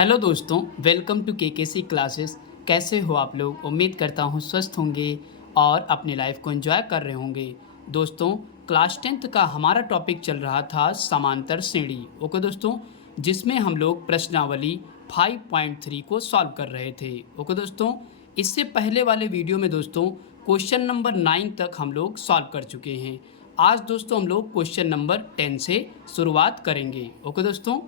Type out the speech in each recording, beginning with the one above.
Hello दोस्तों, welcome to KKC classes. कैसे हो आप लोग? उम्मीद करता हूँ स्वस्थ होंगे और अपनी लाइफ को एंजॉय कर रहे होंगे। दोस्तों, क्लास 10th का हमारा टॉपिक चल रहा था समांतर श्रेणी। ओके दोस्तों, जिसमें हम लोग प्रश्नावली 5.3 को सॉल्व कर रहे थे। ओके दोस्तों, इससे पहले वाले वीडियो में दोस्तों क्वेश्चन नंबर 9 तक हम लोग सॉल्व कर चुके हैं। आज दोस्तों हम लोग क्वेश्चन नंबर 10 से शुरुआत करेंगे। ओके दोस्तों,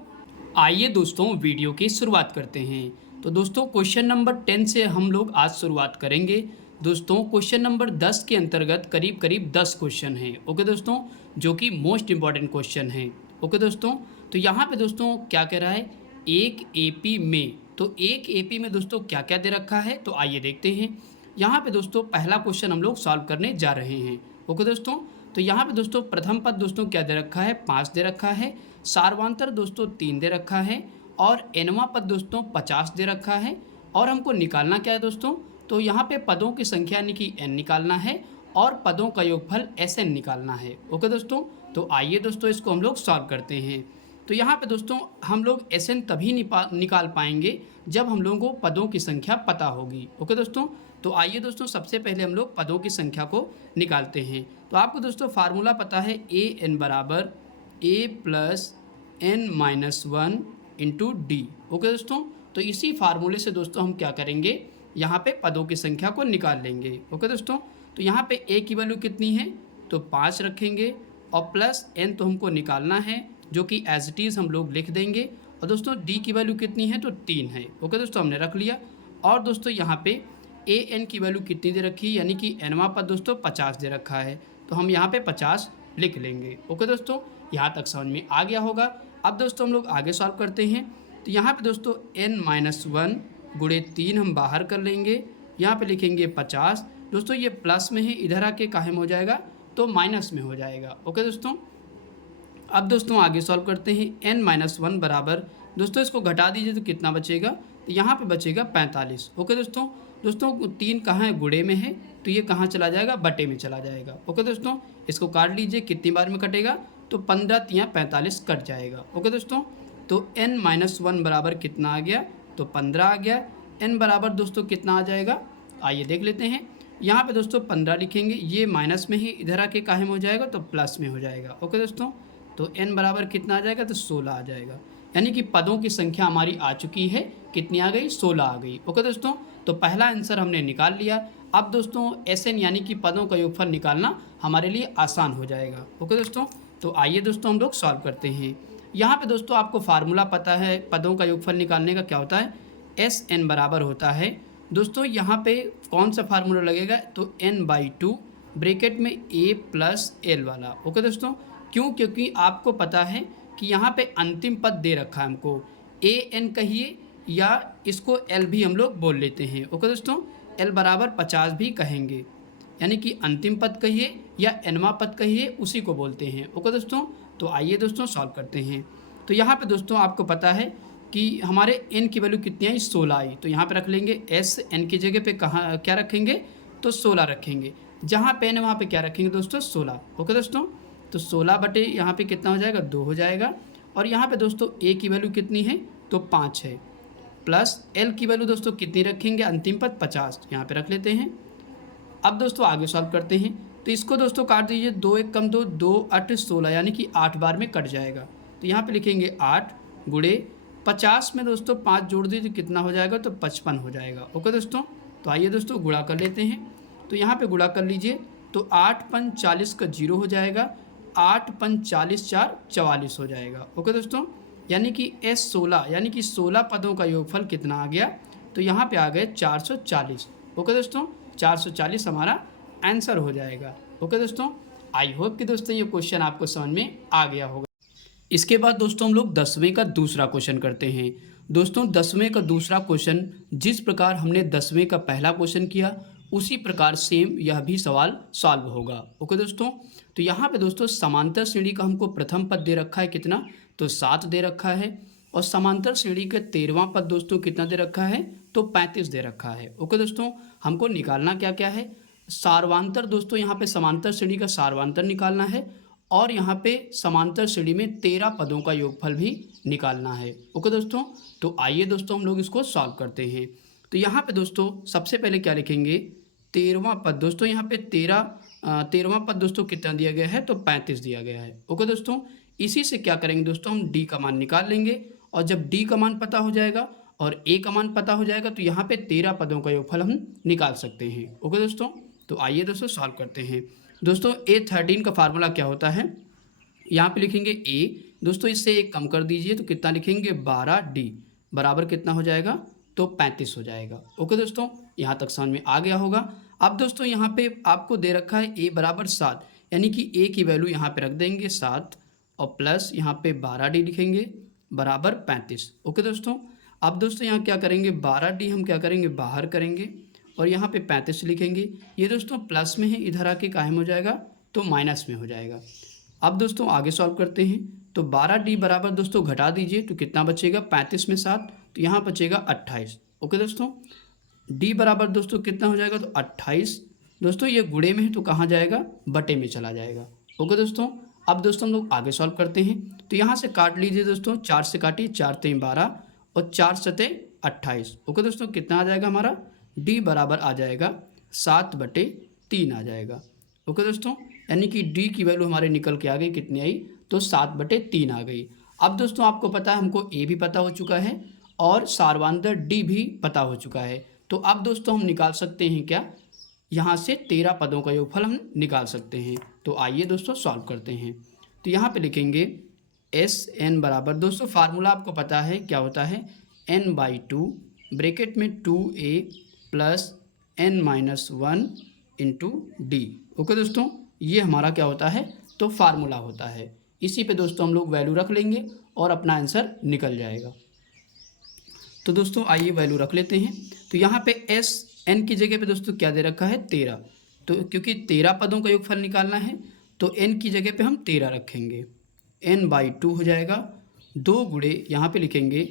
आइए दोस्तों वीडियो की शुरुआत करते हैं। तो दोस्तों क्वेश्चन नंबर 10 से हम लोग आज शुरुआत करेंगे। दोस्तों क्वेश्चन नंबर 10 के अंतर्गत करीब करीब 10 क्वेश्चन हैं। ओके दोस्तों, जो कि मोस्ट इंपॉर्टेंट क्वेश्चन हैं। ओके दोस्तों, तो यहाँ पे दोस्तों क्या कह रहा है, एक एपी में। तो एक एपी में दोस्तों क्या क्या दे रखा है, तो आइए देखते हैं। यहाँ पे दोस्तों पहला क्वेश्चन हम लोग सॉल्व करने जा रहे हैं। ओके दोस्तों, तो यहाँ पे दोस्तों प्रथम पद दोस्तों क्या दे रखा है, 5 दे रखा है। सार्वंतर दोस्तों 3 दे रखा है और एनवा पद दोस्तों 50 दे रखा है। और हमको निकालना क्या है दोस्तों, तो यहाँ पे पदों की संख्या यानी कि n निकालना है और पदों का योगफल Sn निकालना है। ओके दोस्तों, तो आइए दोस्तों इसको हम लोग सॉल्व करते हैं। तो यहाँ पे दोस्तों हम लोग Sn तभी निकाल पाएंगे जब हम लोगों को पदों की संख्या पता होगी। ओके दोस्तों, तो आइए दोस्तों सबसे पहले हम लोग पदों की संख्या को निकालते हैं। तो आपको दोस्तों फार्मूला पता है, ए एन बराबर A plus N minus one into D. Okay दोस्तों, तो इसी फार्मूले से दोस्तों हम क्या करेंगे, यहाँ पे पदों की संख्या को निकाल लेंगे। ओके दोस्तों, तो यहाँ पे ए की वैल्यू कितनी है, तो 5 रखेंगे और प्लस एन तो हमको निकालना है, जो कि एज इट इज़ हम लोग लिख देंगे। और दोस्तों डी की वैल्यू कितनी है, तो 3 है। ओके दोस्तों, हमने रख लिया। और दोस्तों यहाँ पे ए एन की वैल्यू कितनी दे रखी है, यानी कि एनवा पद दोस्तों 50 दे रखा है, तो हम यहाँ पे 50 लिख लेंगे। ओके दोस्तों, यहाँ तक समझ में आ गया होगा। अब दोस्तों हम लोग आगे सॉल्व करते हैं। तो यहाँ पे दोस्तों n-1 गुणे 3 हम बाहर कर लेंगे, यहाँ पे लिखेंगे 50। दोस्तों ये प्लस में है, इधर आके काहे में हो जाएगा, तो माइनस में हो जाएगा। ओके दोस्तों, अब दोस्तों आगे सॉल्व करते हैं। n-1 बराबर, दोस्तों इसको घटा दीजिए तो कितना बचेगा, तो यहाँ पे बचेगा 45। ओके दोस्तों, 3 कहाँ है, गुणे में है, तो ये कहाँ चला जाएगा, बटे में चला जाएगा। ओके दोस्तों, इसको काट लीजिए, कितनी बार में कटेगा, तो 15 तियाँ 45 कट जाएगा। ओके दोस्तों, तो n-1 बराबर कितना आ गया, तो 15 आ गया। n बराबर दोस्तों कितना आ जाएगा, आइए देख लेते हैं। यहाँ पे दोस्तों 15 लिखेंगे, ये माइनस में ही, इधर आके काहे में हो जाएगा, तो प्लस में हो जाएगा। ओके दोस्तों, तो n बराबर कितना आ जाएगा, तो 16 आ जाएगा। यानी कि पदों की संख्या हमारी आ चुकी है, कितनी आ गई, 16 आ गई। ओके दोस्तों, तो पहला आंसर हमने निकाल लिया। अब दोस्तों Sn यानी कि पदों का योगफल निकालना हमारे लिए आसान हो जाएगा। ओके दोस्तों, तो आइए दोस्तों हम लोग सॉल्व करते हैं। यहाँ पे दोस्तों आपको फार्मूला पता है पदों का योगफल निकालने का, क्या होता है, Sn बराबर होता है दोस्तों, यहाँ पे कौन सा फार्मूला लगेगा, तो n/2 ब्रैकेट में a प्लस एल वाला। ओके दोस्तों, क्यों, क्योंकि आपको पता है कि यहाँ पे अंतिम पद दे रखा है हमको, ए एन कहिए या इसको एल भी हम लोग बोल लेते हैं। ओके दोस्तों, एल बराबर 50 भी कहेंगे, यानी कि अंतिम पद कहिए या एनवा पद कहिए, उसी को बोलते हैं। ओके दोस्तों, तो आइए दोस्तों सॉल्व करते हैं। तो यहाँ पे दोस्तों आपको पता है कि हमारे n की वैल्यू कितनी आई, 16 आई, तो यहाँ पे रख लेंगे एस, n की जगह पे कहाँ क्या रखेंगे, तो 16 रखेंगे। जहाँ पे n है वहाँ पे क्या रखेंगे दोस्तों, 16। ओके दोस्तों, तो 16 बटे यहाँ पे कितना हो जाएगा, 2 हो जाएगा। और यहाँ पे दोस्तों a की वैल्यू कितनी है, तो 5 है, प्लस l की वैल्यू दोस्तों कितनी रखेंगे, अंतिम पद 50, यहाँ पे रख लेते हैं। अब दोस्तों आगे सॉल्व करते हैं। तो इसको दोस्तों काट दीजिए, 2 1 कम 2, 2 8 16, यानी कि 8 बार में कट जाएगा। तो यहाँ पे लिखेंगे 8 गुणे 50 में दोस्तों 5 जोड़ दीजिए, कितना हो जाएगा, तो 55 हो जाएगा। ओके दोस्तों, तो आइए दोस्तों गुणा कर लेते हैं। तो यहाँ पे गुणा कर लीजिए, तो 8 5 40 का 0 हो जाएगा, 8 5 40 4 44 हो जाएगा। ओके दोस्तों, यानी कि S16 यानी कि 16 पदों का योगफल कितना आ गया, तो यहाँ पे आ गए 440। ओके दोस्तों, 440 हमारा आंसर हो जाएगा। ओके दोस्तों, आई होप कि दोस्तों ये क्वेश्चन आपको समझ में आ गया होगा। इसके बाद दोस्तों हम लोग 10वें का दूसरा क्वेश्चन करते हैं। दोस्तों 10वें का दूसरा क्वेश्चन, जिस प्रकार हमने 10वें का पहला क्वेश्चन किया उसी प्रकार सेम यह भी सवाल सॉल्व होगा। ओके दोस्तों, तो यहाँ पे दोस्तों समांतर श्रेणी का हमको प्रथम पद दे रखा है कितना, तो 7 दे रखा है। और समांतर श्रेणी के 13वां पद दोस्तों कितना दे रखा है, तो 35 दे रखा है। ओके दोस्तों, हमको निकालना क्या क्या है, सार्वांतर दोस्तों, यहाँ पे समांतर श्रेणी का सार्वांतर निकालना है और यहाँ पे समांतर श्रेणी में 13 पदों का योगफल भी निकालना है। ओके दोस्तों, तो आइए दोस्तों हम लोग इसको सॉल्व करते हैं। तो यहाँ पे दोस्तों सबसे पहले क्या लिखेंगे, 13वां पद। दोस्तों यहाँ पे 13वां पद दोस्तों कितना दिया गया है, तो 35 दिया गया है। ओके दोस्तों, इसी से क्या करेंगे दोस्तों, हम डी का मान निकाल लेंगे, और जब डी का मान पता हो जाएगा और ए का मान पता हो जाएगा तो यहाँ पे 13 पदों का योगफल हम निकाल सकते हैं। ओके दोस्तों, तो आइए दोस्तों सॉल्व करते हैं। दोस्तों A13 का फार्मूला क्या होता है, यहाँ पे लिखेंगे ए, दोस्तों इससे एक कम कर दीजिए तो कितना लिखेंगे, 12D बराबर कितना हो जाएगा, तो 35 हो जाएगा। ओके दोस्तों, यहाँ तक समझ में आ गया होगा। अब दोस्तों यहाँ पे आपको दे रखा है a बराबर 7, यानी कि a की वैल्यू यहाँ पे रख देंगे 7 और प्लस यहाँ पे 12D लिखेंगे बराबर 35। ओके दोस्तों, अब दोस्तों यहाँ क्या करेंगे, 12D हम क्या करेंगे, बाहर करेंगे और यहाँ पे 35 लिखेंगे। ये दोस्तों प्लस में है, इधर आके कायम हो जाएगा तो माइनस में हो जाएगा। अब दोस्तों आगे सॉल्व करते हैं। तो 12D बराबर दोस्तों घटा दीजिए तो कितना बचेगा, 35 में 7 तो यहाँ बचेगा 28। ओके दोस्तों, D बराबर दोस्तों कितना हो जाएगा, तो 28। दोस्तों ये गुणे में है तो कहाँ जाएगा, बटे में चला जाएगा। ओके दोस्तों, अब दोस्तों हम लोग आगे सॉल्व करते हैं। तो यहाँ से काट लीजिए दोस्तों, 4 से काटिए, 4 3 12 और 4 सते 28। ओके दोस्तों, कितना आ जाएगा हमारा, D बराबर आ जाएगा 7/3 आ जाएगा। ओके दोस्तों, यानी कि D की वैल्यू हमारे निकल के आ गई, कितनी आई, तो 7/3 आ गई। अब दोस्तों आपको पता है, हमको A भी पता हो चुका है और सारवांतर D भी पता हो चुका है। तो अब दोस्तों हम निकाल सकते हैं क्या, यहाँ से 13 पदों का योगफल हम निकाल सकते हैं। तो आइए दोस्तों सॉल्व करते हैं। तो यहाँ पे लिखेंगे SN बराबर, दोस्तों फार्मूला आपको पता है क्या होता है, n/2 ब्रैकेट में 2a plus n-1 into D. Okay दोस्तों, ये हमारा क्या होता है, तो फार्मूला होता है। इसी पे दोस्तों हम लोग वैल्यू रख लेंगे और अपना आंसर निकल जाएगा। तो दोस्तों आइए वैल्यू रख लेते हैं। तो यहाँ पे SN की जगह पे दोस्तों क्या दे रखा है, 13। तो क्योंकि 13 पदों का योगफल निकालना है तो n की जगह पे हम 13 रखेंगे, n/2 हो जाएगा। 2 गुणे यहाँ पे लिखेंगे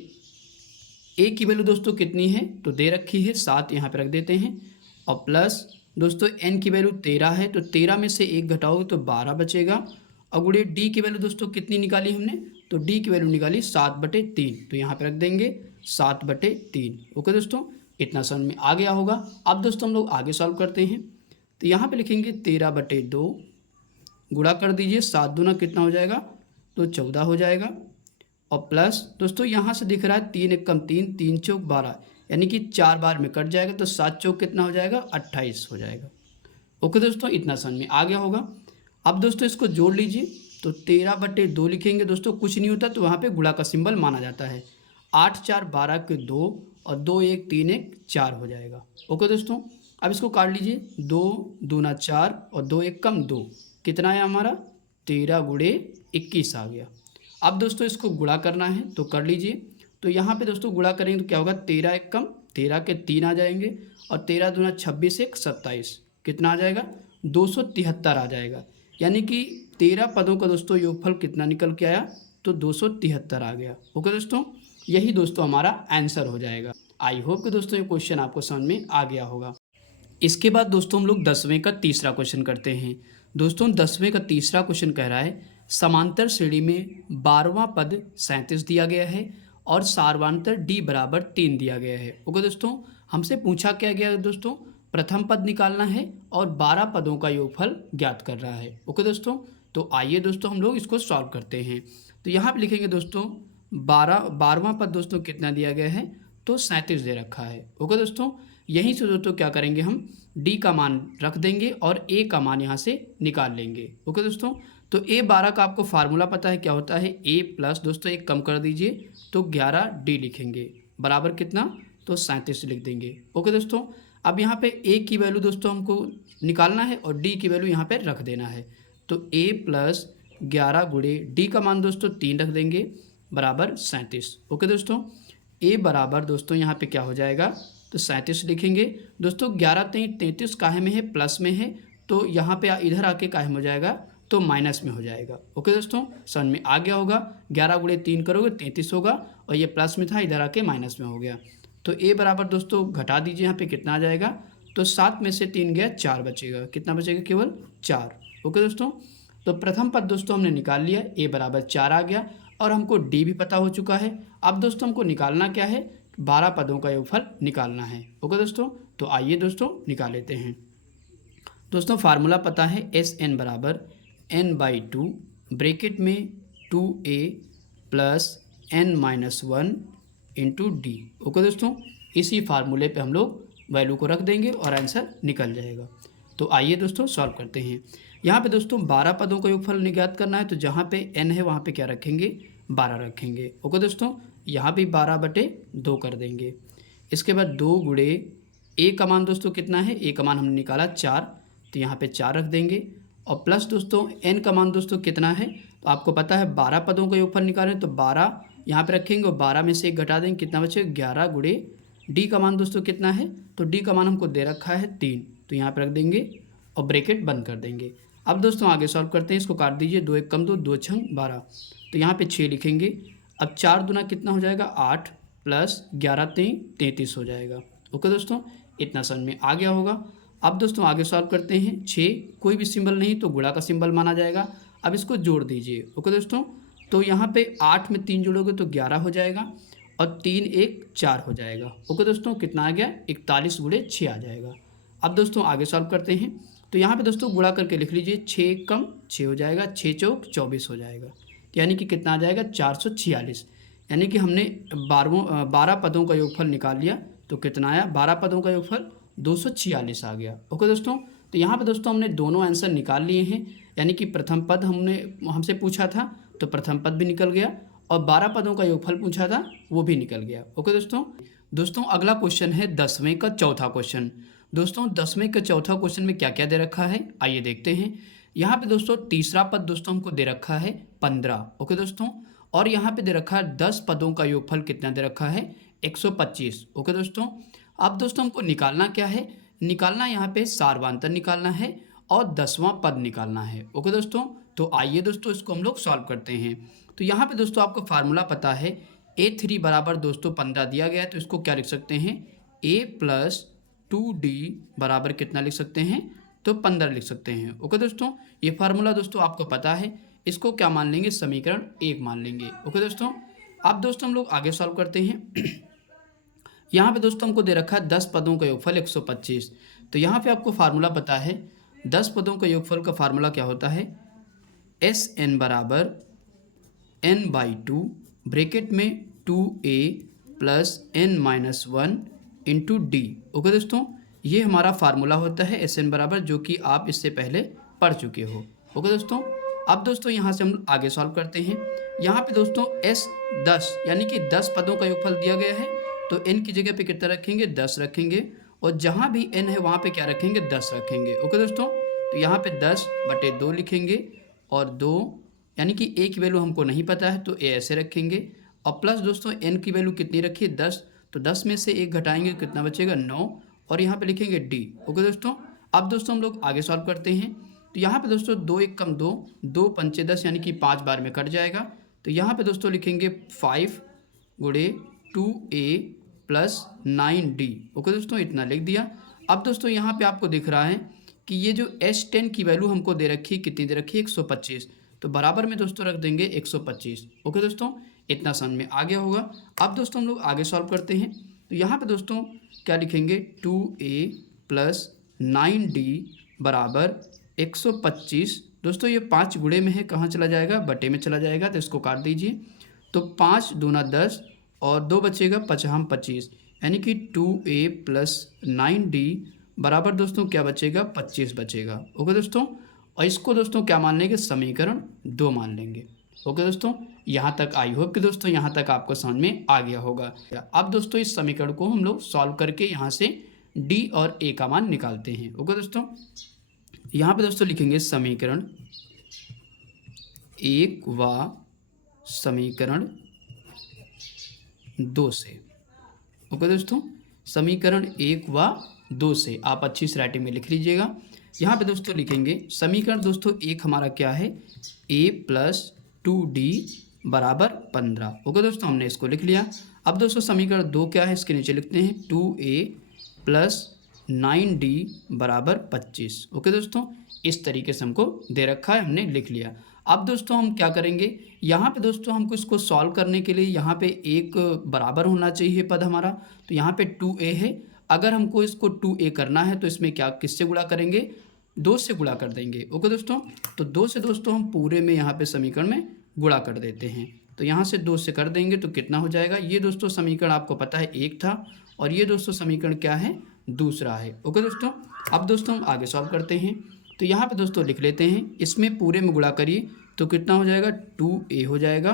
a की वैल्यू दोस्तों कितनी है, तो दे रखी है 7, यहाँ पे रख देते हैं, और प्लस दोस्तों n की वैल्यू 13 है तो 13 में से 1 घटाओगे तो 12 बचेगा। और गुणे d की वैल्यू दोस्तों कितनी निकाली हमने, तो d की वैल्यू निकाली 7/3, तो यहाँ पे रख देंगे 7/3। ओके दोस्तों, इतना समझ में आ गया होगा। अब दोस्तों हम लोग आगे सॉल्व करते हैं। तो यहाँ पे लिखेंगे 13/2 गुणा कर दीजिए, 7 दूना कितना हो जाएगा, तो 14 हो जाएगा। और प्लस दोस्तों यहाँ से दिख रहा है 3 × 3 3 चौक 12, यानी कि 4 बार में कट जाएगा तो 7 चौक कितना हो जाएगा, 28 हो जाएगा। ओके दोस्तों, इतना समझ में आ गया होगा। अब दोस्तों इसको जोड़ लीजिए, तो 13/2 लिखेंगे दोस्तों, कुछ नहीं होता तो वहाँ पे गुणा का सिंबल माना जाता है। 8 4 12 के 2 और 2 1 3 1 4 हो जाएगा। ओके दोस्तों, अब इसको काट लीजिए, 2 दूना 4 और 2 1 कम 2, कितना है हमारा, 13 गुणे 21 आ गया। अब दोस्तों इसको गुणा करना है तो कर लीजिए। तो यहाँ पे दोस्तों गुणा करेंगे तो क्या होगा, 13 1 कम 13 के 3 आ जाएंगे और 13 दूना 26 1 27, कितना आ जाएगा, 273 आ जाएगा। यानी कि 13 पदों का दोस्तों योगफल कितना निकल के आया, तो 273 आ गया। ओके दोस्तों, यही दोस्तों हमारा आंसर हो जाएगा। आई होप कि दोस्तों ये क्वेश्चन आपको समझ में आ गया होगा। इसके बाद दोस्तों हम लोग 10वें का तीसरा क्वेश्चन करते हैं। दोस्तों 10वें का तीसरा क्वेश्चन कह रहा है, समांतर श्रेणी में 12वां पद 37 दिया गया है और सारवांतर D बराबर 3 दिया गया है। ओके दोस्तों, हमसे पूछा क्या गया है दोस्तों, प्रथम पद निकालना है और 12 पदों का योगफल ज्ञात कर रहा है। ओके दोस्तों, तो आइए दोस्तों हम लोग इसको सॉल्व करते हैं। तो यहाँ पे लिखेंगे दोस्तों 12वां पद दोस्तों कितना दिया गया है, तो 37 दे रखा है। ओके दोस्तों, यहीं से दोस्तों क्या करेंगे, हम D का मान रख देंगे और A का मान यहाँ से निकाल लेंगे। ओके दोस्तों, तो A12 का आपको फार्मूला पता है क्या होता है, A प्लस दोस्तों एक कम कर दीजिए तो 11D लिखेंगे बराबर कितना, तो 37 लिख देंगे। ओके दोस्तों, अब यहाँ पे A की वैल्यू दोस्तों हमको निकालना है और D की वैल्यू यहाँ पे रख देना है। तो A प्लस 11 गुणे D का मान दोस्तों 3 रख देंगे बराबर 37। ओके दोस्तों, A बराबर दोस्तों यहाँ पे क्या हो जाएगा, तो 37 लिखेंगे। दोस्तों 11 3 33 काहे में है, प्लस में है, तो यहाँ पे इधर आके काहे हो जाएगा, तो माइनस में हो जाएगा। ओके दोस्तों, समझ में आ गया होगा। 11 गुणे 3 करोगे 33 होगा और ये प्लस में था, इधर आके माइनस में हो गया। तो A बराबर दोस्तों घटा दीजिए, यहाँ पे कितना आ जाएगा, तो 7 में से 3 गया 4 बचेगा, कितना बचेगा, केवल 4। ओके दोस्तों, तो प्रथम पद दोस्तों हमने निकाल लिया, ए बराबर 4 आ गया और हमको डी भी पता हो चुका है। अब दोस्तों हमको निकालना क्या है, 12 पदों का योगफल निकालना है। ओके दोस्तों, तो आइए दोस्तों निकाल लेते हैं। दोस्तों फार्मूला पता है एस एन बराबर n/2 ब्रैकेट में 2a plus n-1 into D. Okay दोस्तों, इसी फार्मूले पे हम लोग वैल्यू को रख देंगे और आंसर निकल जाएगा। तो आइए दोस्तों सॉल्व करते हैं। यहाँ पे दोस्तों 12 पदों का योगफल ज्ञात करना है, तो जहाँ पे n है वहाँ पे क्या रखेंगे, 12 रखेंगे। ओके दोस्तों, यहाँ भी 12/2 कर देंगे। इसके बाद 2 गुणे ए का मान दोस्तों कितना है, ए का मान हमने निकाला 4, तो यहाँ पे 4 रख देंगे। और प्लस दोस्तों एन का मान दोस्तों कितना है, तो आपको पता है 12 पदों का योगफल निकालें, तो 12 यहाँ पे रखेंगे और 12 में से 1 घटा देंगे, कितना बचेगा 11 गुणे डी का मान दोस्तों कितना है, तो डी का मान हमको दे रखा है 3, तो यहाँ पे रख देंगे और ब्रैकेट बंद कर देंगे। अब दोस्तों आगे सॉल्व करते हैं, इसको काट दीजिए, 2 1 कम 2, 2 6 12, तो यहाँ पे 6 लिखेंगे। अब 4 दूना कितना हो जाएगा 8 प्लस 11 3 33 हो जाएगा। ओके दोस्तों, इतना समझ में आ गया होगा। अब दोस्तों आगे सॉल्व करते हैं। 6 कोई भी सिंबल नहीं तो गुणा का सिंबल माना जाएगा। अब इसको जोड़ दीजिए। ओके दोस्तों, तो यहाँ पे 8 में 3 जोड़ोगे तो 11 हो जाएगा और 3 1 4 हो जाएगा। ओके दोस्तों, कितना आ गया 41 गुणे 6 आ जाएगा। अब दोस्तों आगे सॉल्व करते हैं, तो यहाँ पे दोस्तों गुणा करके लिख लीजिए, 6 कम 6 हो जाएगा, 6 चौक 24 हो जाएगा, यानी कि कितना आ जाएगा 446। यानी कि हमने 12 पदों का योगफल निकाल लिया, तो कितना आया 12 पदों का योगफल 246 आ गया। ओके दोस्तों, तो यहाँ पे दोस्तों हमने दोनों आंसर निकाल लिए हैं, यानी कि प्रथम पद हमसे पूछा था तो प्रथम पद भी निकल गया और 12 पदों का योगफल पूछा था वो भी निकल गया। ओके दोस्तों अगला क्वेश्चन है 10वें का चौथा क्वेश्चन। दोस्तों 10वें का चौथा क्वेश्चन में क्या क्या दे रखा है आइए देखते हैं। यहाँ पे दोस्तों तीसरा पद दोस्तों हमको दे रखा है 15। ओके दोस्तों, और यहाँ पे दे रखा है 10 पदों का योगफल कितना दे रखा है 125। ओके दोस्तों, अब दोस्तों हमको निकालना क्या है, निकालना यहाँ पे सारवांतर निकालना है और 10वां पद निकालना है। ओके दोस्तों, तो आइए दोस्तों इसको हम लोग सॉल्व करते हैं। तो यहाँ पे दोस्तों आपको फार्मूला पता है A3 बराबर दोस्तों 15 दिया गया है, तो इसको क्या लिख सकते हैं A प्लस 2D बराबर कितना लिख सकते हैं, तो 15 लिख सकते हैं। ओके दोस्तों, ये फार्मूला दोस्तों आपको पता है, इसको क्या मान लेंगे समीकरण 1 मान लेंगे। ओके दोस्तों, अब दोस्तों हम लोग आगे सॉल्व करते हैं। यहाँ पे दोस्तों हमको दे रखा है 10 पदों का योगफल 125, तो यहाँ पे आपको फार्मूला पता है 10 पदों का योगफल का फार्मूला क्या होता है, एस एन बराबर n/2 ब्रैकेट में 2a plus n-1 into D. Okay दोस्तों, ये हमारा फार्मूला होता है एस एन बराबर, जो कि आप इससे पहले पढ़ चुके हो। ओके दोस्तों, अब दोस्तों यहाँ से हम आगे सॉल्व करते हैं। यहाँ पे दोस्तों s 10 यानी कि 10 पदों का योगफल दिया गया है, तो n की जगह पे कितना रखेंगे 10 रखेंगे और जहाँ भी n है वहाँ पे क्या रखेंगे 10 रखेंगे। ओके दोस्तों, तो यहाँ पे 10/2 लिखेंगे और 2 यानी कि a की वैल्यू हमको नहीं पता है तो a ऐसे रखेंगे और प्लस दोस्तों n की वैल्यू कितनी रखी है 10, तो 10 में से 1 घटाएंगे कितना बचेगा 9 और यहाँ पे लिखेंगे d। ओके दोस्तों, अब दोस्तों हम लोग आगे सॉल्व करते हैं। तो यहाँ पे दोस्तों 2 1 कम 2, 2 पंचे 10 यानी कि 5 बार में कट जाएगा, तो यहाँ पे दोस्तों लिखेंगे 5 गुणे 2a प्लस 9d। ओके दोस्तों, इतना लिख दिया। अब दोस्तों यहाँ पे आपको दिख रहा है कि ये जो S10 की वैल्यू हमको दे रखी है, कितनी दे रखी है 125, तो बराबर में दोस्तों रख देंगे 125। ओके दोस्तों, इतना समझ में आ गया होगा। अब दोस्तों हम लोग आगे सॉल्व करते हैं। तो यहाँ पे दोस्तों क्या लिखेंगे 2a प्लस 9d बराबर 125। दोस्तों ये 5 गुणे में है, कहाँ चला जाएगा बटे में चला जाएगा, तो इसको काट दीजिए। तो 5 दूना 10 और 2 बचेगा 5 25, यानी कि 2a प्लस 9d बराबर दोस्तों क्या बचेगा 25 बचेगा। ओके दोस्तों, और इसको दोस्तों क्या मान लेंगे समीकरण 2 मान लेंगे। ओके दोस्तों, यहाँ तक आई होप कि दोस्तों यहाँ तक आपको समझ में आ गया होगा। अब दोस्तों इस समीकरण को हम लोग सॉल्व करके यहाँ से d और a का मान निकालते हैं। ओके दोस्तों, यहाँ पे दोस्तों लिखेंगे समीकरण 1 व समीकरण 2 से। ओके दोस्तों, समीकरण 1 व 2 से आप अच्छी से राइटिंग में लिख लीजिएगा। यहाँ पे दोस्तों लिखेंगे समीकरण दोस्तों 1 हमारा क्या है a प्लस 2d बराबर 15। ओके दोस्तों, हमने इसको लिख लिया। अब दोस्तों समीकरण 2 क्या है इसके नीचे लिखते हैं 2a प्लस 9d बराबर 25। ओके दोस्तों, इस तरीके से हमको दे रखा है, हमने लिख लिया। अब दोस्तों हम क्या करेंगे, यहाँ पे दोस्तों हमको इसको सॉल्व करने के लिए यहाँ पे एक बराबर होना चाहिए पद हमारा, तो यहाँ पे 2a है। अगर हमको इसको 2a करना है तो इसमें क्या किससे गुणा करेंगे, 2 से गुणा कर देंगे। ओके दोस्तों, तो 2 से दोस्तों हम पूरे में यहाँ पे समीकरण में गुणा कर देते हैं। तो यहाँ से 2 से कर देंगे तो कितना हो जाएगा, ये दोस्तों समीकरण आपको पता है 1 था, और ये दोस्तों समीकरण क्या है, दूसरा है। ओके दोस्तों, अब दोस्तों हम आगे सॉल्व करते हैं। तो यहाँ पे दोस्तों लिख लेते हैं, इसमें पूरे में गुणा करिए तो कितना हो जाएगा, 2a हो जाएगा,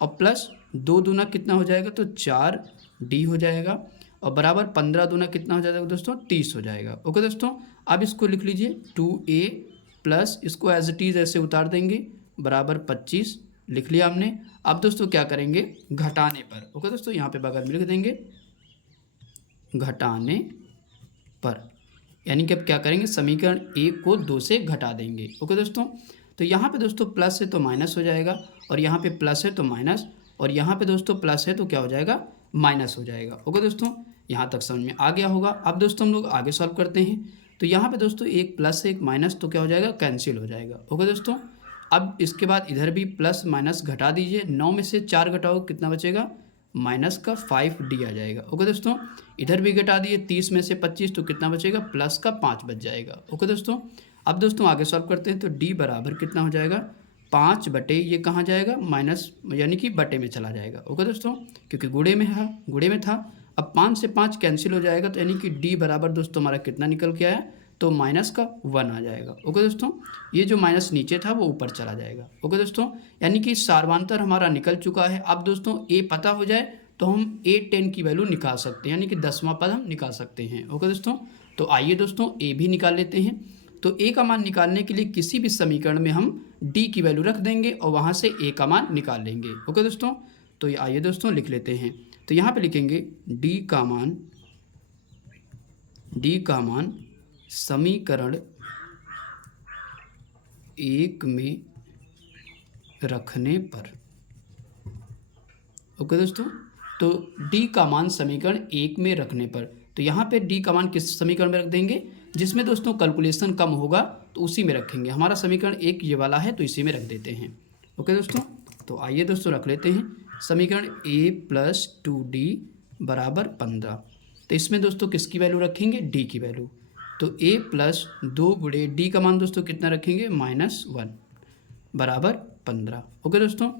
और प्लस 2 दूना कितना हो जाएगा, तो 4d हो जाएगा, और बराबर 15 दूना कितना हो जाएगा दोस्तों, 30 हो जाएगा। ओके दोस्तों, अब इसको लिख लीजिए 2a प्लस इसको एज इट इज़ ऐसे उतार देंगे, बराबर 25 लिख लिया हमने। अब दोस्तों क्या करेंगे, घटाने पर। ओके दोस्तों, यहाँ पे बगल में लिख देंगे घटाने पर, यानी कि अब क्या करेंगे, समीकरण 1 को 2 से घटा देंगे। ओके दोस्तों, तो यहाँ पे दोस्तों प्लस है तो माइनस हो जाएगा, और यहाँ पे प्लस है तो माइनस, और यहाँ पे दोस्तों प्लस है तो क्या हो जाएगा, माइनस हो जाएगा। ओके दोस्तों, यहाँ तक समझ में आ गया होगा। अब दोस्तों हम लोग आगे सॉल्व करते हैं। तो यहाँ पे दोस्तों एक प्लस एक माइनस तो क्या हो जाएगा, कैंसिल हो जाएगा। ओके दोस्तों, अब इसके बाद इधर भी प्लस माइनस घटा दीजिए, 9 में से 4 घटाओ कितना बचेगा, माइनस का 5d आ जाएगा। ओके दोस्तों, इधर भी घटा दिए 30 में से 25 तो कितना बचेगा, प्लस का 5 बच जाएगा। ओके दोस्तों, अब दोस्तों आगे सॉल्व करते हैं। तो d बराबर कितना हो जाएगा, 5 बटे ये कहाँ जाएगा, माइनस यानी कि बटे में चला जाएगा। ओके दोस्तों, क्योंकि गुणे में था। अब 5 से 5 कैंसिल हो जाएगा, तो यानी कि d बराबर दोस्तों हमारा कितना निकल के आया, तो माइनस का 1 आ जाएगा। ओके दोस्तों, ये जो माइनस नीचे था वो ऊपर चला जाएगा। ओके दोस्तों, यानी कि सार्वांतर हमारा निकल चुका है। अब दोस्तों a पता हो जाए तो हम a10 की वैल्यू निकाल सकते हैं, यानी कि 10वां पद हम निकाल सकते हैं। ओके दोस्तों, तो आइए दोस्तों a भी निकाल लेते हैं। तो a का मान निकालने के लिए किसी भी समीकरण में हम d की वैल्यू रख देंगे और वहाँ से a का मान निकाल लेंगे। ओके दोस्तों, तो ये आइए दोस्तों लिख लेते हैं। तो यहाँ पे लिखेंगे d का मान समीकरण 1 में रखने पर। ओके दोस्तों, तो d का मान समीकरण 1 में रखने पर, तो यहाँ पे d का मान किस समीकरण में रख देंगे, जिसमें दोस्तों कैलकुलेशन कम होगा तो उसी में रखेंगे। हमारा समीकरण 1 ये वाला है तो इसी में रख देते हैं। ओके दोस्तों, तो आइए दोस्तों रख लेते हैं समीकरण a प्लस 2d बराबर 15। तो इसमें दोस्तों किसकी वैल्यू रखेंगे, d की वैल्यू। तो a प्लस 2 गुणे d का मान दोस्तों कितना रखेंगे, -1 बराबर 15। ओके दोस्तों,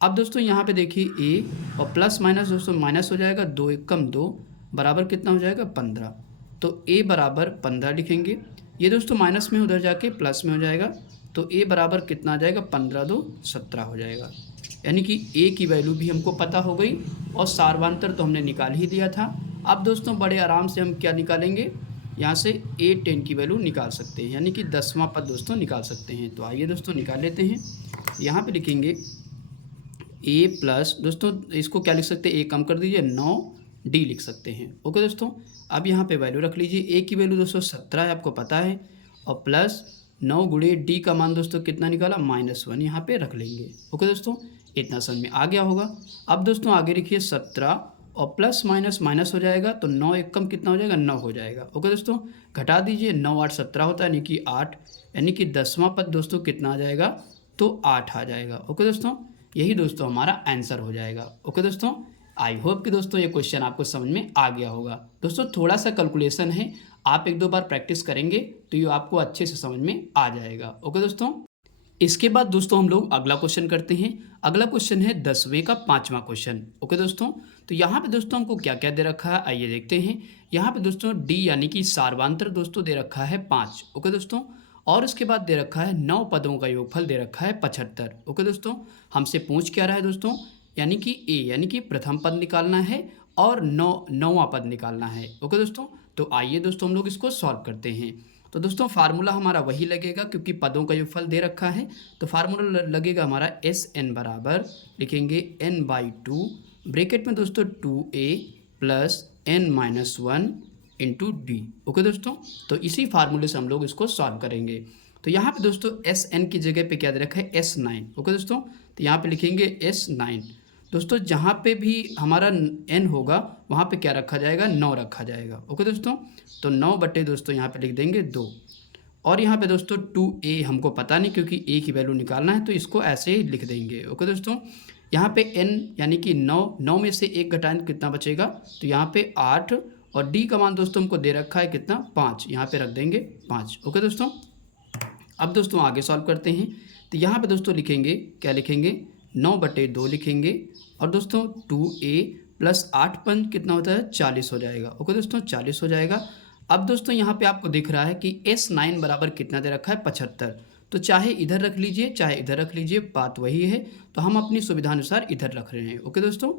अब दोस्तों यहाँ पे देखिए a और प्लस माइनस दोस्तों माइनस हो जाएगा, 2 एकम 2 बराबर कितना हो जाएगा, 15। तो a बराबर 15 लिखेंगे, ये दोस्तों माइनस में उधर जाके प्लस में हो जाएगा, तो a बराबर कितना आ जाएगा, 15 2 17 हो जाएगा। यानी कि a की वैल्यू भी हमको पता हो गई और सार्वांतर तो हमने निकाल ही दिया था। अब दोस्तों बड़े आराम से हम क्या निकालेंगे, यहाँ से a10 की वैल्यू निकाल सकते हैं, यानी कि 10वां पद दोस्तों निकाल सकते हैं। तो आइए दोस्तों निकाल लेते हैं। यहाँ पे लिखेंगे a प्लस दोस्तों इसको क्या लिख सकते हैं, a कम कर दीजिए 9d लिख सकते हैं। ओके दोस्तों, अब यहाँ पे वैल्यू रख लीजिए, a की वैल्यू दोस्तों 17 है आपको पता है, और प्लस 9 गुणे d का मान दोस्तों कितना निकाला, -1 यहाँ पे रख लेंगे। ओके दोस्तों, इतना समझ में आ गया होगा। अब दोस्तों आगे लिखिए 17 और प्लस माइनस माइनस हो जाएगा, तो 9 एकम कितना हो जाएगा, 9 हो जाएगा। ओके दोस्तों, घटा दीजिए, 9 8 17 होता है, यानी कि 8, यानी कि 10वां पद दोस्तों कितना आ जाएगा, तो 8 आ जाएगा। ओके दोस्तों, यही दोस्तों हमारा आंसर हो जाएगा। ओके दोस्तों, आई होप कि दोस्तों ये क्वेश्चन आपको समझ में आ गया होगा। दोस्तों थोड़ा सा कैलकुलेशन है, आप 1-2 बार प्रैक्टिस करेंगे तो ये आपको अच्छे से समझ में आ जाएगा। ओके दोस्तों, इसके बाद दोस्तों हम लोग अगला क्वेश्चन करते हैं। अगला क्वेश्चन है 10वें का 5वां क्वेश्चन। ओके दोस्तों, तो यहाँ पे दोस्तों हमको क्या क्या दे रखा है, आइए देखते हैं। यहाँ पे दोस्तों d यानी कि सार्वांतर दोस्तों दे रखा है 5। ओके दोस्तों, और इसके बाद दे रखा है 9 पदों का योगफल दे रखा है 75। ओके दोस्तों, हमसे पूछ क्या रहा है दोस्तों, यानी कि a यानी कि प्रथम पद निकालना है और 9वां पद निकालना है। ओके दोस्तों, तो आइए दोस्तों हम लोग इसको सॉल्व करते हैं। तो दोस्तों फार्मूला हमारा वही लगेगा, क्योंकि पदों का योगफल दे रखा है, तो फार्मूला लगेगा हमारा SN बराबर लिखेंगे n/2 ब्रैकेट में दोस्तों 2a plus n-1 into d। Okay दोस्तों, तो इसी फार्मूले से हम लोग इसको सॉल्व करेंगे। तो यहाँ पे दोस्तों SN की जगह पे क्या दे रखा है, S9। ओके दोस्तों, तो यहाँ पे लिखेंगे S9। दोस्तों जहाँ पे भी हमारा n होगा वहाँ पे क्या रखा जाएगा, 9 रखा जाएगा। ओके दोस्तों, तो 9 बटे दोस्तों यहाँ पे लिख देंगे 2, और यहाँ पे दोस्तों 2a हमको पता नहीं क्योंकि a की वैल्यू निकालना है, तो इसको ऐसे ही लिख देंगे। ओके दोस्तों, यहाँ पे n यानी कि 9 में से 1 घटाएं कितना बचेगा, तो यहाँ पे 8 और d का मान दोस्तों हमको दे रखा है कितना 5, यहाँ पे रख देंगे 5। ओके दोस्तों, अब दोस्तों आगे सॉल्व करते हैं। तो यहाँ पे दोस्तों लिखेंगे, क्या लिखेंगे 9/2 लिखेंगे और दोस्तों 2a प्लस 8 पंच कितना होता है 40 हो जाएगा। ओके दोस्तों 40 हो जाएगा। अब दोस्तों यहाँ पे आपको दिख रहा है कि S9 बराबर कितना दे रखा है 75, तो चाहे इधर रख लीजिए चाहे इधर रख लीजिए, बात वही है। तो हम अपनी सुविधानुसार इधर रख रहे हैं। ओके दोस्तों,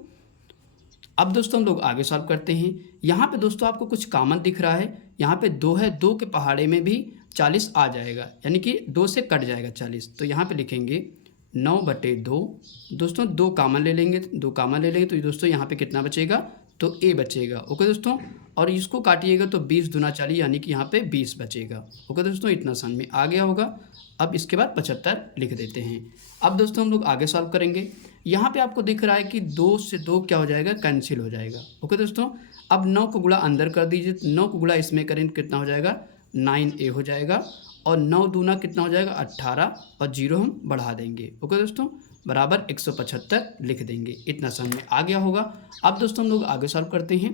अब दोस्तों हम लोग आगे सॉल्व करते हैं। यहाँ पे दोस्तों आपको कुछ कॉमन दिख रहा है, यहाँ पे 2 है, 2 के पहाड़े में भी 40 आ जाएगा, यानी कि 2 से कट जाएगा 40। तो यहाँ पे लिखेंगे 9/2। दोस्तों 2 कॉमन ले लेंगे, 2 कॉमन ले लेंगे तो दोस्तों यहाँ पे कितना बचेगा, तो a बचेगा। ओके दोस्तों, और इसको काटिएगा तो 20 दूना 40 यानी कि यहाँ पे 20 बचेगा। ओके दोस्तों, इतना समझ में आ गया होगा। अब इसके बाद 75 लिख देते हैं। अब दोस्तों हम लोग आगे सॉल्व करेंगे। यहाँ पे आपको दिख रहा है कि 2 से 2 क्या हो जाएगा, कैंसिल हो जाएगा। ओके दोस्तों, अब 9 को गुणा अंदर कर दीजिए, 9 को गुणा इसमें करें कितना हो जाएगा 9a हो जाएगा, और 9 दूना कितना हो जाएगा 18, और 0 हम बढ़ा देंगे। ओके दोस्तों, बराबर 175 लिख देंगे। इतना समझ में आ गया होगा। अब दोस्तों हम लोग आगे सॉल्व करते हैं।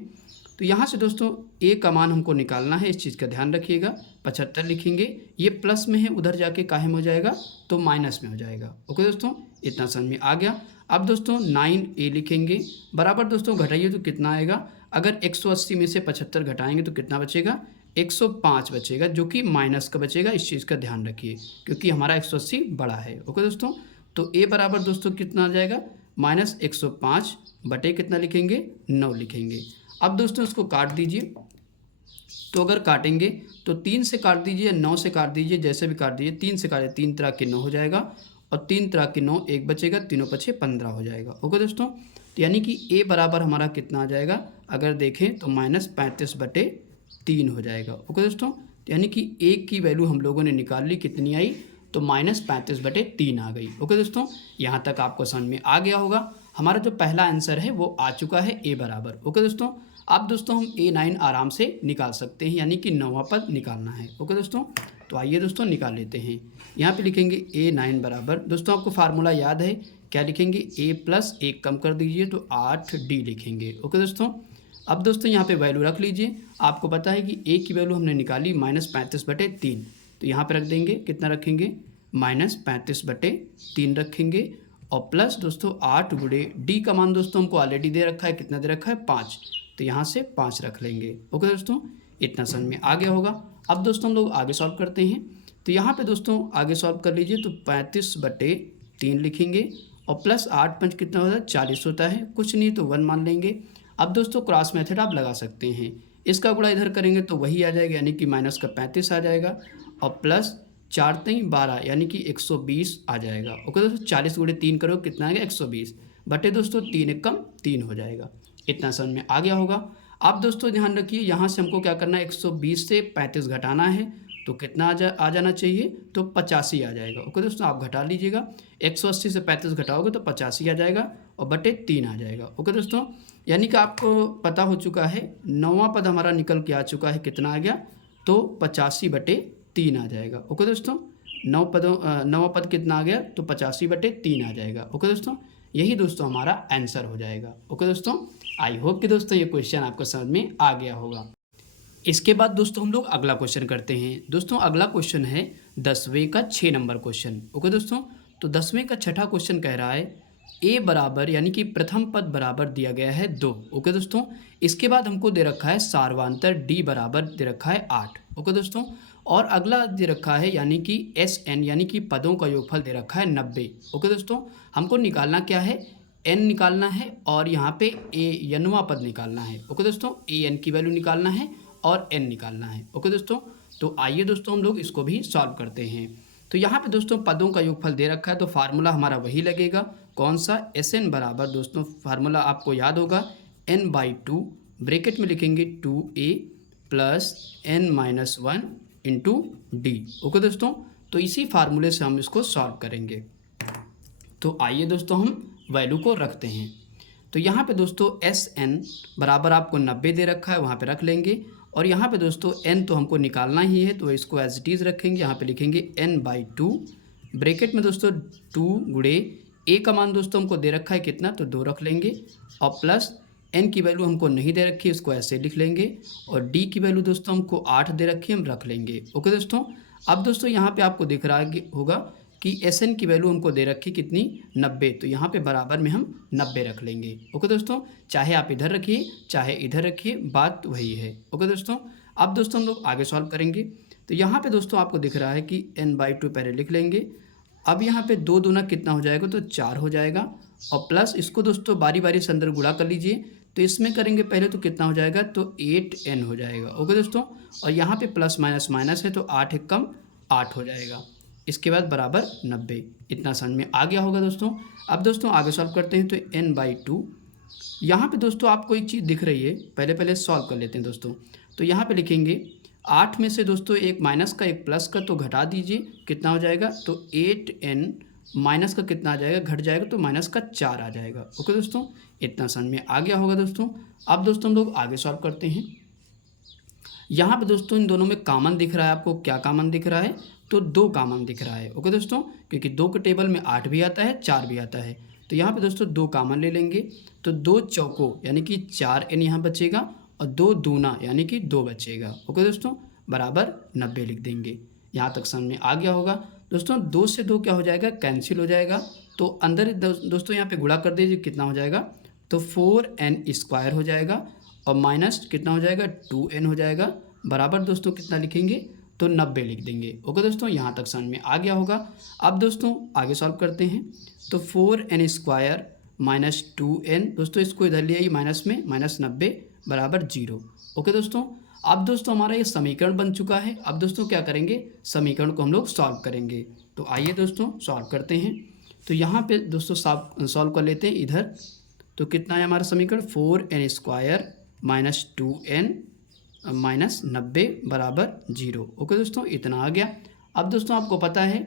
तो यहाँ से दोस्तों a का मान हमको निकालना है, इस चीज़ का ध्यान रखिएगा। 75 लिखेंगे, ये प्लस में है, उधर जाके काहे में हो जाएगा, तो माइनस में हो जाएगा। ओके दोस्तों, इतना समझ में आ गया। अब दोस्तों 9a लिखेंगे, बराबर दोस्तों घटाइए तो कितना आएगा, अगर 180 में से 75 घटाएंगे तो कितना बचेगा 105 बचेगा, जो कि माइनस का बचेगा। इस चीज़ का ध्यान रखिए क्योंकि हमारा 180 बड़ा है। ओके दोस्तों, तो a बराबर दोस्तों कितना आ जाएगा -105 बटे कितना लिखेंगे 9 लिखेंगे। अब दोस्तों इसको काट दीजिए, तो अगर काटेंगे तो 3 से काट दीजिए, 9 से काट दीजिए, जैसे भी काट दीजिए। 3 से काटे 3 तरह के 9 हो जाएगा, और 3 तरह के 9 1 बचेगा, तीनों पछे 15 हो जाएगा। ओके दोस्तों, तो यानी कि a बराबर हमारा कितना आ जाएगा, अगर देखें तो -35/3 हो जाएगा। ओके दोस्तों, यानी कि a की वैल्यू हम लोगों ने निकाल ली, कितनी आई, तो -35/3 आ गई। ओके दोस्तों, यहाँ तक आपको समझ में आ गया होगा। हमारा जो पहला आंसर है वो आ चुका है a बराबर। ओके दोस्तों, अब दोस्तों हम a9 आराम से निकाल सकते हैं, यानी कि 9वां पद निकालना है। ओके दोस्तों, तो आइए दोस्तों निकाल लेते हैं। यहाँ पे लिखेंगे a9 बराबर, दोस्तों आपको फार्मूला याद है, क्या लिखेंगे a प्लस 1 कम कर दीजिए तो 8d लिखेंगे। ओके दोस्तों, अब दोस्तों यहाँ पे वैल्यू रख लीजिए। आपको पता है कि a की वैल्यू हमने निकाली -35/3, तो यहाँ पे रख देंगे, कितना रखेंगे -35/3 रखेंगे, और प्लस दोस्तों 8 गुणे d का मान दोस्तों हमको ऑलरेडी दे रखा है, कितना दे रखा है 5, तो यहाँ से 5 रख लेंगे। ओके दोस्तों, इतना समझ में आ गया होगा। अब दोस्तों हम लोग आगे सॉल्व करते हैं। तो यहाँ पे दोस्तों आगे सॉल्व कर लीजिए, तो 35/3 लिखेंगे, और प्लस 8 पंच कितना होता है 40 होता है, कुछ नहीं तो 1 मान लेंगे। अब दोस्तों क्रॉस मेथड आप लगा सकते हैं, इसका गुणा इधर करेंगे तो वही आ जाएगा, यानी कि माइनस का 35 आ जाएगा, और प्लस 4 3 12 यानी कि 120 आ जाएगा। ओके दोस्तों, 40 गुणे 3 करो कितना आएगा 120, बटे दोस्तों 3 1 कम 3 हो जाएगा। इतना समझ में आ गया होगा। अब दोस्तों ध्यान रखिए, यहाँ से हमको क्या करना है, 120 से 35 घटाना है, तो कितना आ जाना चाहिए, तो 85 आ जाएगा। ओके दोस्तों, आप घटा लीजिएगा, 180 से 35 घटाओगे तो 85 आ जाएगा, और बटे 3 आ जाएगा। ओके दोस्तों, यानी कि आपको पता हो चुका है 9वां पद हमारा निकल के आ चुका है, कितना आ गया, तो 85/3 आ जाएगा। ओके दोस्तों, 9वां पद कितना आ गया, तो 85/3 आ जाएगा। ओके दोस्तों, यही दोस्तों हमारा आंसर हो जाएगा। ओके दोस्तों, आई होप कि दोस्तों ये क्वेश्चन आपको समझ में आ गया होगा। इसके बाद दोस्तों हम लोग अगला क्वेश्चन करते हैं। दोस्तों अगला क्वेश्चन है 10वें का 6 नंबर क्वेश्चन। ओके दोस्तों, तो 10वें का छठा क्वेश्चन कह रहा है a बराबर, यानी कि प्रथम पद बराबर दिया गया है 2। ओके दोस्तों, इसके बाद हमको दे रखा है सार्वांतर d बराबर दे रखा है 8। ओके दोस्तों, और अगला दे रखा है यानी कि Sn यानी कि पदों का योगफल दे रखा है 90। ओके दोस्तों, हमको निकालना क्या है, n निकालना है, और यहाँ पे anवां पद निकालना है। ओके दोस्तों, an की वैल्यू निकालना है और n निकालना है। ओके दोस्तों, तो आइए दोस्तों हम लोग इसको भी सॉल्व करते हैं। तो यहाँ पे दोस्तों पदों का योगफल दे रखा है, तो फार्मूला हमारा वही लगेगा, कौन सा, Sn बराबर दोस्तों फार्मूला आपको याद होगा n/2, ब्रैकेट में लिखेंगे 2a plus n-1 into d। Okay दोस्तों, तो इसी फार्मूले से हम इसको सॉल्व करेंगे। तो आइए दोस्तों हम वैल्यू को रखते हैं। तो यहाँ पे दोस्तों Sn बराबर आपको 90 दे रखा है, वहाँ पे रख लेंगे, और यहाँ पे दोस्तों n तो हमको निकालना ही है, तो इसको एज इट इज़ रखेंगे। यहाँ पे लिखेंगे n/2 ब्रैकेट में दोस्तों 2 गुणे a का मान दोस्तों हमको दे रखा है कितना, तो 2 रख लेंगे, और प्लस n की वैल्यू हमको नहीं दे रखी है, इसको ऐसे लिख लेंगे, और d की वैल्यू दोस्तों हमको 8 दे रखी है, हम रख लेंगे। ओके दोस्तों, अब दोस्तों यहाँ पे आपको दिख रहा होगा कि Sn की वैल्यू हमको दे रखी कितनी, 90, तो यहाँ पे बराबर में हम 90 रख लेंगे। ओके दोस्तों, चाहे आप इधर रखिए चाहे इधर रखिए, बात वही है। ओके दोस्तों, अब दोस्तों हम लोग आगे सॉल्व करेंगे। तो यहाँ पे दोस्तों आपको दिख रहा है कि n/2 पहले लिख लेंगे। अब यहाँ पे 2 दूना कितना हो जाएगा, तो 4 हो जाएगा, और प्लस इसको दोस्तों बारी बारी से अंदर गुणा कर लीजिए। तो इसमें करेंगे पहले तो कितना हो जाएगा, तो 8n हो जाएगा। ओके दोस्तों, और यहाँ पे प्लस माइनस माइनस है, तो 8 एक कम 8 हो जाएगा। इसके बाद बराबर 90, इतना समझ में आ गया होगा दोस्तों। अब दोस्तों आगे सॉल्व करते हैं। तो n/2 यहाँ पे दोस्तों आपको एक चीज़ दिख रही है, पहले सॉल्व कर लेते हैं दोस्तों। तो यहाँ पे लिखेंगे 8 में से दोस्तों एक माइनस का एक प्लस का, तो घटा दीजिए, कितना हो जाएगा, तो 8n माइनस का कितना आ जाएगा, घट जाएगा, तो माइनस का 4 आ जाएगा। ओके दोस्तों, इतना समझ में आ गया होगा दोस्तों। अब दोस्तों हम लोग आगे सॉल्व करते हैं। यहाँ पे दोस्तों इन दोनों में कॉमन दिख रहा है, आपको क्या कॉमन दिख रहा है, तो 2 कॉमन दिख रहा है। ओके दोस्तों, क्योंकि 2 के टेबल में 8 भी आता है 4 भी आता है, तो यहाँ पे दोस्तों 2 कॉमन ले लेंगे। तो 2 चौको यानी कि 4n यहाँ बचेगा, और 2 दूना यानी कि 2 बचेगा। ओके दोस्तों, बराबर 90 लिख देंगे। यहाँ तक समझ में आ गया होगा दोस्तों। 2 से 2 क्या हो जाएगा, कैंसिल हो जाएगा, तो अंदर दोस्तों यहाँ पे गुणा कर दीजिए, कितना हो जाएगा, तो 4n² हो जाएगा, और माइनस कितना हो जाएगा, 2n हो जाएगा, बराबर दोस्तों कितना लिखेंगे, तो 90 लिख देंगे। ओके दोस्तों, यहाँ तक समझ में आ गया होगा। अब दोस्तों आगे सॉल्व करते हैं। तो 4n² माइनस 2n, दोस्तों इसको इधर ले आइए माइनस में, माइनस 90 बराबर 0। ओके दोस्तों, अब दोस्तों हमारा ये समीकरण बन चुका है। अब दोस्तों क्या करेंगे, समीकरण को हम लोग सॉल्व करेंगे। तो आइए दोस्तों सॉल्व करते हैं। तो यहाँ पे दोस्तों सॉल्व कर लेते हैं इधर। तो कितना है हमारा समीकरण, 4n² माइनस 2n माइनस 90 बराबर 0। ओके दोस्तों, इतना आ गया। अब दोस्तों आपको पता है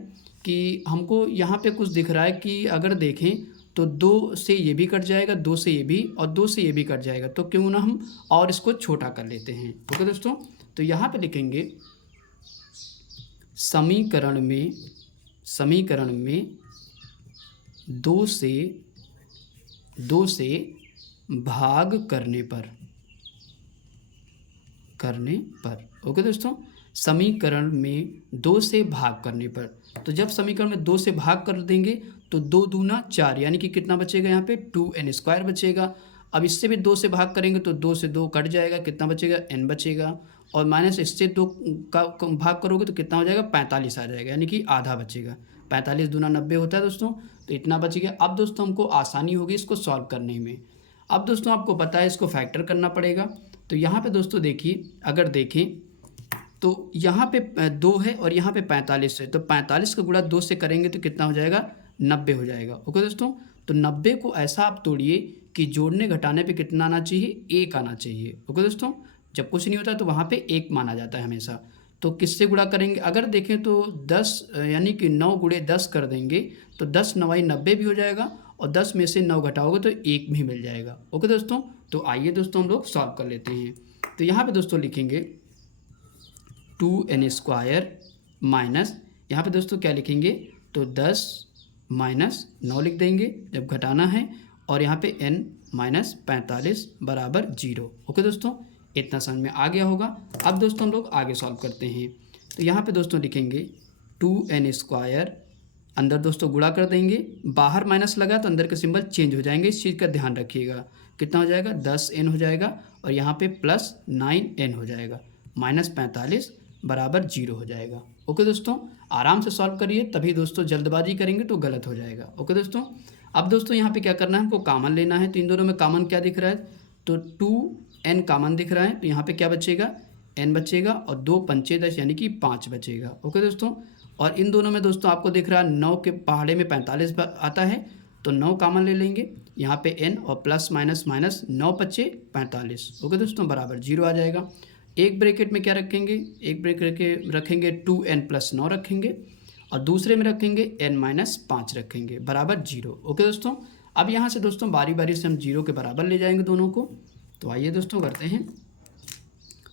कि हमको यहाँ पे कुछ दिख रहा है कि अगर देखें तो 2 से ये भी कट जाएगा, 2 से ये भी, और 2 से ये भी कट जाएगा, तो क्यों ना हम और इसको छोटा कर लेते हैं। ओके दोस्तों, तो यहाँ पे लिखेंगे समीकरण में 2 से भाग करने पर। ओके दोस्तों, समीकरण में 2 से भाग करने पर, तो जब समीकरण में 2 से भाग कर देंगे तो 2 दूना 4 यानी कि कितना बचेगा, यहाँ पे 2n² बचेगा। अब इससे भी 2 से भाग करेंगे तो 2 से 2 कट जाएगा, कितना बचेगा, n बचेगा, और माइनस इससे 2 का भाग करोगे तो कितना हो जाएगा, 45 आ जाएगा, यानी कि आधा बचेगा। 45 दूना 90 होता है दोस्तों, तो इतना बच गया। अब दोस्तों हमको आसानी होगी इसको सॉल्व करने में। अब दोस्तों आपको पता है इसको फैक्टर करना पड़ेगा। तो यहाँ पे दोस्तों देखिए, अगर देखें तो यहाँ पे 2 है और यहाँ पे 45 है, तो 45 का गुणा 2 से करेंगे तो कितना हो जाएगा, 90 हो जाएगा। ओके दोस्तों, तो 90 को ऐसा आप तोड़िए कि जोड़ने घटाने पे कितना आना चाहिए, 1 आना चाहिए। ओके दोस्तों, जब कुछ नहीं होता तो वहाँ पे 1 माना जाता है हमेशा। तो किससे गुणा करेंगे, अगर देखें तो 10 यानी कि 9 गुणे 10 कर देंगे तो 10 9 90 भी हो जाएगा, और 10 में से 9 घटाओगे तो 1 भी मिल जाएगा। ओके दोस्तों, तो आइए दोस्तों हम लोग सॉल्व कर लेते हैं। तो यहाँ पे दोस्तों लिखेंगे 2n² माइनस, यहाँ पे दोस्तों क्या लिखेंगे, तो 10 माइनस 9 लिख देंगे जब घटाना है, और यहाँ पे n माइनस 45 बराबर 0। ओके दोस्तों, इतना समझ में आ गया होगा। अब दोस्तों हम लोग आगे सॉल्व करते हैं। तो यहाँ पे दोस्तों लिखेंगे 2n², अंदर दोस्तों गुणा कर देंगे, बाहर माइनस लगा तो अंदर के सिंबल चेंज हो जाएंगे, इस चीज़ का ध्यान रखिएगा। कितना हो जाएगा, 10n हो जाएगा, और यहाँ पे प्लस 9n हो जाएगा, माइनस 45 बराबर 0 हो जाएगा। ओके दोस्तों, आराम से सॉल्व करिए, तभी दोस्तों जल्दबाजी करेंगे तो गलत हो जाएगा। ओके दोस्तों, अब दोस्तों यहाँ पे क्या करना है, हमको कॉमन लेना है। तो इन दोनों में कॉमन क्या दिख रहा है, तो 2n कॉमन दिख रहा है, तो यहाँ पे क्या बचेगा, n बचेगा, और 2 पंचे 10 यानी कि 5 बचेगा। ओके दोस्तों, और इन दोनों में दोस्तों आपको दिख रहा है 9 के पहाड़े में 45 आता है, तो 9 कॉमन ले लेंगे, यहाँ पे n और प्लस माइनस माइनस 9 पच्चे 45। ओके दोस्तों, बराबर 0 आ जाएगा। एक ब्रैकेट में क्या रखेंगे, एक ब्रैकेट रखेंगे 2n + 9 रखेंगे, और दूसरे में रखेंगे n - 5 रखेंगे, बराबर 0। ओके दोस्तों, अब यहाँ से दोस्तों बारी बारी से हम 0 के बराबर ले जाएंगे दोनों को। तो आइए दोस्तों करते हैं।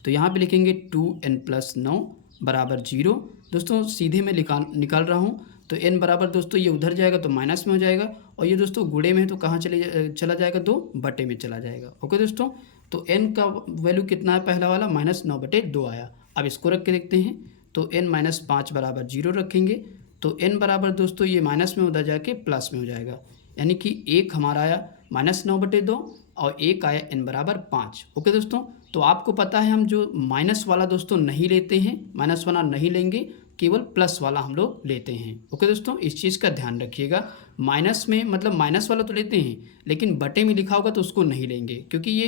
तो यहाँ पे लिखेंगे 2n+9 बराबर 0। दोस्तों सीधे मैं निकाल रहा हूँ, तो n बराबर दोस्तों ये उधर जाएगा तो माइनस में हो जाएगा, और ये दोस्तों गुणे में है तो कहाँ चला जाएगा, 2 बटे में चला जाएगा। ओके दोस्तों, तो n का वैल्यू कितना है, पहला वाला -9/2 आया। अब इसको रख के देखते हैं, तो n-5 बराबर 0 रखेंगे, तो n बराबर दोस्तों ये माइनस में उधर जाके प्लस में हो जाएगा, यानी कि 1 हमारा आया -9/2 और 1 आया n बराबर 5। ओके दोस्तों, तो आपको पता है हम जो माइनस वाला दोस्तों नहीं लेते हैं, माइनस वाला नहीं लेंगे, केवल प्लस वाला हम लोग लेते हैं। ओके दोस्तों, इस चीज़ का ध्यान रखिएगा। माइनस में मतलब माइनस वाला तो लेते हैं, लेकिन बटे में लिखा होगा तो उसको नहीं लेंगे, क्योंकि ये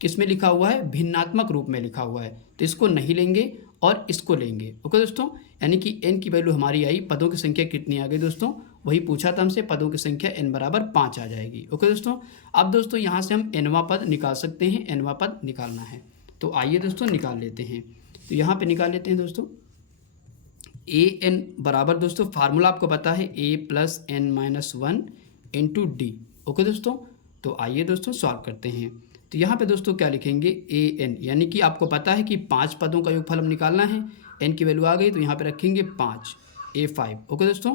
किस में लिखा हुआ है, भिन्नात्मक रूप में लिखा हुआ है, तो इसको नहीं लेंगे और इसको लेंगे। ओके दोस्तों, यानी कि n की वैल्यू हमारी आई, पदों की संख्या कितनी आ गई दोस्तों, वही पूछा था हमसे, पदों की संख्या n बराबर 5 आ जाएगी। ओके दोस्तों, अब दोस्तों यहाँ से हम nवां पद निकाल सकते हैं, nवां पद निकालना है, तो आइए दोस्तों निकाल लेते हैं। तो यहाँ पे निकाल लेते हैं दोस्तों, an बराबर दोस्तों फार्मूला आपको पता है a+n-1 इंटू डी। ओके दोस्तों, तो आइए दोस्तों सॉल्व करते हैं। तो यहाँ पे दोस्तों क्या लिखेंगे, an, यानी कि आपको पता है कि 5 पदों का योगफल हम निकालना है, n की वैल्यू आ गई तो यहाँ पे रखेंगे 5, a5। ओके दोस्तों,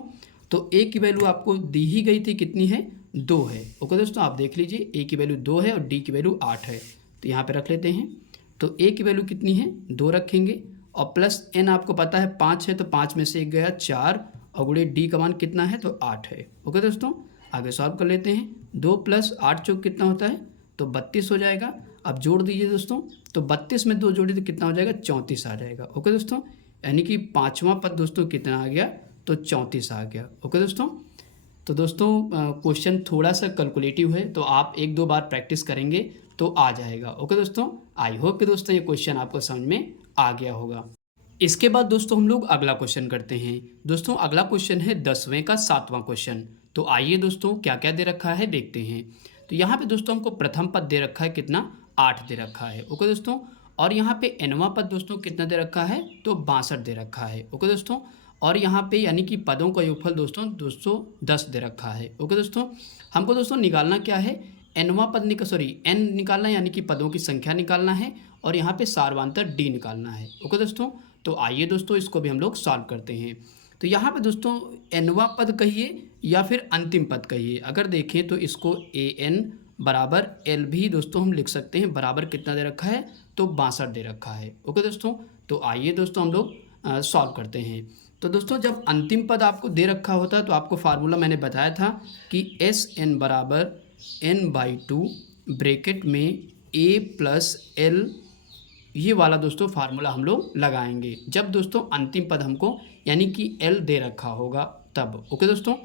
तो a की वैल्यू आपको दी ही गई थी, कितनी है, 2 है। ओके दोस्तों, आप देख लीजिए a की वैल्यू 2 है और d की वैल्यू 8 है, तो यहाँ पे रख लेते हैं। तो a की वैल्यू कितनी है, 2 रखेंगे, और प्लस n आपको पता है 5 है, तो 5 में से 1 गया 4, और गुणे d का मान कितना है, तो 8 है। ओके दोस्तों, आगे सॉल्व कर लेते हैं। 2 + 8 चौक कितना होता है, तो 32 हो जाएगा। अब जोड़ दीजिए दोस्तों, तो 32 में 2 जोड़ी तो कितना हो जाएगा, 34 आ जाएगा। ओके दोस्तों, यानी कि 5वां पद दोस्तों कितना आ गया, तो 34 आ गया। ओके दोस्तों, तो दोस्तों क्वेश्चन थोड़ा सा कैलकुलेटिव है, तो आप 1-2 बार प्रैक्टिस करेंगे तो आ जाएगा। ओके दोस्तों, आई होप कि दोस्तों ये क्वेश्चन आपको समझ में आ गया होगा। इसके बाद दोस्तों हम लोग अगला क्वेश्चन करते हैं। दोस्तों अगला क्वेश्चन है 10वें का 7वां क्वेश्चन। तो आइए दोस्तों क्या क्या दे रखा है देखते हैं। तो यहाँ पे दोस्तों हमको प्रथम पद दे रखा है, कितना, 8 दे रखा है। ओके दोस्तों, और यहाँ पे nवां पद दोस्तों कितना दे रखा है, तो 62 दे रखा है। ओके दोस्तों, और यहाँ पे यानी कि पदों का योगफल दोस्तों 210 दे रखा है। ओके दोस्तों, हमको दोस्तों निकालना क्या है, nवां पद n निकालना है, यानी कि पदों की संख्या निकालना है, और यहाँ पे सार्वधातुक d निकालना है। ओके दोस्तों, तो आइए दोस्तों इसको भी हम लोग सॉल्व करते हैं। तो यहाँ पे दोस्तों nवां पद कहिए या फिर अंतिम पद कहिए, अगर देखें तो इसको an बराबर l भी दोस्तों हम लिख सकते हैं, बराबर कितना दे रखा है, तो 62 दे रखा है। ओके दोस्तों, तो आइए दोस्तों हम लोग सॉल्व करते हैं। तो दोस्तों जब अंतिम पद आपको दे रखा होता है तो आपको फार्मूला मैंने बताया था कि Sn बराबर n/2 ब्रैकेट में a + l, ये वाला दोस्तों फार्मूला हम लोग लगाएंगे जब दोस्तों अंतिम पद हमको यानी कि l दे रखा होगा तब। ओके दोस्तों,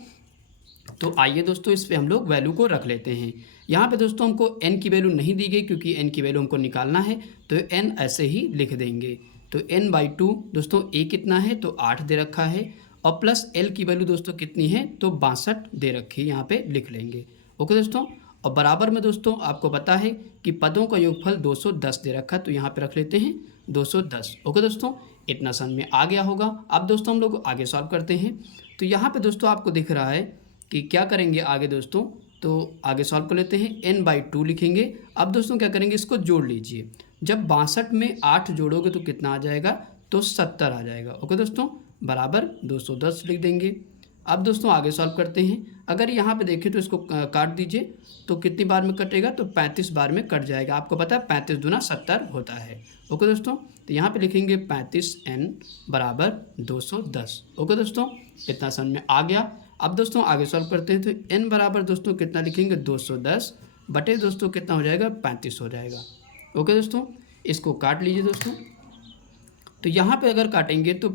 तो आइए दोस्तों इस पे हम लोग वैल्यू को रख लेते हैं। यहाँ पे दोस्तों हमको n की वैल्यू नहीं दी गई क्योंकि n की वैल्यू हमको निकालना है, तो n ऐसे ही लिख देंगे। तो n/2 दोस्तों a कितना है, तो 8 दे रखा है, और प्लस l की वैल्यू दोस्तों कितनी है, तो 62 दे रखी है, यहाँ पे लिख लेंगे। ओके दोस्तों, और बराबर में दोस्तों आपको पता है कि पदों का योगफल 210 दे रखा है, तो यहाँ पे रख लेते हैं 210। ओके दोस्तों, इतना समझ में आ गया होगा। अब दोस्तों हम लोग आगे सॉल्व करते हैं। तो यहाँ पे दोस्तों आपको दिख रहा है कि क्या करेंगे आगे दोस्तों, तो आगे सॉल्व कर लेते हैं। n/2 लिखेंगे। अब दोस्तों क्या करेंगे, इसको जोड़ लीजिए। जब 62 में 8 जोड़ोगे तो कितना आ जाएगा, तो 70 आ जाएगा। ओके दोस्तों, बराबर 210 लिख देंगे। अब दोस्तों आगे सॉल्व करते हैं। अगर यहाँ पे देखें तो इसको काट दीजिए, तो कितनी बार में कटेगा, तो 35 बार में कट जाएगा। आपको पता है 35 दूना 70 होता है। ओके दोस्तों, तो यहाँ पे लिखेंगे 35n बराबर 210। ओके दोस्तों, इतना समझ में आ गया। अब दोस्तों आगे सॉल्व करते हैं। तो n बराबर दोस्तों कितना लिखेंगे, 210 बटे दोस्तों कितना हो जाएगा, 35 हो जाएगा। ओके दोस्तों, इसको काट लीजिए दोस्तों। तो यहाँ पे अगर काटेंगे तो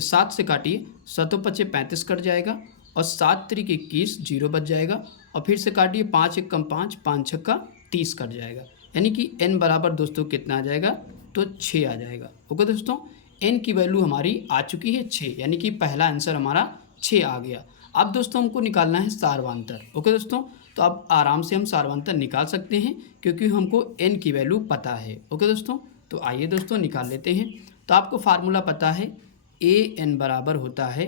7 से काटिए, 7 × 5 = 35 कट जाएगा, और 7 × 3 = 21, 0 बच जाएगा, और फिर से काटिए, 5 × 1 = 5, 5 × 6 = 30 कट जाएगा, यानी कि n बराबर दोस्तों कितना आ जाएगा, तो 6 आ जाएगा। ओके दोस्तों, n की वैल्यू हमारी आ चुकी है 6, यानी कि पहला आंसर हमारा 6 आ गया। अब दोस्तों हमको निकालना है सार्वधातुक। ओके दोस्तों, तो अब आराम से हम सार्वधातुक निकाल सकते हैं क्योंकि हमको n की वैल्यू पता है। ओके दोस्तों, तो आइए दोस्तों निकाल लेते हैं। तो आपको फार्मूला पता है an बराबर होता है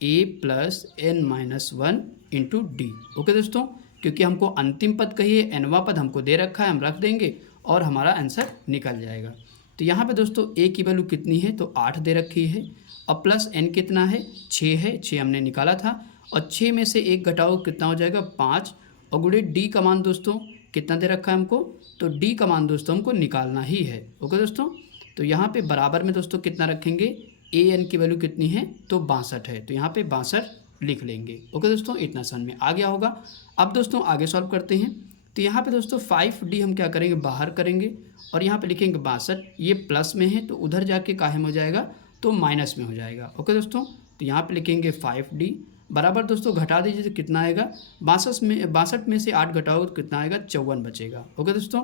a + n-1 into D. Okay दोस्तों, क्योंकि हमको अंतिम पद कहिए nवां पद हमको दे रखा है, हम रख देंगे और हमारा आंसर निकल जाएगा। तो यहाँ पे दोस्तों ए की वैल्यू कितनी है, तो 8 दे रखी है, और प्लस एन कितना है, 6 है, 6 हमने निकाला था, और 6 में से 1 घटाओ कितना हो जाएगा, 5, और गुणे डी का मान दोस्तों कितना दे रखा है हमको, तो डी का मान दोस्तों हमको निकालना ही है। ओके दोस्तों, तो यहाँ पे बराबर में दोस्तों कितना रखेंगे, ए एन की वैल्यू कितनी है, तो 62 है, तो यहाँ पे 62 लिख लेंगे। ओके दोस्तों, इतना समझ में आ गया होगा। अब दोस्तों आगे सॉल्व करते हैं। तो यहाँ पे दोस्तों 5D हम क्या करेंगे, बाहर करेंगे, और यहाँ पे लिखेंगे 62, ये प्लस में है तो उधर जाके काहे में हो जाएगा, तो माइनस में हो जाएगा। ओके दोस्तों, तो यहाँ पे लिखेंगे 5D बराबर दोस्तों घटा दीजिए तो कितना आएगा, 62 में से 8 घटाओ तो कितना आएगा, 54 बचेगा। ओके दोस्तों,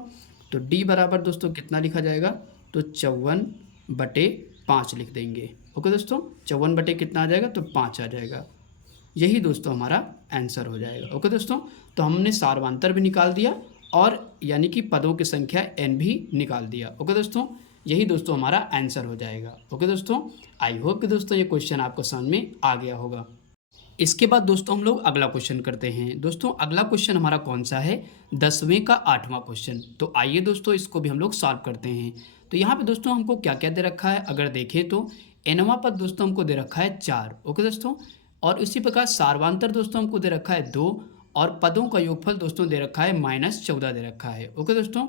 तो D बराबर दोस्तों कितना लिखा जाएगा, तो 54/5 लिख देंगे। ओके दोस्तों, 54 बटे कितना आ जाएगा, तो 5 आ जाएगा। यही दोस्तों हमारा आंसर हो जाएगा। ओके दोस्तों, तो हमने सार्वंतर भी निकाल दिया और यानी कि पदों की संख्या n भी निकाल दिया। ओके दोस्तों, यही दोस्तों हमारा आंसर हो जाएगा। ओके दोस्तों, आई होप कि दोस्तों ये क्वेश्चन आपको समझ में आ गया होगा। इसके बाद दोस्तों हम लोग अगला क्वेश्चन करते हैं। दोस्तों अगला क्वेश्चन हमारा कौन सा है, 10वें का 8वां क्वेश्चन। तो आइए दोस्तों इसको भी हम लोग सॉल्व करते हैं। तो यहाँ पे दोस्तों हमको क्या क्या दे रखा है, अगर देखें तो nवां पद दोस्तों हमको दे रखा है 4। ओके दोस्तों, और इसी प्रकार सार्वांतर दोस्तों हमको दे रखा है 2, और पदों का योगफल दोस्तों दे रखा है -14 दे रखा है। ओके दोस्तों,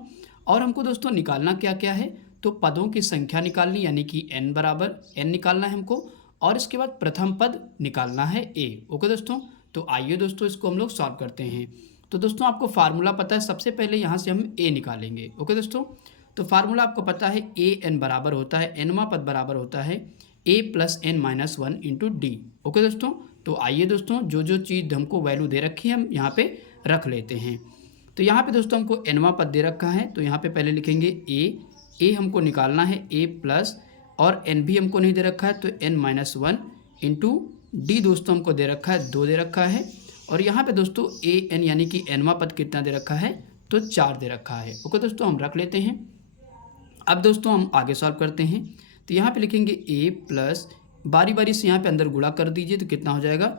और हमको दोस्तों निकालना क्या क्या है, तो पदों की संख्या निकालनी, यानी कि n बराबर n निकालना है हमको, और इसके बाद प्रथम पद निकालना है a। ओके दोस्तों, तो आइए दोस्तों इसको हम लोग सॉल्व करते हैं। तो दोस्तों आपको फार्मूला पता है, सबसे पहले यहाँ से हम a निकालेंगे। ओके दोस्तों, तो फार्मूला आपको पता है a n बराबर होता है, nवां पद बराबर होता है a + n-1 into D. Okay दोस्तों, तो आइए दोस्तों जो जो चीज़ हमको वैल्यू दे रखी है हम यहाँ पे रख लेते हैं। तो यहाँ पे दोस्तों हमको nवां पद दे रखा है, तो यहाँ पे पहले लिखेंगे a हमको निकालना है a प्लस, और n भी हमको नहीं दे रखा है तो n-1 इंटू डी दोस्तों हमको दे रखा है 2 दे रखा है, और यहाँ पे दोस्तों a n यानी कि nवां पद कितना दे रखा है, तो 4 दे रखा है। ओके दोस्तों, हम रख लेते हैं। अब दोस्तों हम आगे सॉल्व करते हैं। तो यहाँ पे लिखेंगे a प्लस, बारी बारी से यहाँ पे अंदर गुणा कर दीजिए तो कितना हो जाएगा,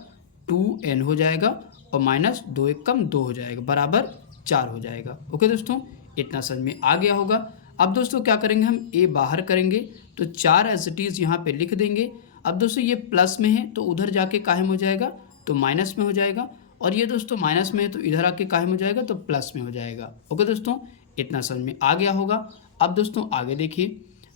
2n हो जाएगा, और -2 1 कम 2 हो जाएगा, बराबर 4 हो जाएगा। ओके दोस्तों, इतना समझ में आ गया होगा। अब दोस्तों क्या करेंगे, हम a बाहर करेंगे तो 4 एज इट इज़ यहाँ पे लिख देंगे। अब दोस्तों ये प्लस में है तो उधर जाके काहे में हो जाएगा, तो माइनस में हो जाएगा, और ये दोस्तों माइनस में है तो इधर आके काहे में हो जाएगा, तो प्लस में हो जाएगा। ओके दोस्तों, इतना समझ में आ गया होगा। अब दोस्तों आगे देखिए,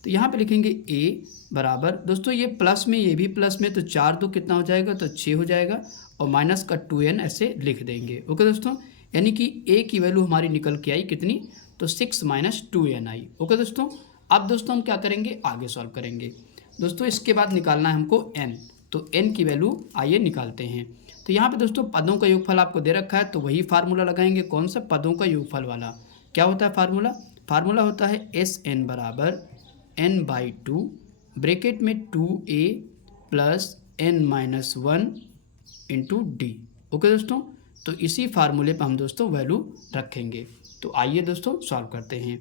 तो यहाँ पे लिखेंगे a बराबर दोस्तों, ये प्लस में ये भी प्लस में, तो 4 2 कितना हो जाएगा, तो 6 हो जाएगा, और माइनस का 2n ऐसे लिख देंगे। ओके दोस्तों, यानी कि a की वैल्यू हमारी निकल के आई कितनी, तो 6 - 2n आई। ओके दोस्तों, अब दोस्तों हम क्या करेंगे, आगे सॉल्व करेंगे। दोस्तों इसके बाद निकालना है हमको n, तो n की वैल्यू आइए निकालते हैं। तो यहाँ पे दोस्तों पदों का योगफल आपको दे रखा है, तो वही फार्मूला लगाएंगे। कौन सा, पदों का योगफल वाला। क्या होता है फार्मूला, फार्मूला होता है Sn बराबर n/2 ब्रैकेट में 2a plus n-1 into D. Okay दोस्तों, तो इसी फार्मूले पर हम दोस्तों वैल्यू रखेंगे। तो आइए दोस्तों सॉल्व करते हैं।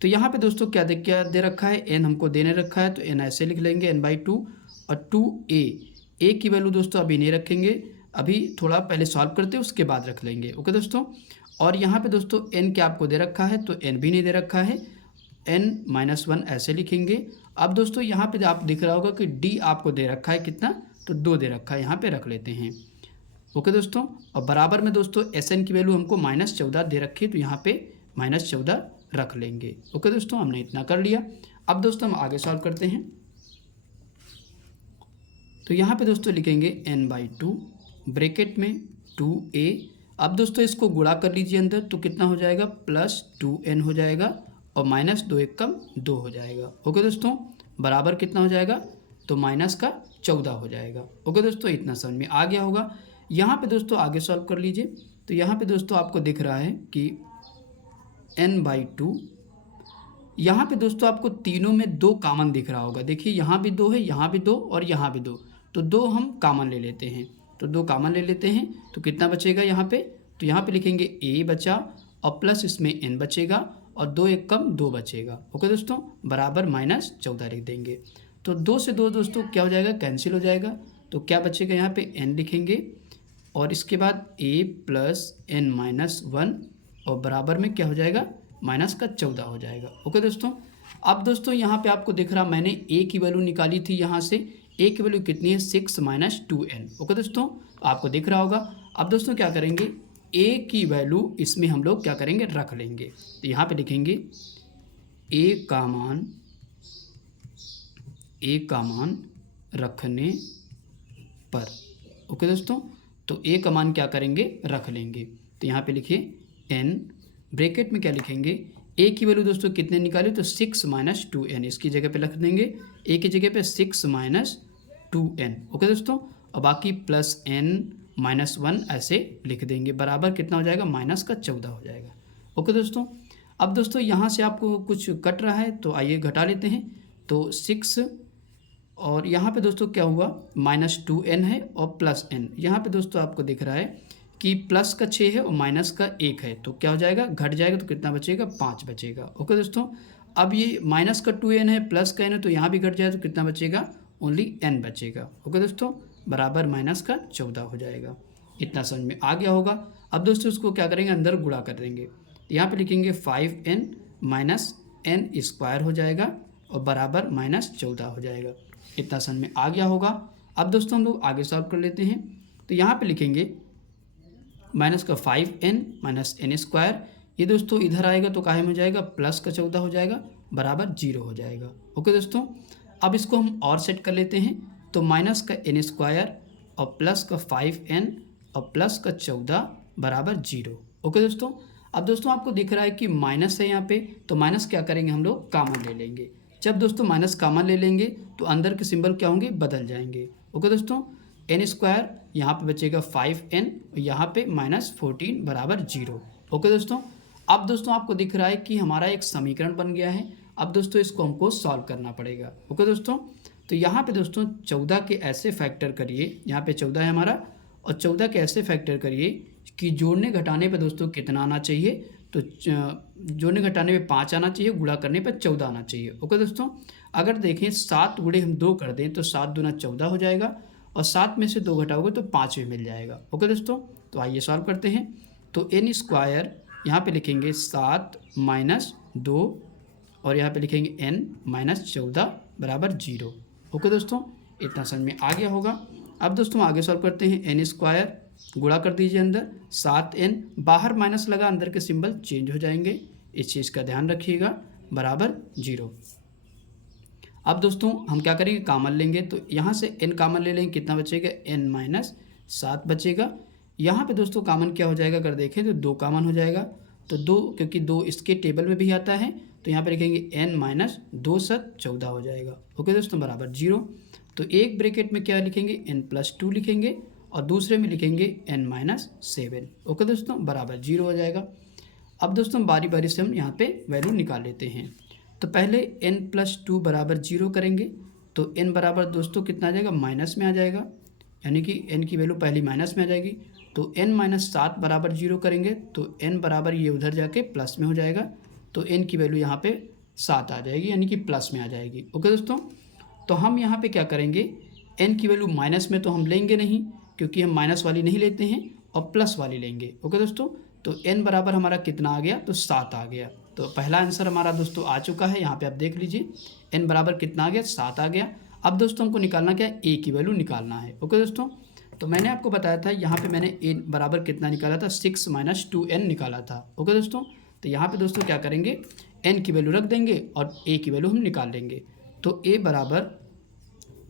तो यहाँ पे दोस्तों क्या दे रखा है, n हमको देने रखा है, तो n ऐसे लिख लेंगे n/2, और 2a की वैल्यू दोस्तों अभी नहीं रखेंगे, अभी थोड़ा पहले सॉल्व करते हैं उसके बाद रख लेंगे। ओके दोस्तों, और यहाँ पे दोस्तों n क्या आपको दे रखा है, तो n भी नहीं दे रखा है, n-1 ऐसे लिखेंगे। अब दोस्तों यहाँ पे आप दिख रहा होगा कि d आपको दे रखा है कितना, तो 2 दे रखा है, यहाँ पे रख लेते हैं। ओके दोस्तों, और बराबर में दोस्तों Sn की वैल्यू हमको -14 दे रखी है, तो यहाँ पे -14 रख लेंगे। ओके दोस्तों, हमने इतना कर लिया। अब दोस्तों हम आगे सॉल्व करते हैं। तो यहाँ पे दोस्तों लिखेंगे n/2 ब्रैकेट में 2a। अब दोस्तों इसको गुणा कर लीजिए अंदर, तो कितना हो जाएगा, +2n हो जाएगा, और -2 1 कम 2 हो जाएगा। ओके दोस्तों, बराबर कितना हो जाएगा, तो -14 हो जाएगा। ओके दोस्तों, इतना समझ में आ गया होगा। यहाँ पे दोस्तों आगे सॉल्व कर लीजिए। तो यहाँ पे दोस्तों आपको दिख रहा है कि n/2, यहाँ पे दोस्तों आपको तीनों में 2 कॉमन दिख रहा होगा। देखिए यहाँ भी 2 है, यहाँ भी 2 और यहाँ भी 2, तो 2 हम कॉमन ले लेते हैं। तो 2 कॉमन ले लेते हैं, तो कितना बचेगा यहाँ पे, तो यहाँ पे लिखेंगे a बचा, और प्लस इसमें n बचेगा, और 2 1 कम 2 बचेगा। ओके दोस्तों, बराबर -14 लिख देंगे। तो 2 से 2 दोस्तों क्या हो जाएगा, कैंसिल हो जाएगा, तो क्या बचेगा, यहाँ पे n लिखेंगे, और इसके बाद a प्लस n-1, और बराबर में क्या हो जाएगा, -14 हो जाएगा। ओके दोस्तों, अब दोस्तों यहाँ पे आपको दिख रहा, मैंने a की वैल्यू निकाली थी यहाँ से। a की वैल्यू कितनी है, 6 माइनस 2n। ओके दोस्तों, आपको दिख रहा होगा। अब दोस्तों क्या करेंगे, a की वैल्यू इसमें हम लोग क्या करेंगे, रख लेंगे। तो यहाँ पे लिखेंगे a का मान रखने पर। ओके दोस्तों, तो a का मान क्या करेंगे, रख लेंगे। तो यहाँ पे लिखिए n, ब्रैकेट में क्या लिखेंगे, a की वैल्यू दोस्तों कितने निकाले, तो 6 माइनस 2n, इसकी जगह पे रख देंगे। a की जगह पे 6 माइनस 2n। ओके दोस्तों, और बाकी प्लस n माइनस 1 ऐसे लिख देंगे, बराबर कितना हो जाएगा, माइनस का 14 हो जाएगा। ओके दोस्तों, अब दोस्तों यहाँ से आपको कुछ कट रहा है, तो आइए घटा लेते हैं। तो 6 और यहाँ पे दोस्तों क्या हुआ, -2n है और प्लस n। यहाँ पे दोस्तों आपको दिख रहा है कि प्लस का 6 है और माइनस का 1 है, तो क्या हो जाएगा, घट जाएगा, तो कितना बचेगा, 5 बचेगा। ओके दोस्तों, अब ये माइनस का 2n है, प्लस का n है, तो यहाँ भी घट जाएगा, तो कितना बचेगा, ओनली n बचेगा। ओके दोस्तों, बराबर माइनस का 14 हो जाएगा। इतना समझ में आ गया होगा। अब दोस्तों इसको क्या करेंगे, अंदर गुणा कर देंगे। तो यहाँ पे लिखेंगे 5n माइनस n स्क्वायर हो जाएगा और बराबर -14 हो जाएगा। इतना समझ में आ गया होगा। अब दोस्तों हम लोग आगे सॉल्व कर लेते हैं। तो यहाँ पे लिखेंगे माइनस का 5n माइनस n स्क्वायर, ये दोस्तों इधर आएगा तो काहे में हो जाएगा, प्लस का 14 हो जाएगा, बराबर 0 हो जाएगा। ओके दोस्तों, अब इसको हम और सेट कर लेते हैं। तो माइनस का n स्क्वायर और प्लस का 5n और प्लस का 14 बराबर 0। ओके दोस्तों, अब दोस्तों आपको दिख रहा है कि माइनस है यहाँ पे, तो माइनस क्या करेंगे, हम लोग कॉमन ले लेंगे। जब दोस्तों माइनस कॉमन ले लेंगे तो अंदर के सिंबल क्या होंगे, बदल जाएंगे। ओके दोस्तों, n स्क्वायर यहाँ पे बचेगा 5n और यहाँ पे -14 बराबर 0। ओके दोस्तों, अब दोस्तों आपको दिख रहा है कि हमारा एक समीकरण बन गया है। अब दोस्तों इसको हमको सॉल्व करना पड़ेगा। ओके दोस्तों, तो यहाँ पे दोस्तों 14 के ऐसे फैक्टर करिए, यहाँ पे 14 है हमारा, और 14 के ऐसे फैक्टर करिए कि जोड़ने घटाने पे दोस्तों कितना आना चाहिए, तो जोड़ने घटाने पे 5 आना चाहिए, गुणा करने पे 14 आना चाहिए। ओके दोस्तों, अगर देखें 7 गुणे हम 2 कर दें तो 7 दूना 14 हो जाएगा, और 7 में से 2 घटाओगे तो 5 भी मिल जाएगा। ओके दोस्तों, तो आइए सॉल्व करते हैं। तो n स्क्वायर यहाँ पे लिखेंगे 7 माइनस 2 और यहाँ पे लिखेंगे n माइनस 14 बराबर 0। ओके दोस्तों, इतना समझ में आ गया होगा। अब दोस्तों आगे सॉल्व करते हैं। n स्क्वायर गुणा कर दीजिए, अंदर 7n, बाहर माइनस लगा, अंदर के सिंबल चेंज हो जाएंगे, इस चीज़ का ध्यान रखिएगा, बराबर 0। अब दोस्तों हम क्या करेंगे, कॉमन लेंगे। तो यहाँ से n कॉमन ले लेंगे, कितना बचेगा, n माइनस 7 बचेगा। यहाँ पे दोस्तों कॉमन क्या हो जाएगा, अगर देखें तो 2 कॉमन हो जाएगा, तो 2, क्योंकि 2 इसके टेबल में भी आता है, तो यहाँ पे लिखेंगे n माइनस 2 7 14 हो जाएगा। ओके दोस्तों, बराबर 0। तो एक ब्रैकेट में क्या लिखेंगे, n प्लस 2 लिखेंगे और दूसरे में लिखेंगे n माइनस 7। ओके दोस्तों, बराबर 0 हो जाएगा। अब दोस्तों बारी बारी से हम यहाँ पे वैल्यू निकाल लेते हैं। तो पहले n प्लस 2 बराबर 0 करेंगे, तो n बराबर दोस्तों कितना आ जाएगा, माइनस में आ जाएगा, यानी कि n की वैल्यू पहली माइनस में आ जाएगी। तो n माइनस 7 बराबर 0 करेंगे, तो n बराबर ये उधर जाके प्लस में हो जाएगा, तो n की वैल्यू यहाँ पे 7 आ जाएगी, यानी कि प्लस में आ जाएगी। ओके दोस्तों, तो हम यहाँ पे क्या करेंगे, n की वैल्यू माइनस में तो हम लेंगे नहीं, क्योंकि हम माइनस वाली नहीं लेते हैं, और प्लस वाली लेंगे। ओके दोस्तों, तो n बराबर हमारा कितना आ गया, तो 7 आ गया। तो पहला आंसर हमारा दोस्तों आ चुका है, यहाँ पे आप देख लीजिए n बराबर कितना आ गया, 7 आ गया। अब दोस्तों हमको निकालना क्या है, a की वैल्यू निकालना है। ओके दोस्तों, तो मैंने आपको बताया था यहाँ पे मैंने a बराबर कितना निकाला था, 6 माइनस 2n निकाला था। ओके दोस्तों, तो यहाँ पे दोस्तों क्या करेंगे, n की वैल्यू रख देंगे और a की वैल्यू हम निकाल लेंगे। तो a बराबर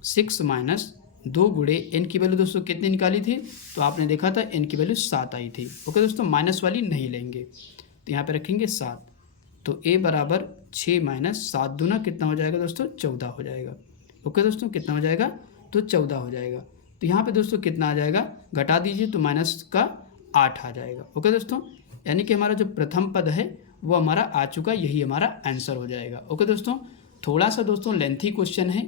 6 माइनस 2 गुणे n की वैल्यू दोस्तों कितनी निकाली थी, तो आपने देखा था n की वैल्यू 7 आई थी। ओके दोस्तों, माइनस वाली नहीं लेंगे, तो यहाँ पे रखेंगे 7। तो a बराबर 6 माइनस 7 दूना कितना हो जाएगा दोस्तों, 14 हो जाएगा। ओके दोस्तों, कितना हो जाएगा, तो 14 हो जाएगा। तो यहाँ पे दोस्तों कितना आ जाएगा, घटा दीजिए तो माइनस का 8 आ जाएगा। ओके दोस्तों, यानी कि हमारा जो प्रथम पद है वो हमारा आ चुका, यही हमारा आंसर हो जाएगा। ओके दोस्तों, थोड़ा सा दोस्तों लेंथी क्वेश्चन है।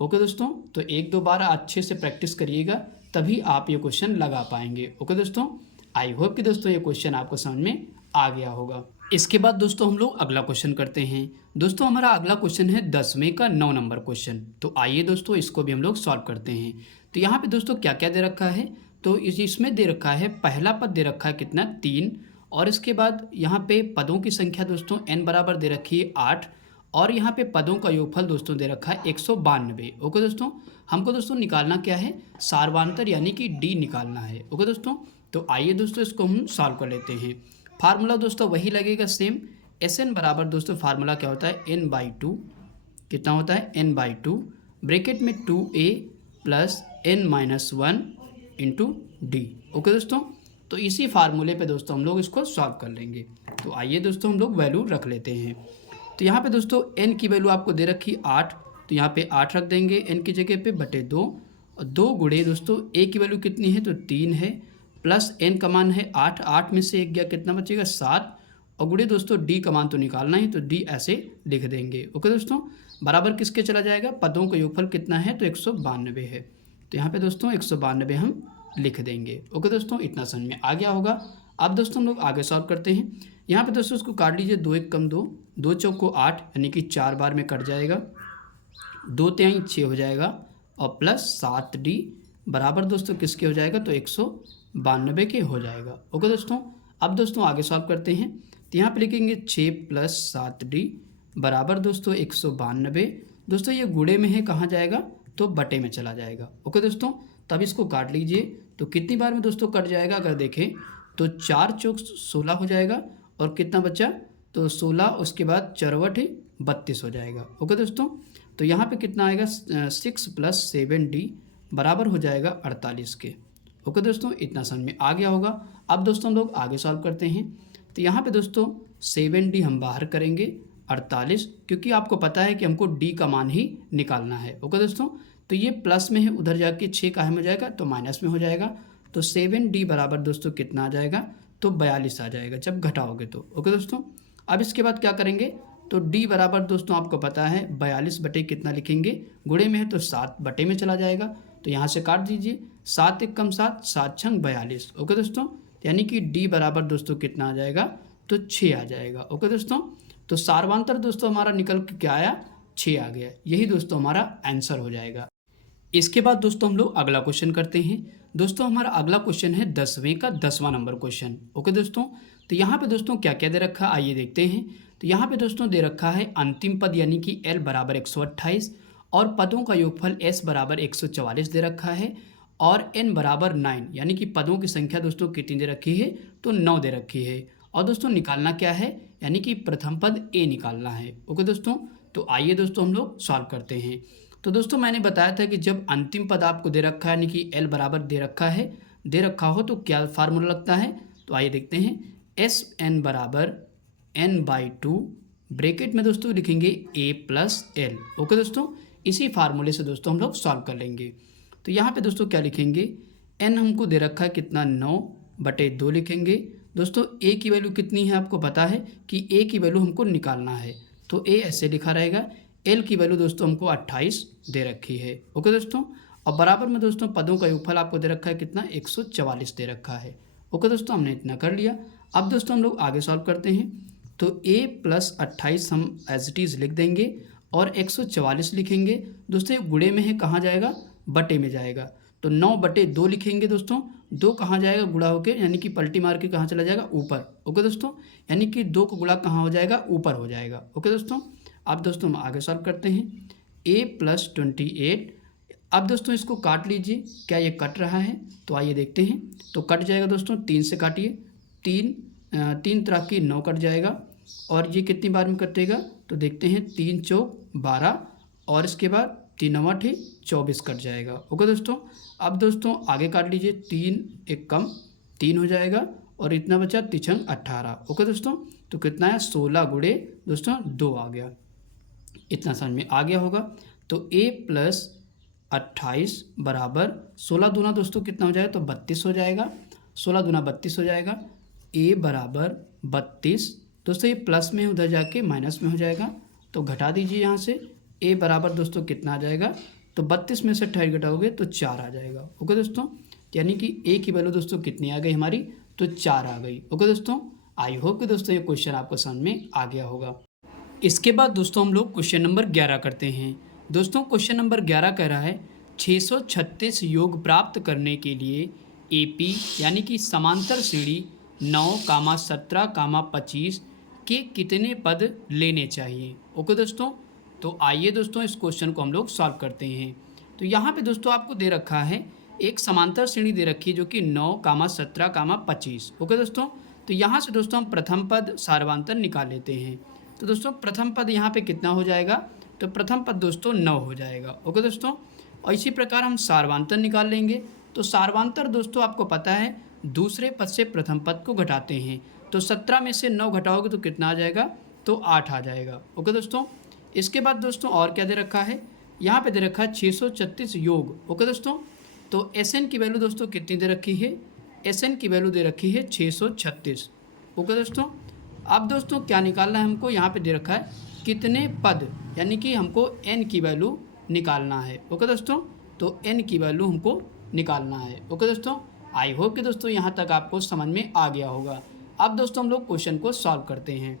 ओके दोस्तों, तो 1-2 बार अच्छे से प्रैक्टिस करिएगा, तभी आप ये क्वेश्चन लगा पाएंगे। ओके दोस्तों, आई होप कि दोस्तों ये क्वेश्चन आपको समझ में आ गया होगा। इसके बाद दोस्तों हम लोग अगला क्वेश्चन करते हैं। दोस्तों हमारा अगला क्वेश्चन है 10वें का 9 नंबर क्वेश्चन। तो आइए दोस्तों इसको भी हम लोग सॉल्व करते हैं। तो यहाँ पे दोस्तों क्या क्या दे रखा है, तो इसमें दे रखा है, पहला पद दे रखा है कितना, 3, और इसके बाद यहाँ पे पदों की संख्या दोस्तों n बराबर दे रखी है 8, और यहाँ पे पदों का योगफल दोस्तों दे रखा है 192। ओके दोस्तों, हमको दोस्तों निकालना क्या है, सार्वांतर यानी कि डी निकालना है। ओके दोस्तों, तो आइए दोस्तों इसको हम सॉल्व कर लेते हैं। फार्मूला दोस्तों वही लगेगा सेम। एस एन बराबर दोस्तों फार्मूला क्या होता है, एन बाई टू, कितना होता है, एन बाई टू, ब्रैकेट में 2a plus N minus one into D. Okay दोस्तों, तो इसी फार्मूले पे दोस्तों हम लोग इसको सॉल्व कर लेंगे। तो आइए दोस्तों हम लोग वैल्यू रख लेते हैं। तो यहाँ पे दोस्तों n की वैल्यू आपको दे रखी 8, तो यहाँ पे 8 रख देंगे n की जगह पे बटे 2, और 2 गुणे दोस्तों a की वैल्यू कितनी है, तो 3 है, प्लस n का मान है 8, 8 में से 1 गया, कितना बचेगा 7, और गुणे दोस्तों d का मान तो निकालना ही, तो d ऐसे लिख देंगे। ओके दोस्तों, बराबर किसके चला जाएगा, पदों का योगफल कितना है, तो 192 है, तो यहाँ पे दोस्तों 192 हम लिख देंगे। ओके दोस्तों, इतना समझ में आ गया होगा। अब दोस्तों हम लोग आगे सॉल्व करते हैं। यहाँ पे दोस्तों उसको काट लीजिए, 2 1 कम 2, 2 चौक को 8 यानी कि 4 बार में कट जाएगा, 2 तिहाई 6 हो जाएगा, और प्लस 7d बराबर दोस्तों किसके हो जाएगा, तो 192 के हो जाएगा। ओके दोस्तों, अब दोस्तों आगे सॉल्व करते हैं। तो यहाँ पे लिखेंगे 6 प्लस 7d बराबर दोस्तों 192। दोस्तों ये गुणे में है, कहाँ जाएगा, तो बटे में चला जाएगा। ओके दोस्तों, तब इसको काट लीजिए, तो कितनी बार में दोस्तों कट जाएगा, अगर देखें तो 4 चौक 16 हो जाएगा, और कितना बचा, तो 16, उसके बाद चरवट 32 हो जाएगा। ओके दोस्तों, तो यहाँ पे कितना आएगा, 6 प्लस 7d बराबर हो जाएगा 48 के। ओके दोस्तों, इतना समझ में आ गया होगा। अब दोस्तों हम लोग आगे सॉल्व करते हैं। तो यहाँ पे दोस्तों 7d हम बाहर करेंगे, 48, क्योंकि आपको पता है कि हमको d का मान ही निकालना है। ओके दोस्तों, तो ये प्लस में है, उधर जाके 6 काहे में हो जाएगा, तो माइनस में हो जाएगा, तो 7d बराबर दोस्तों कितना आ जाएगा, तो 42 आ जाएगा जब घटाओगे तो। ओके दोस्तों, अब इसके बाद क्या करेंगे, तो d बराबर दोस्तों आपको पता है 42 बटे कितना लिखेंगे, गुणे में है तो 7 बटे में चला जाएगा, तो यहाँ से काट दीजिए, 7 1 कम 7, 7 छंग 42। ओके दोस्तों, यानी कि d बराबर दोस्तों कितना आ जाएगा, तो 6 आ जाएगा। ओके दोस्तों, तो सार्वांतर दोस्तों हमारा निकल के क्या आया, 6 आ गया। यही दोस्तों हमारा आंसर हो जाएगा। इसके बाद दोस्तों हम लोग अगला क्वेश्चन करते हैं। दोस्तों हमारा अगला क्वेश्चन है 10वें का 10वां नंबर क्वेश्चन। ओके दोस्तों, तो यहाँ पे दोस्तों क्या क्या दे रखा है, आइए देखते हैं। तो यहाँ पे दोस्तों दे रखा है अंतिम पद यानी कि l बराबर 128, और पदों का योगफल s बराबर 144 दे रखा है, और n बराबर 9 यानी कि पदों की संख्या दोस्तों कितनी दे रखी है, तो 9 दे रखी है। और दोस्तों निकालना क्या है, यानी कि प्रथम पद a निकालना है। ओके दोस्तों, तो आइए दोस्तों हम लोग सॉल्व करते हैं। तो दोस्तों मैंने बताया था कि जब अंतिम पद आपको दे रखा है, यानी कि l बराबर दे रखा हो, तो क्या फार्मूला लगता है, तो आइए देखते हैं। एस एन बराबर n बाई टू, ब्रैकेट में दोस्तों लिखेंगे a प्लस एल। ओके दोस्तों, इसी फार्मूले से दोस्तों हम लोग सॉल्व कर लेंगे। तो यहाँ पे दोस्तों क्या लिखेंगे, n हमको दे रखा है कितना, 9 बटे 2 लिखेंगे। दोस्तों a की वैल्यू कितनी है, आपको पता है कि a की वैल्यू हमको निकालना है, तो a ऐसे लिखा रहेगा। l की वैल्यू दोस्तों हमको 28 दे रखी है। ओके दोस्तों, और बराबर में दोस्तों पदों का योगफल आपको दे रखा है कितना, 144 दे रखा है। ओके दोस्तों, हमने इतना कर लिया। अब दोस्तों हम लोग आगे सॉल्व करते हैं। तो a प्लस 28 हम एज इट इज़ लिख देंगे, और 144 लिखेंगे। दोस्तों ये गुणे में है, कहाँ जाएगा, बटे में जाएगा, तो 9 बटे 2 लिखेंगे। दोस्तों 2 कहाँ जाएगा, गुणा होके, यानी कि पलटी मार के कहाँ चला जाएगा, ऊपर। ओके दोस्तों, यानी कि 2 को गुणा कहाँ हो जाएगा, ऊपर हो जाएगा। ओके दोस्तों, अब दोस्तों हम आगे सॉल्व करते हैं। a प्लस 28, अब दोस्तों इसको काट लीजिए, क्या ये कट रहा है, तो आइए देखते हैं। तो कट जाएगा दोस्तों, 3 से काटिए, 3 तरह की 9 कट जाएगा, और ये कितनी बार में कटेगा, तो देखते हैं, 3 चौक 12, और इसके बाद 3 9 24 कट जाएगा। ओके दोस्तों, अब दोस्तों आगे काट लीजिए, 3 1 कम 3 हो जाएगा, और इतना बचा 3 18। ओके दोस्तों, तो कितना है, 16 गुणे दोस्तों 2 आ गया। इतना समझ में आ गया होगा। तो a प्लस 28 बराबर 16 दूना दोस्तों कितना हो जाएगा, तो 32 हो जाएगा, 16 दूना 32 हो जाएगा। a बराबर 32, दोस्तों ये प्लस में उधर जाके माइनस में हो जाएगा, तो घटा दीजिए यहाँ से। a बराबर दोस्तों कितना आ जाएगा, तो 32 में से 28 घटाओगे तो 4 आ जाएगा। ओके दोस्तों, यानी कि a की वैल्यू दोस्तों कितनी आ गई हमारी, तो 4 आ गई। ओके दोस्तों, आई होप कि दोस्तों ये क्वेश्चन आपको समझ में आ गया होगा। इसके बाद दोस्तों हम लोग क्वेश्चन नंबर 11 करते हैं। दोस्तों क्वेश्चन नंबर 11 कह रहा है 636 योग प्राप्त करने के लिए AP यानी कि समांतर श्रेणी 9, 17, 25 के कितने पद लेने चाहिए। ओके दोस्तों, तो आइए दोस्तों इस क्वेश्चन को हम लोग सॉल्व करते हैं। तो यहाँ पे दोस्तों आपको दे रखा है एक समांतर श्रेणी दे रखी है जो कि 9, 17, 25। ओके दोस्तों, तो यहाँ से दोस्तों हम प्रथम पद सार्वधातुक निकाल लेते हैं। तो दोस्तों प्रथम पद यहाँ पे कितना हो जाएगा, तो प्रथम पद दोस्तों 9 हो जाएगा। ओके दोस्तों, और इसी प्रकार हम सार्वधातुक निकाल लेंगे। तो सार्वधातुक दोस्तों आपको पता है दूसरे पद से प्रथम पद को घटाते हैं। तो 17 में से 9 घटाओगे तो कितना आ जाएगा, तो 8 आ जाएगा। ओके दोस्तों, इसके बाद दोस्तों और क्या दे रखा है, यहाँ पे दे रखा है 636 योग। ओके दोस्तों, तो SN की वैल्यू दोस्तों कितनी दे रखी है, SN की वैल्यू दे रखी है 636। ओके दोस्तों, अब दोस्तों क्या निकालना है हमको, यहाँ पे दे रखा है कितने पद, यानी कि हमको N की वैल्यू निकालना है। ओके दोस्तों, तो N की वैल्यू हमको निकालना है। ओके दोस्तों, आई होप कि दोस्तों यहाँ तक आपको समझ में आ गया होगा। अब दोस्तों हम लोग क्वेश्चन को सॉल्व करते हैं।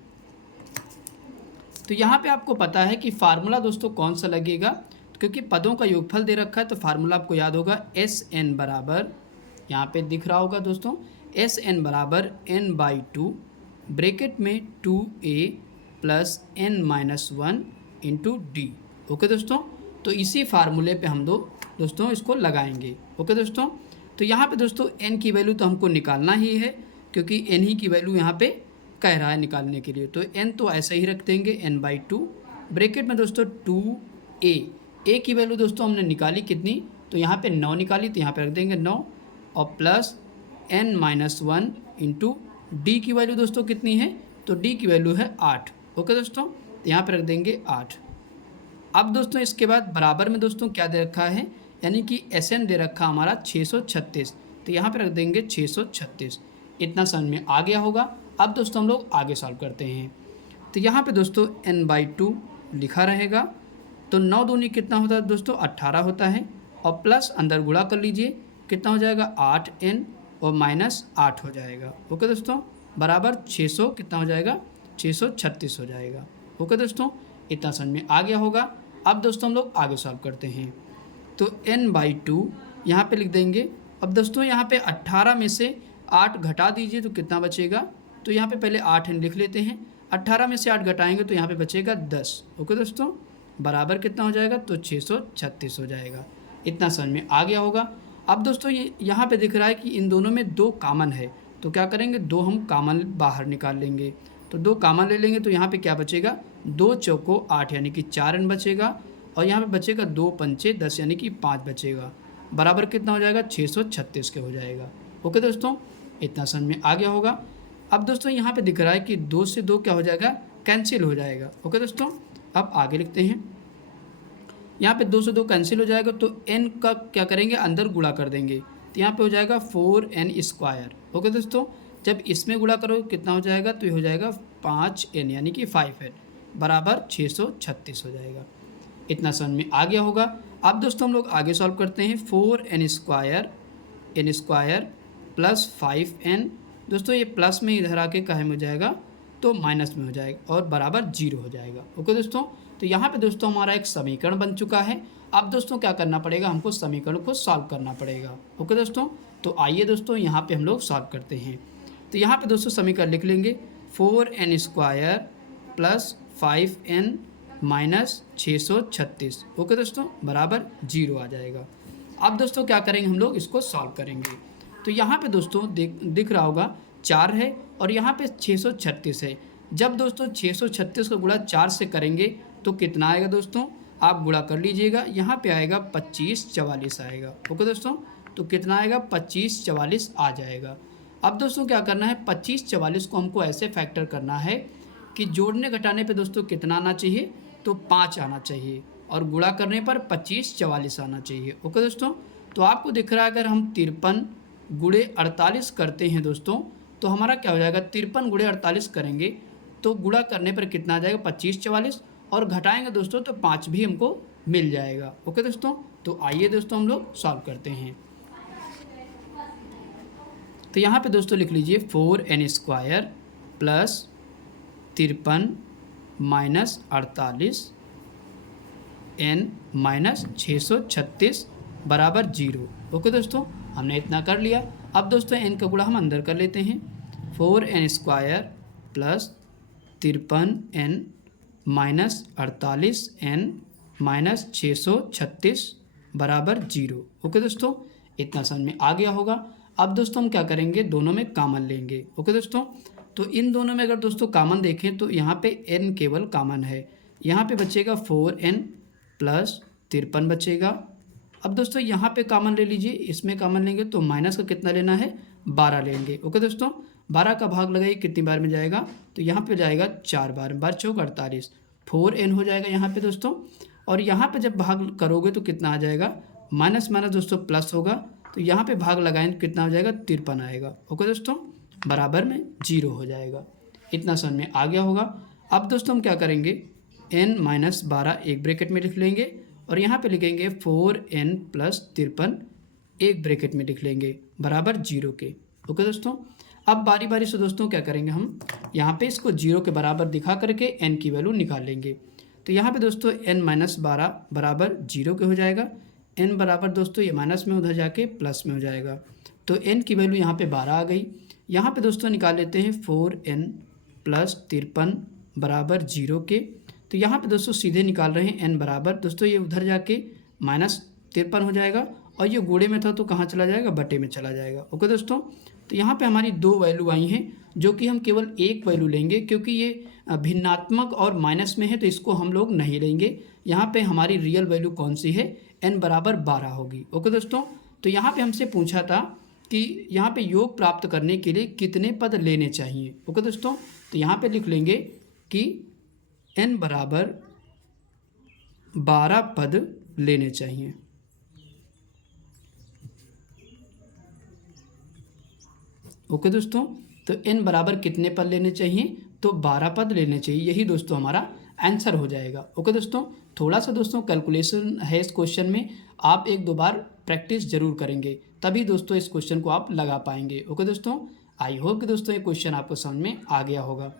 तो यहाँ पे आपको पता है कि फार्मूला दोस्तों कौन सा लगेगा, क्योंकि पदों का योगफल दे रखा है तो फार्मूला आपको याद होगा SN बराबर, यहाँ पे दिख रहा होगा दोस्तों, SN बराबर n/2 ब्रैकेट में 2a plus n-1 into D. Okay दोस्तों, तो इसी फार्मूले पे हम दोस्तों इसको लगाएंगे। ओके दोस्तों, तो यहाँ पे दोस्तों n की वैल्यू तो हमको निकालना ही है, क्योंकि n ही की वैल्यू यहाँ पे कह रहा है निकालने के लिए। तो n तो ऐसे ही रख देंगे n/2 ब्रैकेट में दोस्तों 2a की वैल्यू दोस्तों हमने निकाली कितनी, तो यहाँ पे 9 निकाली, तो यहाँ पे रख देंगे 9 और प्लस n-1 इंटू डी की वैल्यू दोस्तों कितनी है, तो डी की वैल्यू है 8। ओके दोस्तों, तो यहाँ पे रख देंगे 8। अब दोस्तों इसके बाद बराबर में दोस्तों क्या दे रखा है, यानी कि SN दे रखा हमारा 636, तो यहाँ पे रख देंगे 636। इतना समझ में आ गया होगा। अब दोस्तों हम लोग आगे सॉल्व करते हैं। तो यहाँ पे दोस्तों n/2 लिखा रहेगा, तो 9 दूनी कितना होता है दोस्तों, 18 होता है, और प्लस अंदर गुणा कर लीजिए कितना हो जाएगा 8n और -8 हो जाएगा। ओके दोस्तों, बराबर 600 कितना हो जाएगा, 636 हो जाएगा। ओके दोस्तों, इतना समझ में आ गया होगा। अब दोस्तों हम लोग आगे सॉल्व करते हैं। तो n/2 यहाँ पे लिख देंगे। अब दोस्तों यहाँ पे 18 में से 8 घटा दीजिए तो कितना बचेगा, तो यहाँ पे पहले 8n लिख लेते हैं। 18 में से 8 घटाएंगे तो यहाँ पे बचेगा 10। ओके दोस्तों, बराबर कितना हो जाएगा, तो 636 हो जाएगा। इतना समझ में आ गया होगा। अब दोस्तों ये यहाँ पे दिख रहा है कि इन दोनों में 2 कॉमन है, तो क्या करेंगे, 2 हम कॉमन बाहर निकाल लेंगे। तो 2 कॉमन ले लेंगे तो यहाँ पे क्या बचेगा, 2 चौको 8 यानी कि 4n बचेगा, और यहाँ पे बचेगा 2 पंचे 10 यानी कि 5 बचेगा। बराबर कितना हो जाएगा, 636 के हो जाएगा। ओके दोस्तों, इतना समझ में आ गया होगा। अब दोस्तों यहाँ पे दिख रहा है कि 2 से 2 क्या हो जाएगा, कैंसिल हो जाएगा। ओके दोस्तों, अब आगे लिखते हैं। यहाँ पे 2 से 2 कैंसिल हो जाएगा, तो n का क्या करेंगे, अंदर गुणा कर देंगे, तो यहाँ पे हो जाएगा 4n²। ओके दोस्तों, जब इसमें गुणा करो कितना हो जाएगा, तो ये हो जाएगा 5n यानी कि 5n बराबर 636 हो जाएगा। इतना समझ में आ गया होगा। अब दोस्तों हम लोग आगे सॉल्व करते हैं। 4n² प्लस 5n, दोस्तों ये प्लस में इधर आके काहे में हो जाएगा, तो माइनस में हो जाएगा और बराबर 0 हो जाएगा। ओके दोस्तों, तो यहाँ पे दोस्तों हमारा एक समीकरण बन चुका है। अब दोस्तों क्या करना पड़ेगा, हमको समीकरण को सॉल्व करना पड़ेगा। ओके दोस्तों, तो आइए दोस्तों यहाँ पे हम लोग सॉल्व करते हैं। तो यहाँ पे दोस्तों समीकरण लिख लेंगे 4n² plus 5n minus 636। Okay दोस्तों, बराबर 0 आ जाएगा। अब दोस्तों क्या करेंगे, हम लोग इसको सॉल्व करेंगे। तो यहाँ पे दोस्तों दिख रहा होगा 4 है और यहाँ पे 636 है। जब दोस्तों 636 का गुणा 4 से करेंगे तो कितना आएगा दोस्तों, आप गुणा कर लीजिएगा। यहाँ पे आएगा 2544 आएगा। ओके दोस्तों, तो कितना आएगा, 2544 आ जाएगा। अब दोस्तों क्या करना है, 2544 को हमको ऐसे फैक्टर करना है कि जोड़ने घटाने पे दोस्तों कितना आना चाहिए, तो 5 आना चाहिए, और गुणा करने पर 2544 आना चाहिए। ओके दोस्तों, तो आपको दिख रहा है अगर हम 53 गुणे 48 करते हैं दोस्तों, तो हमारा क्या हो जाएगा, 53 गुणे 48 करेंगे तो गुणा करने पर कितना आ जाएगा, 2544, और घटाएंगे दोस्तों तो 5 भी हमको मिल जाएगा। ओके दोस्तों, तो आइए दोस्तों हम लोग सॉल्व करते हैं। तो यहाँ पे दोस्तों लिख लीजिए 4n² plus 53 minus 48 n minus 636 बराबर 0। ओके दोस्तों, हमने इतना कर लिया। अब दोस्तों n का गुणा हम अंदर कर लेते हैं। 4n² plus 53n minus 48n minus 636 बराबर 0। ओके दोस्तों, इतना समझ में आ गया होगा। अब दोस्तों हम क्या करेंगे, दोनों में कॉमन लेंगे। ओके दोस्तों, तो इन दोनों में अगर दोस्तों कॉमन देखें तो यहाँ पे n केवल कॉमन है। यहाँ पे बचेगा 4n प्लस 53 बचेगा। अब दोस्तों यहाँ पे कॉमन ले लीजिए, इसमें कॉमन लेंगे तो माइनस का कितना लेना है, 12 लेंगे। ओके दोस्तों, 12 का भाग लगाइए कितनी बार में जाएगा, तो यहाँ पे जाएगा 4 बार, बार चौक 48, 4n हो जाएगा यहाँ पे दोस्तों। और यहाँ पे जब भाग करोगे तो कितना आ जाएगा, माइनस माइनस दोस्तों प्लस होगा, तो यहाँ पे भाग लगाएं तो कितना हो जाएगा, 53 आएगा। ओके दोस्तों, बराबर में 0 हो जाएगा। इतना समझ में आ गया होगा। अब दोस्तों हम क्या करेंगे, n माइनस 12 एक ब्रैकेट में लिख लेंगे और यहाँ पे लिखेंगे 4n प्लस 53 एक ब्रैकेट में लिख लेंगे बराबर 0 के। ओके दोस्तों, अब बारी बारी से दोस्तों क्या करेंगे, हम यहाँ पे इसको 0 के बराबर दिखा करके n की वैल्यू निकाल लेंगे। तो यहाँ पे दोस्तों n माइनस 12 बराबर 0 के हो जाएगा। n बराबर दोस्तों ये माइनस में उधर जाके प्लस में हो जाएगा, तो n की वैल्यू यहाँ पे 12 आ गई। यहाँ पे दोस्तों निकाल लेते हैं 4n प्लस 53 बराबर 0 के। तो यहाँ पे दोस्तों सीधे निकाल रहे हैं n बराबर दोस्तों ये उधर जाके माइनस 53 हो जाएगा, और ये गुणे में था तो कहाँ चला जाएगा, बटे में चला जाएगा। ओके दोस्तों, तो यहाँ पे हमारी 2 वैल्यू आई हैं, जो कि हम केवल एक वैल्यू लेंगे क्योंकि ये भिन्नात्मक और माइनस में है, तो इसको हम लोग नहीं लेंगे। यहाँ पे हमारी रियल वैल्यू कौन सी है, n बराबर 12 होगी। ओके दोस्तों, तो यहाँ पे हमसे पूछा था कि यहाँ पे योग प्राप्त करने के लिए कितने पद लेने चाहिए। ओके दोस्तों, तो यहाँ पे लिख लेंगे कि n बराबर 12 पद लेने चाहिए। ओके दोस्तों, तो n बराबर कितने पद लेने चाहिए, तो 12 पद लेने चाहिए। यही दोस्तों हमारा आंसर हो जाएगा। ओके दोस्तों, थोड़ा सा दोस्तों कैलकुलेशन है इस क्वेश्चन में, आप एक दो बार प्रैक्टिस जरूर करेंगे तभी दोस्तों इस क्वेश्चन को आप लगा पाएंगे। ओके दोस्तों, आई होप कि दोस्तों ये क्वेश्चन आपको समझ में आ गया होगा।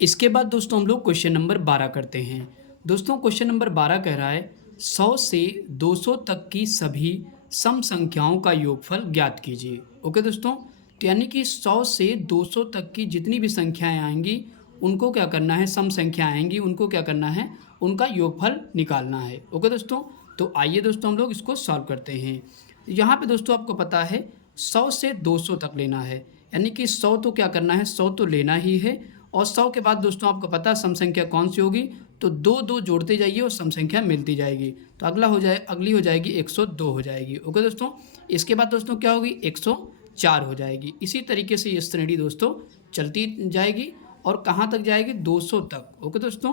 इसके बाद दोस्तों हम लोग क्वेश्चन नंबर 12 करते हैं। दोस्तों क्वेश्चन नंबर 12 कह रहा है 100 से 200 तक की सभी सम संख्याओं का योगफल ज्ञात कीजिए। ओके दोस्तों, तो यानी कि 100 से 200 तक की जितनी भी संख्याएं आएंगी उनको क्या करना है, सम संख्या आएंगी उनको क्या करना है, उनका योगफल निकालना है। ओके दोस्तों, तो आइए दोस्तों हम लोग इसको सॉल्व करते हैं। यहाँ पे दोस्तों आपको पता है 100 से 200 तक लेना है, यानी कि 100 तो क्या करना है, 100 तो लेना ही है। और 100 के बाद दोस्तों आपको पता है सम संख्या कौन सी होगी, तो 2 2 जोड़ते जाइए और सम संख्या मिलती जाएगी, तो अगली हो जाएगी 102 हो जाएगी। ओके दोस्तों, इसके बाद दोस्तों क्या होगी, 104 हो जाएगी। इसी तरीके से ये श्रेणी दोस्तों चलती जाएगी और कहाँ तक जाएगी, 200 तक। ओके दोस्तों,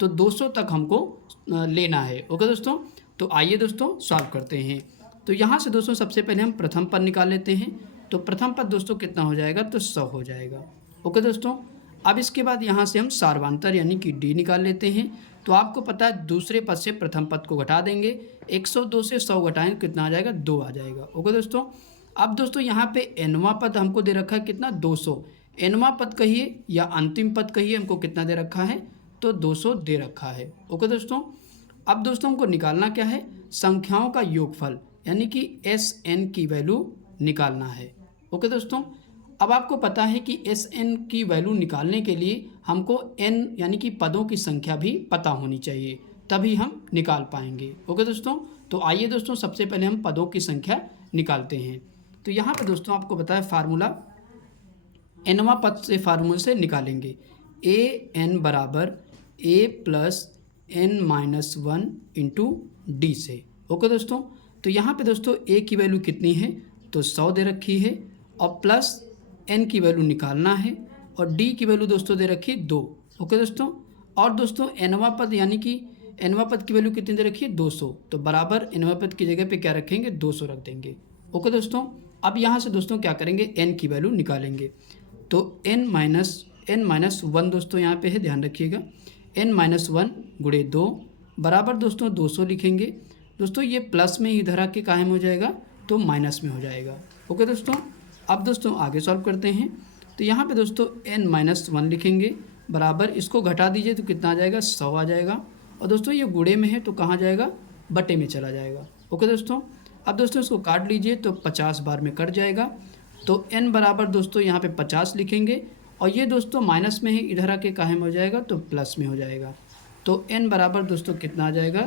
तो 200 तक हमको लेना है। ओके दोस्तों, तो आइए दोस्तों सॉल्व करते हैं। तो यहाँ से दोस्तों सबसे पहले हम प्रथम पद निकाल लेते हैं। तो प्रथम पद दोस्तों कितना हो जाएगा, तो 100 हो जाएगा। ओके दोस्तों, अब इसके बाद यहाँ से हम सार्वधातर यानी कि d निकाल लेते हैं। तो आपको पता है दूसरे पद से प्रथम पद को घटा देंगे, 102 से 100 घटाएं कितना आ जाएगा, 2 आ जाएगा। ओके दोस्तों, अब दोस्तों यहाँ पे nवां पद हमको दे रखा है कितना, 200। nवां पद कहिए या अंतिम पद कहिए, हमको कितना दे रखा है, तो 200 दे रखा है। ओके दोस्तों, अब दोस्तों हमको निकालना क्या है, संख्याओं का योगफल यानी कि Sn की वैल्यू निकालना है। ओके दोस्तों, अब आपको पता है कि Sn की वैल्यू निकालने के लिए हमको n यानी कि पदों की संख्या भी पता होनी चाहिए, तभी हम निकाल पाएंगे। ओके दोस्तों, तो आइए दोस्तों सबसे पहले हम पदों की संख्या निकालते हैं। तो यहाँ पे दोस्तों आपको पता है फार्मूला nवां पद से फार्मूले से निकालेंगे, an बराबर a plus n minus 1 into D से। ओके दोस्तों, तो यहाँ पे दोस्तों a की वैल्यू कितनी है, तो 100 दे रखी है, और प्लस n की वैल्यू निकालना है, और d की वैल्यू दोस्तों दे रखी है 2। ओके दोस्तों, और दोस्तों nवां पद यानी कि nवां पद की वैल्यू कितनी दे रखी है, 200, तो बराबर nवां पद की जगह पे क्या रखेंगे, 200 रख देंगे। ओके दोस्तों, अब यहाँ से दोस्तों क्या करेंगे, n की वैल्यू निकालेंगे। तो n माइनस 1 दोस्तों यहाँ पे है, ध्यान रखिएगा, n माइनस 1 गुणे 2 बराबर दोस्तों 200 लिखेंगे। दोस्तों ये प्लस में इधर आके कायम हो जाएगा, तो माइनस में हो जाएगा। ओके दोस्तों, अब दोस्तों आगे सॉल्व करते हैं। तो यहाँ पे दोस्तों n माइनस 1 लिखेंगे बराबर, इसको घटा दीजिए तो कितना आ जाएगा, 100 आ जाएगा। और दोस्तों ये गुणे में है तो कहाँ जाएगा, बटे में चला जाएगा। ओके दोस्तों, अब दोस्तों इसको काट लीजिए तो 50 बार में कट जाएगा। तो n बराबर दोस्तों यहाँ पे 50 लिखेंगे, और ये दोस्तों माइनस में है, इधर आके काहे में हो जाएगा तो प्लस में हो जाएगा। तो n बराबर दोस्तों कितना आ जाएगा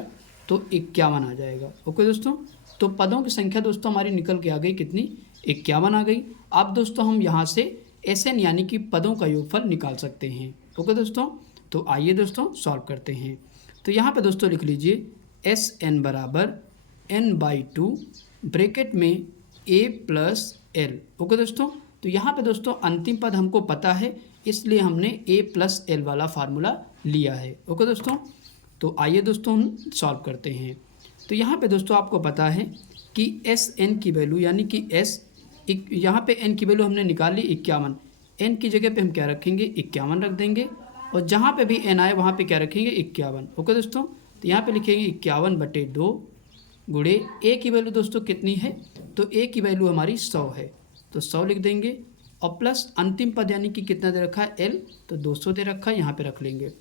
तो 51 आ जाएगा। ओके दोस्तों, तो पदों की संख्या दोस्तों हमारी निकल के आ गई कितनी, 51 आ गई। अब दोस्तों हम यहाँ से SN यानी कि पदों का योगफल निकाल सकते हैं। ओके दोस्तों, तो आइए दोस्तों सॉल्व करते हैं। तो यहाँ पे दोस्तों लिख लीजिए SN बराबर n/2 ब्रैकेट में a प्लस l। ओके दोस्तों, तो यहाँ पे दोस्तों अंतिम पद हमको पता है, इसलिए हमने a प्लस l वाला फार्मूला लिया है। ओके दोस्तों, तो आइए दोस्तों हम सॉल्व करते हैं। तो यहाँ पे दोस्तों आपको पता है कि SN की वैल्यू यानी कि S, यहाँ पे n की वैल्यू हमने निकाल ली 51, n की जगह पे हम क्या रखेंगे 51 रख देंगे, और जहाँ पे भी n आए वहाँ पे क्या रखेंगे 51। ओके दोस्तों, तो यहाँ पे लिखेंगे 51/2 गुणे a की वैल्यू दोस्तों कितनी है, तो a की वैल्यू हमारी 100 है, तो 100 लिख देंगे, और प्लस अंतिम पद यानी कि कितना दे रखा है l, तो 200 दे रखा है, यहाँ पे रख लेंगे।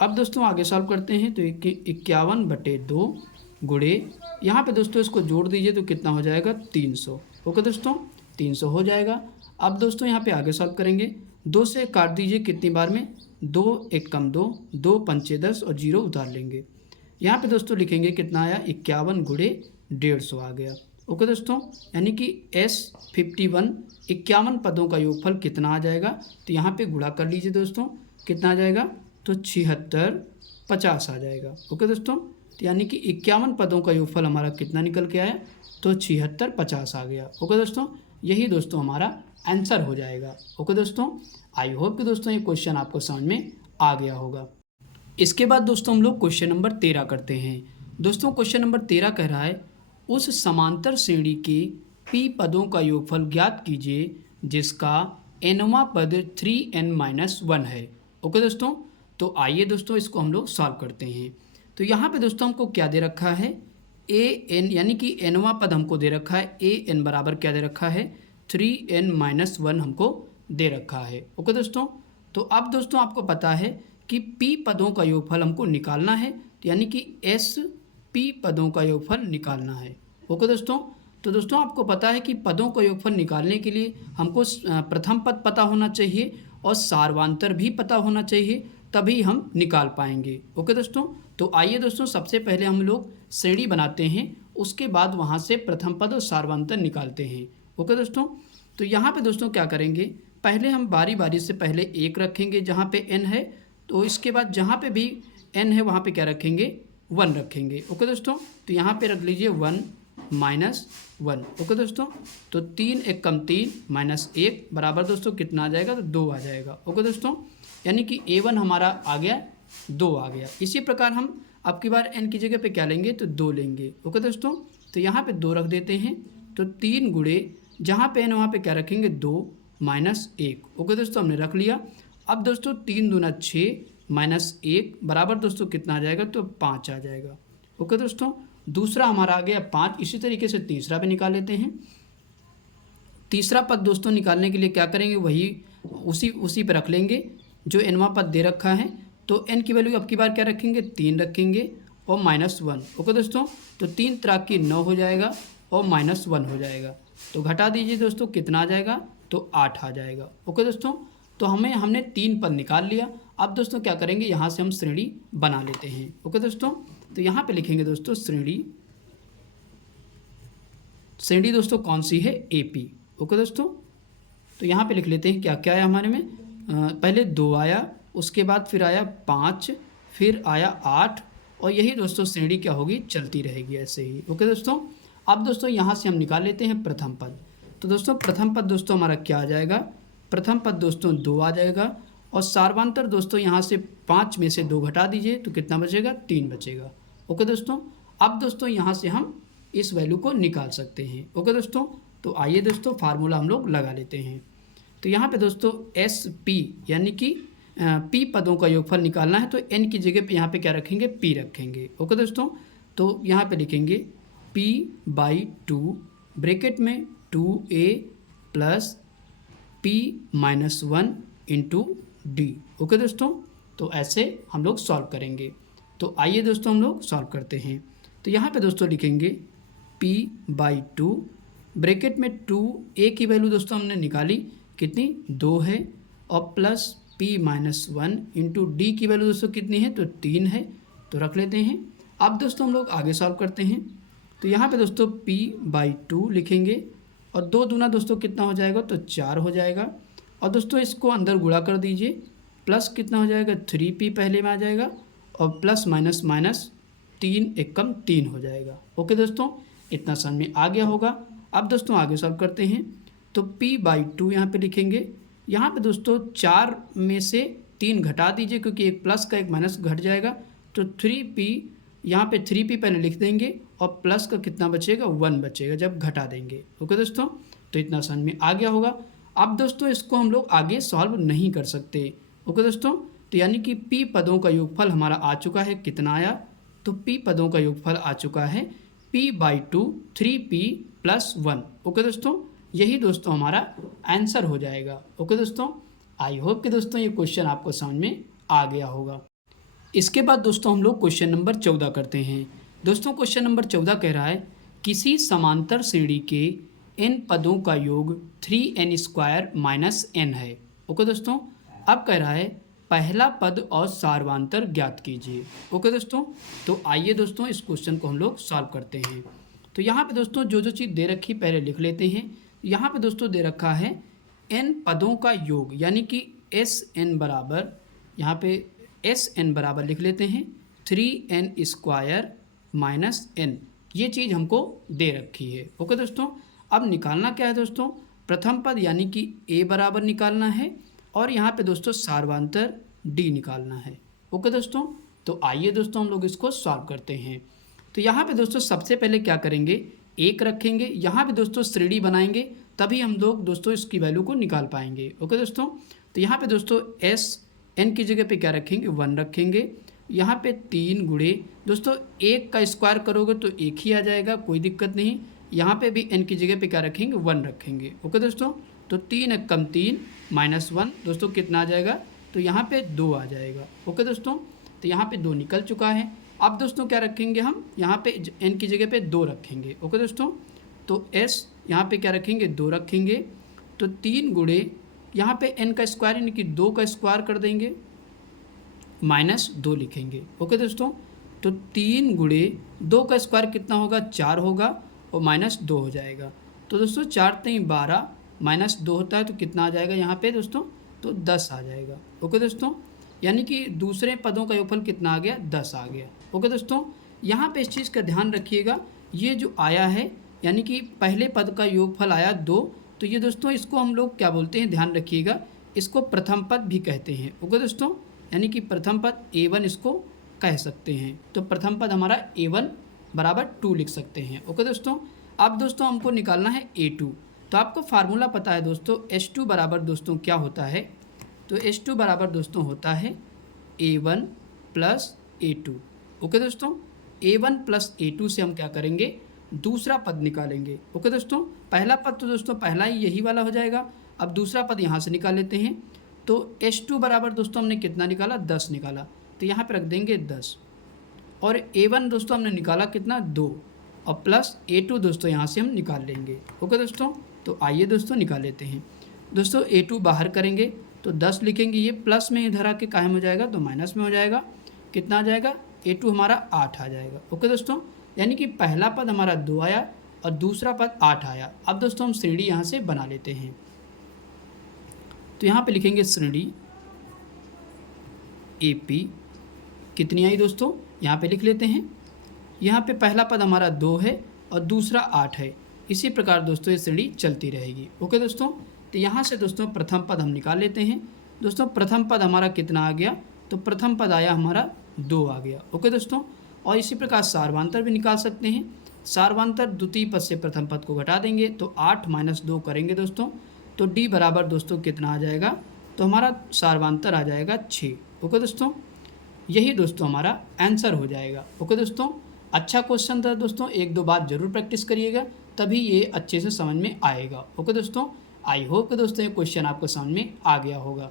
अब दोस्तों आगे सॉल्व करते हैं, तो 51/2 गुणे यहाँ पे दोस्तों इसको जोड़ दीजिए तो कितना हो जाएगा 300। ओके दोस्तों, 300 हो जाएगा। अब दोस्तों यहाँ पे आगे सॉल्व करेंगे, 2 से काट दीजिए कितनी बार में, 2 1 कम 2, 2 पंचे 10 और 0 उतार लेंगे। यहाँ पे दोस्तों लिखेंगे कितना आया 51 गुणे 150 आ गया। ओके दोस्तों, यानी कि S51 51 पदों का योगफल कितना आ जाएगा, तो यहाँ पे गुणा कर लीजिए दोस्तों, कितना आ जाएगा तो 76 50 आ जाएगा। ओके दोस्तों, तो यानी कि 51 पदों का योगफल हमारा कितना निकल के आया, तो 76 50 आ गया। ओके दोस्तों, यही दोस्तों हमारा आंसर हो जाएगा। ओके दोस्तों, आई होप कि दोस्तों ये क्वेश्चन आपको समझ में आ गया होगा। इसके बाद दोस्तों हम लोग क्वेश्चन नंबर 13 करते हैं। दोस्तों क्वेश्चन नंबर 13 कह रहा है उस समांतर श्रेणी के p पदों का योगफल ज्ञात कीजिए जिसका nवां पद 3n-1 है। ओके दोस्तों, तो आइए दोस्तों इसको हम लोग सॉल्व करते हैं। तो यहाँ पे दोस्तों हमको क्या दे रखा है, an यानी कि nवां पद हमको दे रखा है, an बराबर क्या दे रखा है 3n-1 हमको दे रखा है। ओके दोस्तों, तो अब दोस्तों आपको पता है कि p पदों का योगफल हमको निकालना है, यानी कि p पदों का योगफल निकालना है। ओके दोस्तों, तो दोस्तों आपको पता है कि पदों का योगफल निकालने के लिए हमको प्रथम पद पता होना चाहिए और सार्वांतर भी पता होना चाहिए, तभी हम निकाल पाएंगे। ओके दोस्तों, तो आइए दोस्तों सबसे पहले हम लोग श्रेणी बनाते हैं, उसके बाद वहाँ से प्रथम पद और सार्वांतर निकालते हैं। ओके दोस्तों, तो यहाँ पे दोस्तों क्या करेंगे, पहले हम बारी बारी से पहले 1 रखेंगे जहाँ पे n है, तो इसके बाद जहाँ पे भी n है वहाँ पे क्या रखेंगे 1 रखेंगे। ओके दोस्तों, तो यहाँ पे रख लीजिए 1 -1। ओके दोस्तों, तो 3 1 कम 3 -1 बराबर दोस्तों कितना आ जाएगा, तो 2 आ जाएगा। ओके दोस्तों, यानी कि a1 हमारा आ गया 2 आ गया। इसी प्रकार हम अब की बार n की जगह पे क्या लेंगे, तो 2 लेंगे। ओके दोस्तों, तो यहाँ पे 2 रख देते हैं, तो 3 गुणे जहाँ पे n वहाँ पे क्या रखेंगे 2 -1। ओके दोस्तों, हमने रख लिया। अब दोस्तों 3 दूना 6 -1 बराबर दोस्तों कितना आ जाएगा, तो 5 आ जाएगा। ओके दोस्तों, दूसरा हमारा आ गया 5। इसी तरीके से तीसरा भी निकाल लेते हैं। तीसरा पद दोस्तों निकालने के लिए क्या करेंगे, वही उसी पे रख लेंगे जो nवां पद दे रखा है, तो n की वैल्यू अब की बार क्या रखेंगे 3 रखेंगे और -1। ओके दोस्तों, तो 3 त्रिक 9 हो जाएगा और -1 हो जाएगा, तो घटा दीजिए दोस्तों कितना आ जाएगा, तो 8 आ जाएगा। ओके दोस्तों, तो हमने 3 पद निकाल लिया। अब दोस्तों क्या करेंगे, यहाँ से हम श्रेणी बना लेते हैं। ओके दोस्तों, तो यहाँ पे लिखेंगे दोस्तों श्रेणी दोस्तों कौन सी है, AP। ओके दोस्तों, तो यहाँ पे लिख लेते हैं क्या क्या है हमारे में, पहले 2 आया, उसके बाद फिर आया 5, फिर आया 8, और यही दोस्तों श्रेणी क्या होगी, चलती रहेगी ऐसे ही। ओके दोस्तों, अब दोस्तों यहाँ से हम निकाल लेते हैं प्रथम पद। तो दोस्तों प्रथम पद दोस्तों हमारा क्या आ जाएगा, प्रथम पद दोस्तों 2 आ जाएगा, और सार्वांतर दोस्तों यहाँ से 5 में से 2 घटा दीजिए तो कितना बचेगा, 3 बचेगा। ओके दोस्तों, अब दोस्तों यहाँ से हम इस वैल्यू को निकाल सकते हैं। ओके दोस्तों, तो आइए दोस्तों फार्मूला हम लोग लगा लेते हैं। तो यहाँ पे दोस्तों SP यानी कि p पदों का योगफल निकालना है, तो n की जगह पे यहाँ पे क्या रखेंगे, p रखेंगे। ओके दोस्तों, तो यहाँ पे लिखेंगे p/2 ब्रैकेट में 2a plus p-1 into d। Okay दोस्तों, तो ऐसे हम लोग सॉल्व करेंगे। तो आइए दोस्तों हम लोग सॉल्व करते हैं। तो यहाँ पे दोस्तों लिखेंगे p/2 ब्रैकेट में 2a की वैल्यू दोस्तों हमने निकाली कितनी, 2 है, और plus p minus 1 into D की वैल्यू दोस्तों कितनी है, तो 3 है, तो रख लेते हैं। अब दोस्तों हम लोग आगे सॉल्व करते हैं। तो यहाँ पे दोस्तों p/2 लिखेंगे और 2 दूना दोस्तों कितना हो जाएगा, तो 4 हो जाएगा। और दोस्तों इसको अंदर गुणा कर दीजिए, प्लस कितना हो जाएगा, 3p पहले में आ जाएगा और प्लस माइनस माइनस 3 एकम 3 हो जाएगा। ओके दोस्तों, इतना समझ में आ गया होगा। अब दोस्तों आगे सॉल्व करते हैं। तो p/2 यहाँ पे लिखेंगे। यहाँ पे दोस्तों 4 में से 3 घटा दीजिए क्योंकि एक प्लस का एक माइनस घट जाएगा, तो 3p, यहाँ पे 3p पहले लिख देंगे और प्लस का कितना बचेगा, 1 बचेगा जब घटा देंगे। ओके दोस्तों, तो इतना समझ में आ गया होगा। अब दोस्तों इसको हम लोग आगे सॉल्व नहीं कर सकते। ओके दोस्तों, तो यानी कि p पदों का योगफल हमारा आ चुका है, कितना आया, तो p पदों का योगफल आ चुका है p/2 3p + 1। ओके दोस्तों, यही दोस्तों हमारा आंसर हो जाएगा। ओके दोस्तों, आई होप कि दोस्तों ये क्वेश्चन आपको समझ में आ गया होगा। इसके बाद दोस्तों हम लोग क्वेश्चन नंबर 14 करते हैं। दोस्तों क्वेश्चन नंबर 14 कह रहा है किसी समांतर श्रेणी के n पदों का योग 3n² - n है। ओके दोस्तों, अब कह रहा है पहला पद और सार्वांतर ज्ञात कीजिए। ओके दोस्तों, तो आइए दोस्तों इस क्वेश्चन को हम लोग सॉल्व करते हैं। तो यहाँ पे दोस्तों जो चीज़ दे रखी पहले लिख लेते हैं। यहाँ पे दोस्तों दे रखा है n पदों का योग, यानी कि Sn बराबर, यहाँ पे Sn बराबर लिख लेते हैं 3n² - n। ये चीज़ हमको दे रखी है। ओके दोस्तों, अब निकालना क्या है दोस्तों, प्रथम पद यानी कि a बराबर निकालना है और यहाँ पे दोस्तों सार्वांतर d निकालना है। ओके दोस्तों, तो आइए दोस्तों हम लोग इसको सॉल्व करते हैं। तो यहाँ पे दोस्तों सबसे पहले क्या करेंगे, 1 रखेंगे, यहाँ पे दोस्तों श्रेणी बनाएंगे, तभी हम लोग दोस्तों इसकी वैल्यू को निकाल पाएंगे। ओके दोस्तों, तो यहाँ पे दोस्तों Sn की जगह पे क्या रखेंगे, 1 रखेंगे। यहाँ पे 3 गुणे दोस्तों 1 का स्क्वायर करोगे तो 1 ही आ जाएगा, कोई दिक्कत नहीं। यहाँ पे भी n की जगह पे क्या रखेंगे, 1 रखेंगे। ओके दोस्तों, तो 3 एकम 3 - 1 दोस्तों कितना आ जाएगा, तो यहाँ पे 2 आ जाएगा। ओके दोस्तों, तो यहाँ पे 2 निकल चुका है। अब दोस्तों क्या रखेंगे हम, यहाँ पे n की जगह पे 2 रखेंगे। ओके दोस्तों, तो s यहाँ पे क्या रखेंगे, 2 रखेंगे, तो 3 गुणे यहाँ पे n का स्क्वायर यानी कि 2 का स्क्वायर कर देंगे, -2 लिखेंगे। ओके दोस्तों, तो 3 गुणे 2 का स्क्वायर कितना होगा, 4 होगा और -2 हो जाएगा। तो दोस्तों 4 × 3 = 12, -2 होता है तो कितना आ जाएगा यहाँ पे दोस्तों, तो 10 आ जाएगा। ओके दोस्तों, यानी कि दूसरे पदों का योगफल कितना आ गया, 10 आ गया। ओके दोस्तों, यहाँ पे इस चीज़ का ध्यान रखिएगा, ये जो आया है यानी कि पहले पद का योगफल आया 2, तो ये दोस्तों इसको हम लोग क्या बोलते हैं, ध्यान रखिएगा, इसको प्रथम पद भी कहते हैं। ओके दोस्तों, यानी कि प्रथम पद a1 इसको कह सकते हैं। तो प्रथम पद हमारा a1 बराबर 2 लिख सकते हैं। ओके दोस्तों, अब दोस्तों हमको निकालना है a2। तो आपको फार्मूला पता है दोस्तों, H2 बराबर दोस्तों क्या होता है, तो H2 बराबर दोस्तों होता है a1 + a2। ओके दोस्तों, a1 + a2 से हम क्या करेंगे, दूसरा पद निकालेंगे। ओके दोस्तों, पहला पद तो दोस्तों पहला ही यही वाला हो जाएगा। अब दूसरा पद यहाँ से निकाल लेते हैं। तो H2 बराबर दोस्तों हमने कितना निकाला, 10 निकाला, तो यहाँ पे रख देंगे 10। और a1 दोस्तों हमने निकाला कितना, 2, और प्लस a2 दोस्तों यहाँ से हम निकाल लेंगे। ओके दोस्तों, तो आइए दोस्तों निकाल लेते हैं। दोस्तों a2 बाहर करेंगे तो 10 लिखेंगे, ये प्लस में इधर आके कायम हो जाएगा तो माइनस में हो जाएगा, कितना आ जाएगा, a2 हमारा 8 आ जाएगा। ओके दोस्तों, यानी कि पहला पद हमारा 2 आया और दूसरा पद 8 आया। अब दोस्तों हम श्रेणी यहाँ से बना लेते हैं। तो यहाँ पे लिखेंगे श्रेणी AP कितनी आई दोस्तों, यहाँ पे लिख लेते हैं। यहाँ पे पहला पद हमारा 2 है और दूसरा 8 है। इसी प्रकार दोस्तों ये श्रेणी चलती रहेगी। ओके दोस्तों, तो यहाँ से दोस्तों प्रथम पद हम निकाल लेते हैं। दोस्तों प्रथम पद हमारा कितना आ गया, तो प्रथम पद आया हमारा 2 आ गया। ओके दोस्तों, और इसी प्रकार सार्वांतर भी निकाल सकते हैं। सार्वांतर द्वितीय पद से प्रथम पद को घटा देंगे तो 8 - 2 करेंगे दोस्तों, तो D बराबर दोस्तों कितना आ जाएगा, तो हमारा सार्वांतर आ जाएगा 6। ओके दोस्तों, यही दोस्तों हमारा आंसर हो जाएगा। ओके दोस्तों, अच्छा क्वेश्चन था दोस्तों, 1-2 बार जरूर प्रैक्टिस करिएगा, तभी ये अच्छे से समझ में आएगा। ओके दोस्तों, आई होप कि दोस्तों ये क्वेश्चन आपको समझ में आ गया होगा।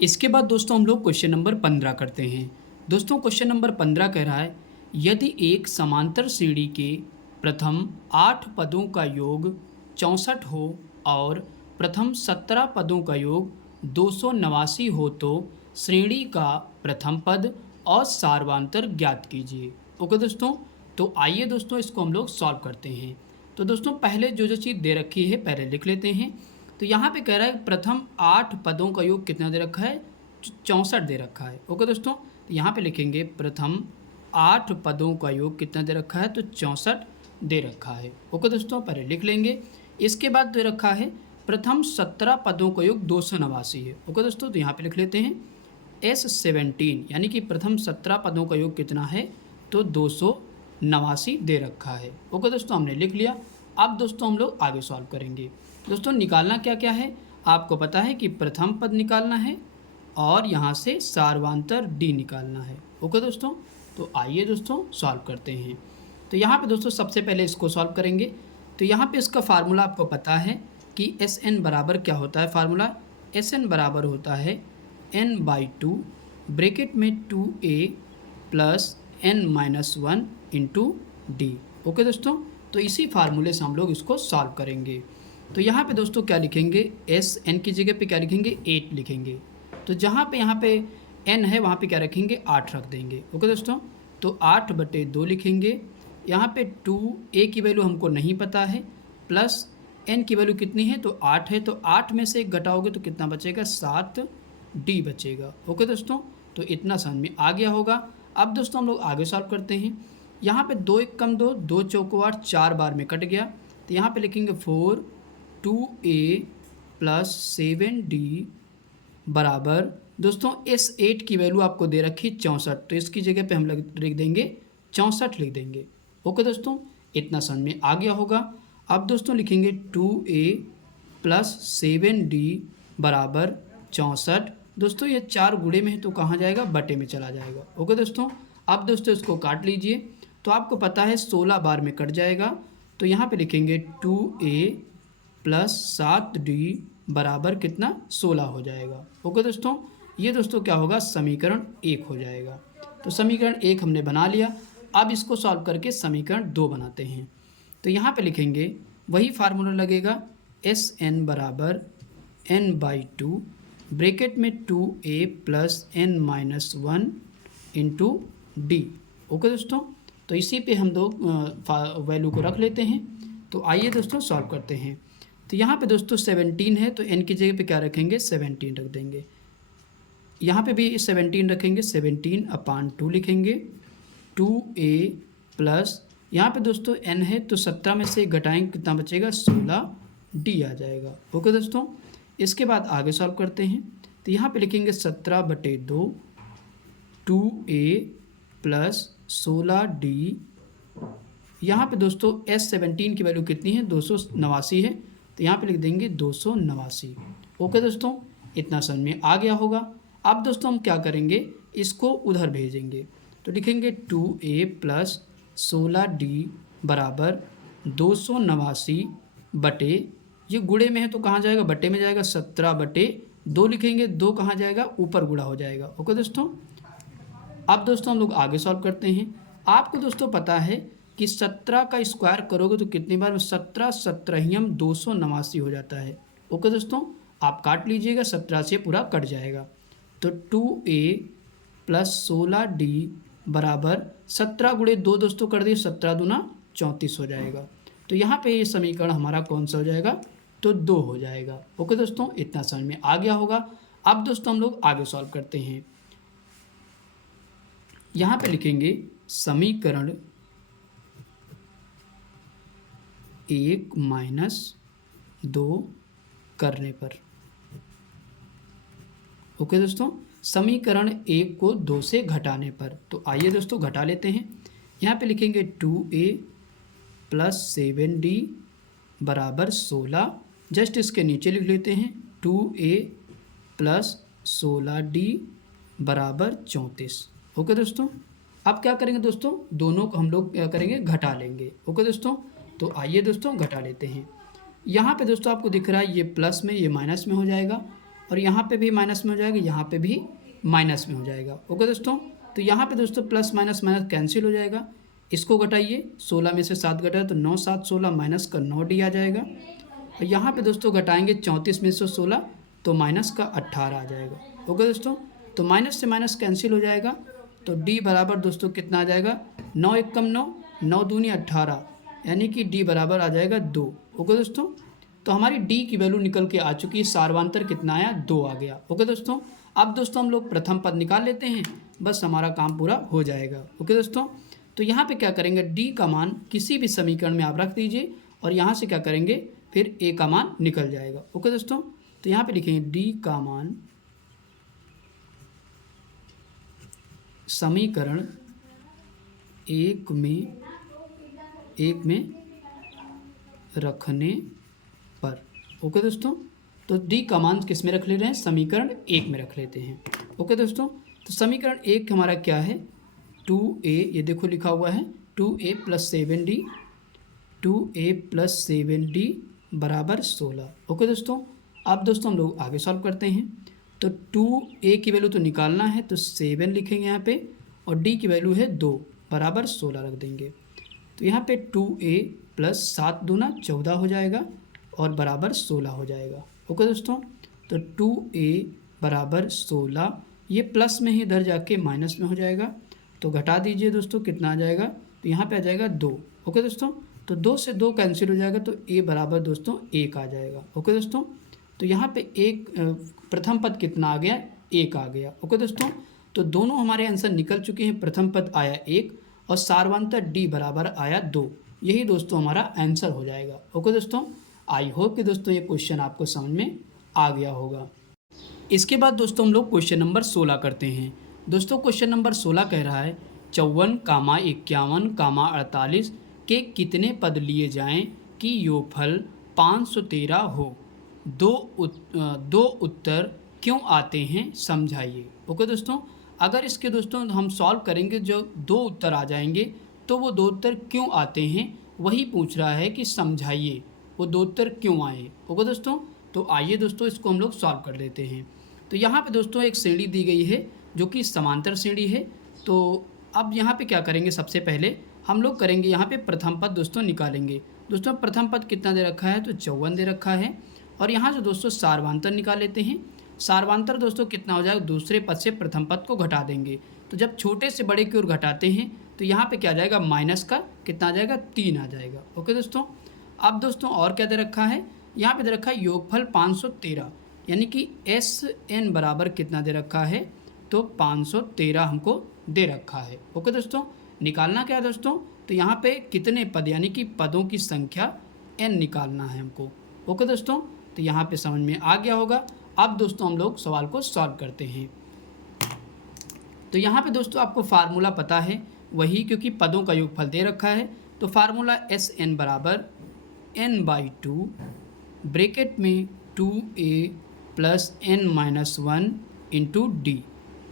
इसके बाद दोस्तों हम लोग क्वेश्चन नंबर 15 करते हैं। दोस्तों क्वेश्चन नंबर 15 कह रहा है यदि एक समांतर श्रेणी के प्रथम 8 पदों का योग 64 हो और प्रथम 17 पदों का योग 289 हो तो श्रेणी का प्रथम पद और सार्वांतर ज्ञात कीजिए। ओके दोस्तों, तो आइए दोस्तों इसको हम लोग सॉल्व करते हैं। तो दोस्तों पहले जो चीज़ दे रखी है पहले लिख लेते हैं। तो यहाँ पे कह रहा है प्रथम 8 पदों का योग कितना दे रखा है, 64 दे रखा है। ओके दोस्तों, तो यहाँ पे लिखेंगे प्रथम 8 पदों का योग कितना दे रखा है, तो 64 दे रखा है। ओके दोस्तों, पहले लिख लेंगे। इसके बाद दे रखा है प्रथम 17 पदों का योग 289 है। ओके दोस्तों, तो यहाँ पे लिख लेते हैं S17 यानी कि प्रथम 17 पदों का योग कितना है, तो 289 दे रखा है। ओके दोस्तों, हमने लिख लिया। अब दोस्तों हम लोग आगे सॉल्व करेंगे। दोस्तों निकालना क्या क्या है, आपको पता है कि प्रथम पद निकालना है और यहाँ से सार्वांतर डी निकालना है। ओके दोस्तों, तो आइए दोस्तों सॉल्व करते हैं। तो यहाँ पे दोस्तों सबसे पहले इसको सॉल्व करेंगे। तो यहाँ पे इसका फार्मूला आपको पता है कि Sn बराबर क्या होता है, फार्मूला Sn बराबर होता है n/2 ब्रैकेट में 2a plus n-1 into D. Okay दोस्तों, तो इसी फार्मूले से हम लोग इसको सॉल्व करेंगे। तो यहाँ पे दोस्तों क्या लिखेंगे, Sn की जगह पे क्या लिखेंगे, 8 लिखेंगे। तो जहाँ पे यहाँ पे n है वहाँ पे क्या रखेंगे, 8 रख देंगे। ओके दोस्तों, तो 8/2 लिखेंगे। यहाँ पे 2a की वैल्यू हमको नहीं पता है, प्लस n की वैल्यू कितनी है, तो 8 है। तो 8 में से 1 घटाओगे तो कितना बचेगा, 7d बचेगा। ओके दोस्तों, तो इतना समझ में आ गया होगा। अब दोस्तों हम लोग आगे सॉल्व करते हैं। यहाँ पे 2 1 कम 2, 2 चौको 8, 4 बार में कट गया। तो यहाँ पे लिखेंगे 4 2a प्लस 7d बराबर दोस्तों S8 की वैल्यू आपको दे रखी 64, तो इसकी जगह पे हम लिख देंगे 64 लिख देंगे। ओके दोस्तों, इतना समझ में आ गया होगा। अब दोस्तों लिखेंगे 2a प्लस 7d बराबर 64। दोस्तों ये 4 गुणे में है तो कहाँ जाएगा, बटे में चला जाएगा। ओके दोस्तों, अब दोस्तों इसको काट लीजिए। तो आपको पता है 16 बार में कट जाएगा। तो यहाँ पे लिखेंगे 2a प्लस 7d बराबर कितना, 16 हो जाएगा। ओके दोस्तों, ये दोस्तों क्या होगा, समीकरण 1 हो जाएगा। तो समीकरण 1 हमने बना लिया। अब इसको सॉल्व करके समीकरण 2 बनाते हैं। तो यहाँ पे लिखेंगे वही फार्मूला लगेगा, Sn बराबर n/2 ब्रैकेट में 2a plus n-1 into D. Okay दोस्तों, तो इसी पे हम दो वैल्यू को रख लेते हैं। तो आइए दोस्तों सॉल्व करते हैं। तो यहाँ पे दोस्तों 17 है, तो n की जगह पे क्या रखेंगे, 17 रख देंगे। यहाँ पे भी 17 रखेंगे, 17/2 लिखेंगे। 2a प्लस यहाँ पे दोस्तों n है तो 17 में से घटाएंगे कितना बचेगा, 16d आ जाएगा। ओके दोस्तों, इसके बाद आगे सॉल्व करते हैं। तो यहाँ पे लिखेंगे 17/2 2a प्लस 16d। यहाँ पे दोस्तों S17 की वैल्यू कितनी है, 289 है। तो यहाँ पे लिख देंगे 289। ओके दोस्तों, इतना समझ में आ गया होगा। अब दोस्तों हम क्या करेंगे, इसको उधर भेजेंगे। तो लिखेंगे 2a प्लस 16d बराबर 289 बटे, ये गुणे में है तो कहाँ जाएगा, बटे में जाएगा। 17/2 लिखेंगे, 2 कहाँ जाएगा, ऊपर गुणा हो जाएगा। ओके दोस्तों, अब दोस्तों हम लोग आगे सॉल्व करते हैं। आपको दोस्तों पता है कि 17 का स्क्वायर करोगे तो कितनी बार में, 17 17 289 हो जाता है। ओके दोस्तों, आप काट लीजिएगा, 17 से पूरा कट जाएगा। तो 2a प्लस 16d बराबर 17 गुणे 2 दोस्तों कर दिए, 17 दूना 34 हो जाएगा। तो यहाँ पे ये समीकरण हमारा कौन सा हो जाएगा, तो 2 हो जाएगा। ओके दोस्तों, इतना समझ में आ गया होगा। अब दोस्तों हम लोग आगे सॉल्व करते हैं। यहाँ पे लिखेंगे समीकरण 1 - 2 करने पर। ओके दोस्तों, समीकरण 1 को 2 से घटाने पर। तो आइए दोस्तों घटा लेते हैं। यहाँ पे लिखेंगे 2a प्लस 7d बराबर 16। जस्ट इसके नीचे लिख लेते हैं 2a प्लस 16d बराबर 34। ओके दोस्तों, अब क्या करेंगे दोस्तों, दोनों को हम लोग क्या करेंगे, घटा लेंगे। ओके दोस्तों, तो आइए दोस्तों घटा लेते हैं। यहाँ पे दोस्तों आपको दिख रहा है ये प्लस में, ये माइनस में हो जाएगा, और यहाँ पे भी माइनस में हो जाएगा, यहाँ पे भी माइनस में हो जाएगा। ओके दोस्तों, तो यहाँ पे दोस्तों प्लस माइनस माइनस कैंसिल हो जाएगा। इसको घटाइए, 16 में से 7 घटाए तो 9 7 16 माइनस का 9d आ जाएगा। और यहाँ पे दोस्तों घटाएंगे 34 में से 16, तो माइनस का 18 आ जाएगा। ओके दोस्तों, तो माइनस से माइनस कैंसिल हो जाएगा, तो डी बराबर दोस्तों कितना आ जाएगा, 9 एकम 9, 9 दूनी 18, यानी कि डी बराबर आ जाएगा 2। ओके दोस्तों, तो हमारी डी की वैल्यू निकल के आ चुकी है, सार्वंतर कितना आया, 2 आ गया। ओके दोस्तों, अब दोस्तों हम लोग प्रथम पद निकाल लेते हैं, बस हमारा काम पूरा हो जाएगा। ओके दोस्तों, तो यहाँ पे क्या करेंगे, डी का मान किसी भी समीकरण में आप रख दीजिए और यहाँ से क्या करेंगे, फिर ए का मान निकल जाएगा। ओके दोस्तों, तो यहाँ पे लिखेंगे डी का मान समीकरण एक में रखने पर। ओके दोस्तों, तो डी का मान किस में रख ले रहे हैं, समीकरण एक में रख लेते हैं। ओके दोस्तों, तो समीकरण एक हमारा क्या है, 2a, ये देखो लिखा हुआ है 2a + 7d, 2a + 7d बराबर 16। ओके दोस्तों, अब दोस्तों हम लोग आगे सॉल्व करते हैं। तो 2a की वैल्यू तो निकालना है, तो 7 लिखेंगे यहाँ पे, और d की वैल्यू है 2 बराबर 16 रख देंगे। तो यहाँ पे 2a + 7 दूना 14 हो जाएगा और बराबर 16 हो जाएगा। ओके दोस्तों, तो 2a बराबर 16, ये प्लस में ही इधर जाके माइनस में हो जाएगा, तो घटा दीजिए दोस्तों, कितना आ जाएगा, तो यहाँ पे आ जाएगा 2। ओके दोस्तों, तो 2 से 2 कैंसिल हो जाएगा, तो a बराबर दोस्तों 1 आ जाएगा। ओके दोस्तों, तो यहाँ पे एक प्रथम पद कितना आ गया, 1 आ गया। ओके दोस्तों, तो दोनों हमारे आंसर निकल चुके हैं, प्रथम पद आया 1 और सार्वंतर डी बराबर आया 2। यही दोस्तों हमारा आंसर हो जाएगा। ओके दोस्तों, आई होप कि दोस्तों ये क्वेश्चन आपको समझ में आ गया होगा। इसके बाद दोस्तों हम लोग क्वेश्चन नंबर 16 करते हैं। दोस्तों क्वेश्चन नंबर 16 कह रहा है 54, 51, 48 के कितने पद लिए जाएं कि योगफल 513 हो, दो उत्तर क्यों आते हैं समझाइए। ओके दोस्तों, अगर इसके दोस्तों हम सॉल्व करेंगे, जो 2 उत्तर आ जाएंगे, तो वो 2 उत्तर क्यों आते हैं वही पूछ रहा है कि समझाइए वो 2 उत्तर क्यों आए। ओके दोस्तों, तो आइए दोस्तों इसको हम लोग सॉल्व कर लेते हैं। तो यहाँ पे दोस्तों एक श्रेणी दी गई है जो कि समांतर श्रेणी है। तो अब यहाँ पे क्या करेंगे, सबसे पहले हम लोग करेंगे यहाँ पे प्रथम पद दोस्तों निकालेंगे। दोस्तों प्रथम पद कितना दे रखा है, तो 54 दे रखा है, और यहाँ से दोस्तों सार्वंतर निकाल लेते हैं। सार्वंतर दोस्तों कितना हो जाएगा, दूसरे पद से प्रथम पद को घटा देंगे, तो जब छोटे से बड़े की ओर घटाते हैं तो यहाँ पे क्या आ जाएगा, माइनस का कितना आ जाएगा, 3 आ जाएगा। ओके दोस्तों, अब दोस्तों और क्या दे रखा है, यहाँ पे दे रखा है योगफल 513, यानी कि SN बराबर कितना दे रखा है, तो 513 हमको दे रखा है। ओके दोस्तों, निकालना क्या है दोस्तों, तो यहाँ पे कितने पद, यानी कि पदों की संख्या n निकालना है हमको। ओके दोस्तों, तो यहाँ पे समझ में आ गया होगा। अब दोस्तों हम लोग सवाल को सॉल्व करते हैं। तो यहाँ पे दोस्तों आपको फार्मूला पता है वही, क्योंकि पदों का योगफल दे रखा है, तो फार्मूला SN बराबर n/2 ब्रैकेट में 2a + n-1 इंटू डी,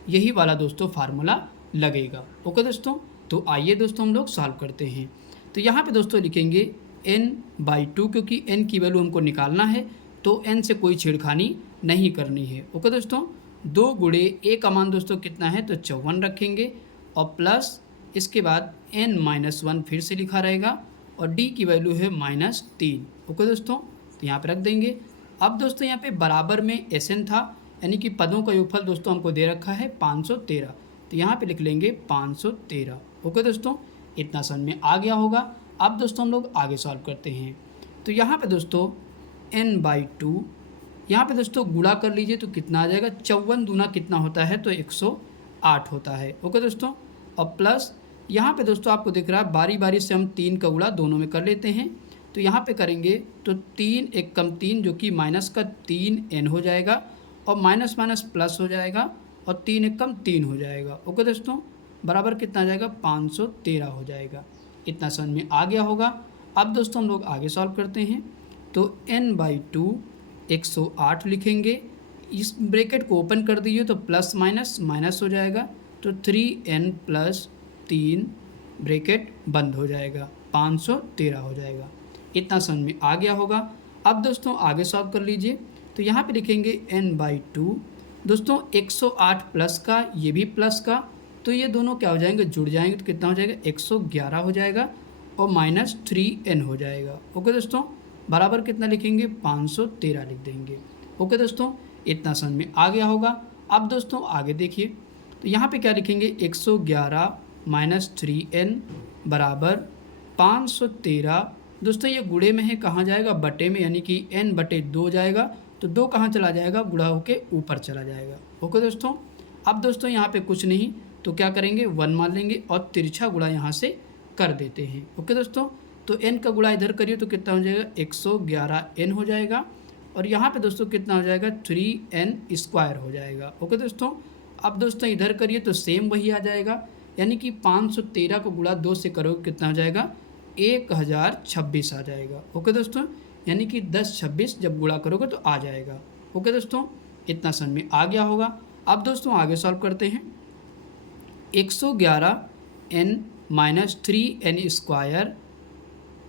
यही वाला दोस्तों फार्मूला लगेगा। ओके दोस्तों, तो आइए दोस्तों हम लोग सॉल्व करते हैं। तो यहाँ पे दोस्तों लिखेंगे n/2, क्योंकि n की वैल्यू हमको निकालना है, तो n से कोई छेड़खानी नहीं करनी है। ओके दोस्तों, 2 गुणे a का मान दोस्तों कितना है, तो 54 रखेंगे, और प्लस इसके बाद n-1 फिर से लिखा रहेगा, और d की वैल्यू है -3। ओके दोस्तों, तो यहाँ पे रख देंगे। अब दोस्तों यहाँ पे बराबर में SN था, यानी कि पदों का योगफल दोस्तों हमको दे रखा है 513, तो यहाँ पे लिख लेंगे 513। ओके दोस्तों, इतना समझ में आ गया होगा। अब दोस्तों हम लोग आगे सॉल्व करते हैं। तो यहाँ पे दोस्तों n/2, यहाँ पे दोस्तों गुणा कर लीजिए, तो कितना आ जाएगा, 54 दूना कितना होता है, तो 108 होता है। ओके दोस्तों, और प्लस यहाँ पे दोस्तों आपको दिख रहा है बारी बारी से हम 3 का गुणा दोनों में कर लेते हैं। तो यहाँ पे करेंगे तो 3 एकम 3, जो कि माइनस का 3n हो जाएगा, और माइनस माइनस प्लस हो जाएगा, और 3 एकम 3 हो जाएगा। ओके दोस्तों, बराबर कितना आ जाएगा, 513 हो जाएगा। इतना समझ में आ गया होगा। अब दोस्तों हम लोग आगे सॉल्व करते हैं। तो n/2 108 लिखेंगे, इस ब्रैकेट को ओपन कर दीजिए, तो प्लस माइनस माइनस हो जाएगा, तो 3n + 3 ब्रैकेट बंद हो जाएगा, 513 हो जाएगा। इतना समझ में आ गया होगा। अब दोस्तों आगे सॉल्व कर लीजिए। तो यहाँ पे लिखेंगे n/2 दोस्तों 108 प्लस का, ये भी प्लस का, तो ये दोनों क्या हो जाएंगे, जुड़ जाएंगे, तो कितना हो जाएगा, 111 हो जाएगा, और -3n हो जाएगा। ओके दोस्तों, बराबर कितना लिखेंगे, 513 लिख देंगे। ओके दोस्तों, इतना समझ में आ गया होगा। अब दोस्तों आगे देखिए, तो यहाँ पे क्या लिखेंगे, 111 माइनस 3n बराबर 513। दोस्तों ये गुणे में है, कहाँ जाएगा, बटे में, यानी कि n बटे 2 जाएगा। तो 2 कहाँ चला जाएगा, गुणा होके ऊपर चला जाएगा। ओके दोस्तों। अब दोस्तों यहाँ पे कुछ नहीं तो क्या करेंगे, 1 मान लेंगे और तिरछा गुणा यहाँ से कर देते हैं। ओके दोस्तों, तो n का गुणा इधर करिए तो कितना हो जाएगा, 111n हो जाएगा। और यहाँ पे दोस्तों कितना हो जाएगा, 3n स्क्वायर हो जाएगा। ओके दोस्तों। अब दोस्तों इधर करिए तो सेम वही आ जाएगा, यानी कि 513 को गुणा 2 से करोगे कितना हो जाएगा, 1026 आ जाएगा। ओके दोस्तों, यानी कि 1026 जब गुणा करोगे तो आ जाएगा। ओके दोस्तों, इतना समझ में आ गया होगा। अब दोस्तों आगे सॉल्व करते हैं। 111n माइनस 3n स्क्वायर,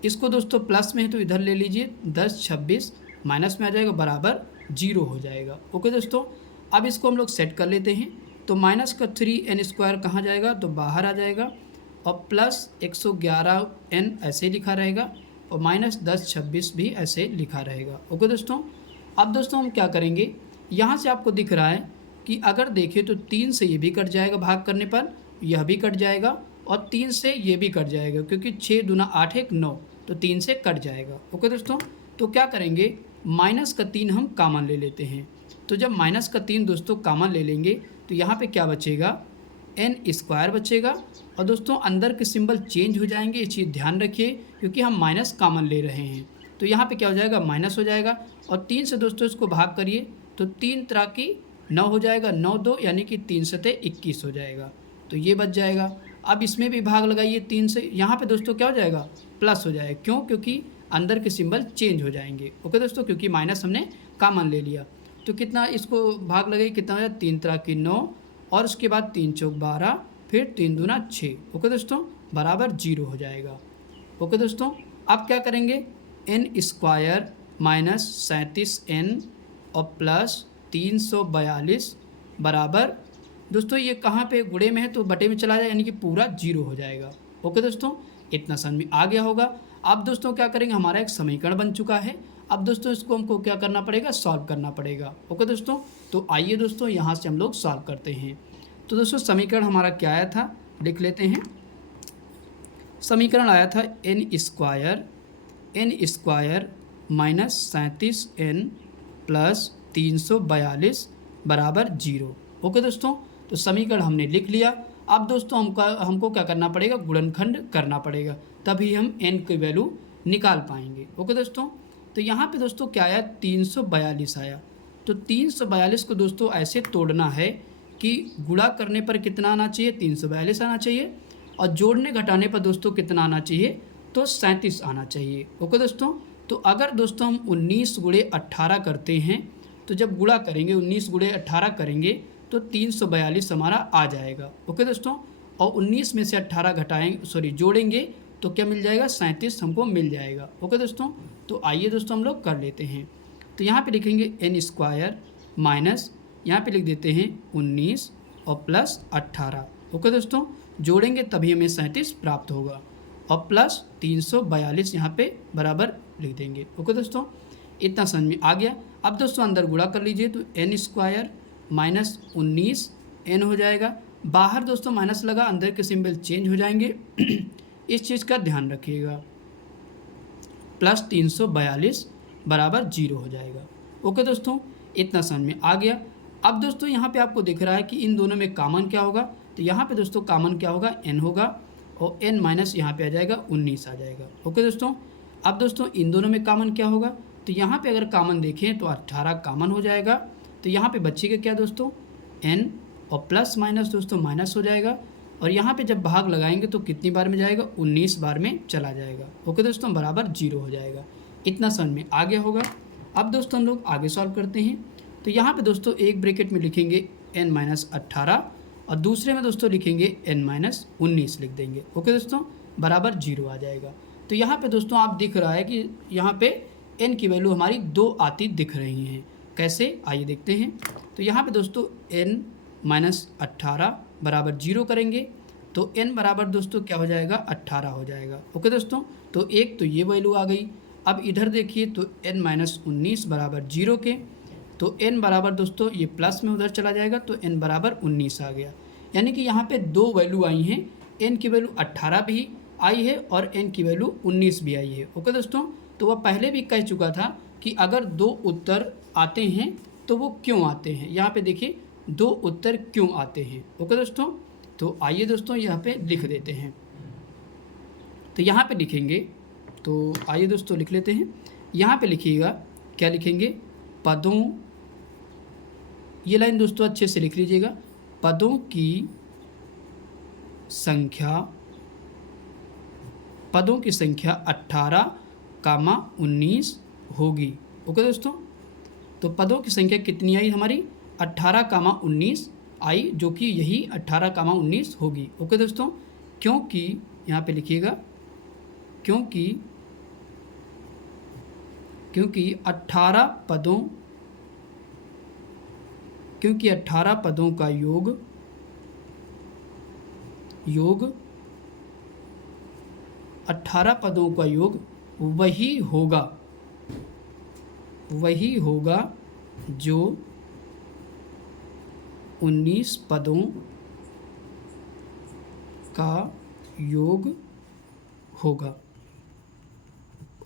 इसको दोस्तों प्लस में है तो इधर ले लीजिए, 1026 माइनस में आ जाएगा, बराबर 0 हो जाएगा। ओके दोस्तों, अब इसको हम लोग सेट कर लेते हैं। तो माइनस का 3n स्क्वायर कहाँ जाएगा, तो बाहर आ जाएगा, और प्लस 111n ऐसे लिखा रहेगा, और माइनस 1026 भी ऐसे लिखा रहेगा। ओके दोस्तों। अब दोस्तों हम क्या करेंगे, यहाँ से आपको दिख रहा है कि अगर देखें तो 3 से ये भी कट जाएगा, भाग करने पर यह भी कट जाएगा, और 3 से ये भी कट जाएगा, क्योंकि 6 दूना 8 1 9, तो 3 से कट जाएगा। ओके दोस्तों, तो क्या करेंगे, माइनस का 3 हम कॉमन ले लेते हैं। तो जब माइनस का 3 दोस्तों कॉमन ले लेंगे तो यहाँ पे क्या बचेगा, n स्क्वायर बचेगा। और दोस्तों अंदर के सिंबल चेंज हो जाएंगे, ये चीज़ ध्यान रखिए, क्योंकि हम माइनस कॉमन ले रहे हैं। तो यहाँ पे क्या हो जाएगा, माइनस हो जाएगा, और 3 से दोस्तों इसको भाग करिए तो 3 तरह की 9 हो जाएगा, 9 2 यानी कि 3 सते 21 हो जाएगा, तो ये बच जाएगा। अब इसमें भी भाग लगाइए 3 से, यहाँ पे दोस्तों क्या हो जाएगा, प्लस हो जाएगा। क्यों, क्योंकि अंदर के सिंबल चेंज हो जाएंगे। ओके दोस्तों, क्योंकि माइनस हमने कॉमन ले लिया। तो कितना इसको भाग लगाइए, कितना हो जाएगा, 3 तरह की 9, और उसके बाद 3 चौक 12, फिर 3 दूना 6। ओके दोस्तों, बराबर 0 हो जाएगा। ओके दोस्तों, अब क्या करेंगे, n स्क्वायर माइनस 37n और प्लस 342 बराबर, दोस्तों ये कहाँ पे गुणे में है तो बटे में चला जाए, यानी कि पूरा 0 हो जाएगा। ओके दोस्तों, इतना समझ में आ गया होगा। अब दोस्तों क्या करेंगे, हमारा एक समीकरण बन चुका है। अब दोस्तों इसको हमको क्या करना पड़ेगा, सॉल्व करना पड़ेगा। ओके दोस्तों, तो आइए दोस्तों यहाँ से हम लोग सॉल्व करते हैं। तो दोस्तों समीकरण हमारा क्या आया था, लिख लेते हैं। समीकरण आया था n square minus 37n plus 342 बराबर 0। ओके दोस्तों, तो समीकरण हमने लिख लिया। अब दोस्तों हमको क्या करना पड़ेगा, गुणनखंड करना पड़ेगा, तभी हम n की वैल्यू निकाल पाएंगे। ओके दोस्तों, तो यहाँ पे दोस्तों क्या आया, 342 आया। तो 342 को दोस्तों ऐसे तोड़ना है कि गुणा करने पर कितना आना चाहिए, 342 आना चाहिए, और जोड़ने घटाने पर दोस्तों कितना आना चाहिए, तो 37 आना चाहिए। ओके दोस्तों, तो अगर दोस्तों हम 19 गुणे 18 करते हैं, तो जब गुणा करेंगे 19 गुणे 18 करेंगे तो 342 हमारा आ जाएगा। ओके दोस्तों, और 19 में से 18 घटाएंगे, जोड़ेंगे तो क्या मिल जाएगा, 37 हमको मिल जाएगा। ओके दोस्तों, तो आइए दोस्तों हम लोग कर लेते हैं। तो यहाँ पे लिखेंगे n स्क्वायर माइनस, यहाँ पे लिख देते हैं 19 और प्लस 18। ओके दोस्तों, जोड़ेंगे तभी हमें 37 प्राप्त होगा, और प्लस 342 यहाँ पे बराबर लिख देंगे। ओके दोस्तों, इतना समझ में आ गया। अब दोस्तों अंदर गुणा कर लीजिए, तो n स्क्वायर माइनस 19 n हो जाएगा, बाहर दोस्तों माइनस लगा, अंदर के सिंबल चेंज हो जाएंगे इस चीज़ का ध्यान रखिएगा, प्लस 342 बराबर 0 हो जाएगा। ओके दोस्तों, इतना समझ में आ गया। अब दोस्तों यहाँ पे आपको दिख रहा है कि इन दोनों में कॉमन क्या होगा, तो यहाँ पे दोस्तों कॉमन क्या होगा, n होगा, और n माइनस यहाँ पे आ जाएगा 19 आ जाएगा। ओके दोस्तों, अब दोस्तों इन दोनों में कॉमन क्या होगा, तो यहाँ पे अगर कॉमन देखें तो 18 कॉमन हो जाएगा। तो यहाँ पे बचेगा क्या दोस्तों, n, और प्लस माइनस दोस्तों माइनस हो जाएगा, और यहाँ पे जब भाग लगाएंगे तो कितनी बार में जाएगा, 19 बार में चला जाएगा। ओके दोस्तों, बराबर 0 हो जाएगा। इतना समझ में आ गया होगा। अब दोस्तों हम लोग आगे सॉल्व करते हैं। तो यहाँ पे दोस्तों एक ब्रैकेट में लिखेंगे n माइनस 18, और दूसरे में दोस्तों लिखेंगे n माइनस 19 लिख देंगे। ओके दोस्तों, बराबर 0 आ जाएगा। तो यहाँ पे दोस्तों आप दिख रहा है कि यहाँ पे n की वैल्यू हमारी 2 आती दिख रही हैं। कैसे, आइए देखते हैं। तो यहाँ पे दोस्तों n माइनस 18 बराबर 0 करेंगे तो n बराबर दोस्तों क्या हो जाएगा, 18 हो जाएगा। ओके दोस्तों, तो एक तो ये वैल्यू आ गई। अब इधर देखिए तो n माइनस 19 बराबर 0 के, तो n बराबर दोस्तों ये प्लस में उधर चला जाएगा तो n बराबर 19 आ गया। यानी कि यहाँ पे दो वैल्यू आई हैं, n की वैल्यू 18 भी आई है और n की वैल्यू 19 भी आई है। ओके दोस्तों, तो वह पहले भी कह चुका था कि अगर दो उत्तर आते हैं तो वो क्यों आते हैं। यहाँ पे देखिए दो उत्तर क्यों आते हैं। ओके दोस्तों, तो आइए दोस्तों यहाँ पे लिख देते हैं। तो यहाँ पे लिखेंगे, तो आइए दोस्तों लिख लेते हैं। यहाँ पे लिखिएगा, क्या लिखेंगे, पदों, ये लाइन दोस्तों अच्छे से लिख लीजिएगा, पदों की संख्या, पदों की संख्या 18, 19 होगी। ओके दोस्तों, तो पदों की संख्या कितनी आई हमारी, 18, 19 आई, जो कि यही 18, 19 होगी। ओके दोस्तों, क्योंकि यहाँ पे लिखिएगा, क्योंकि 18 पदों, क्योंकि 18 पदों का योग 18 पदों का योग वही होगा जो 19 पदों का योग होगा।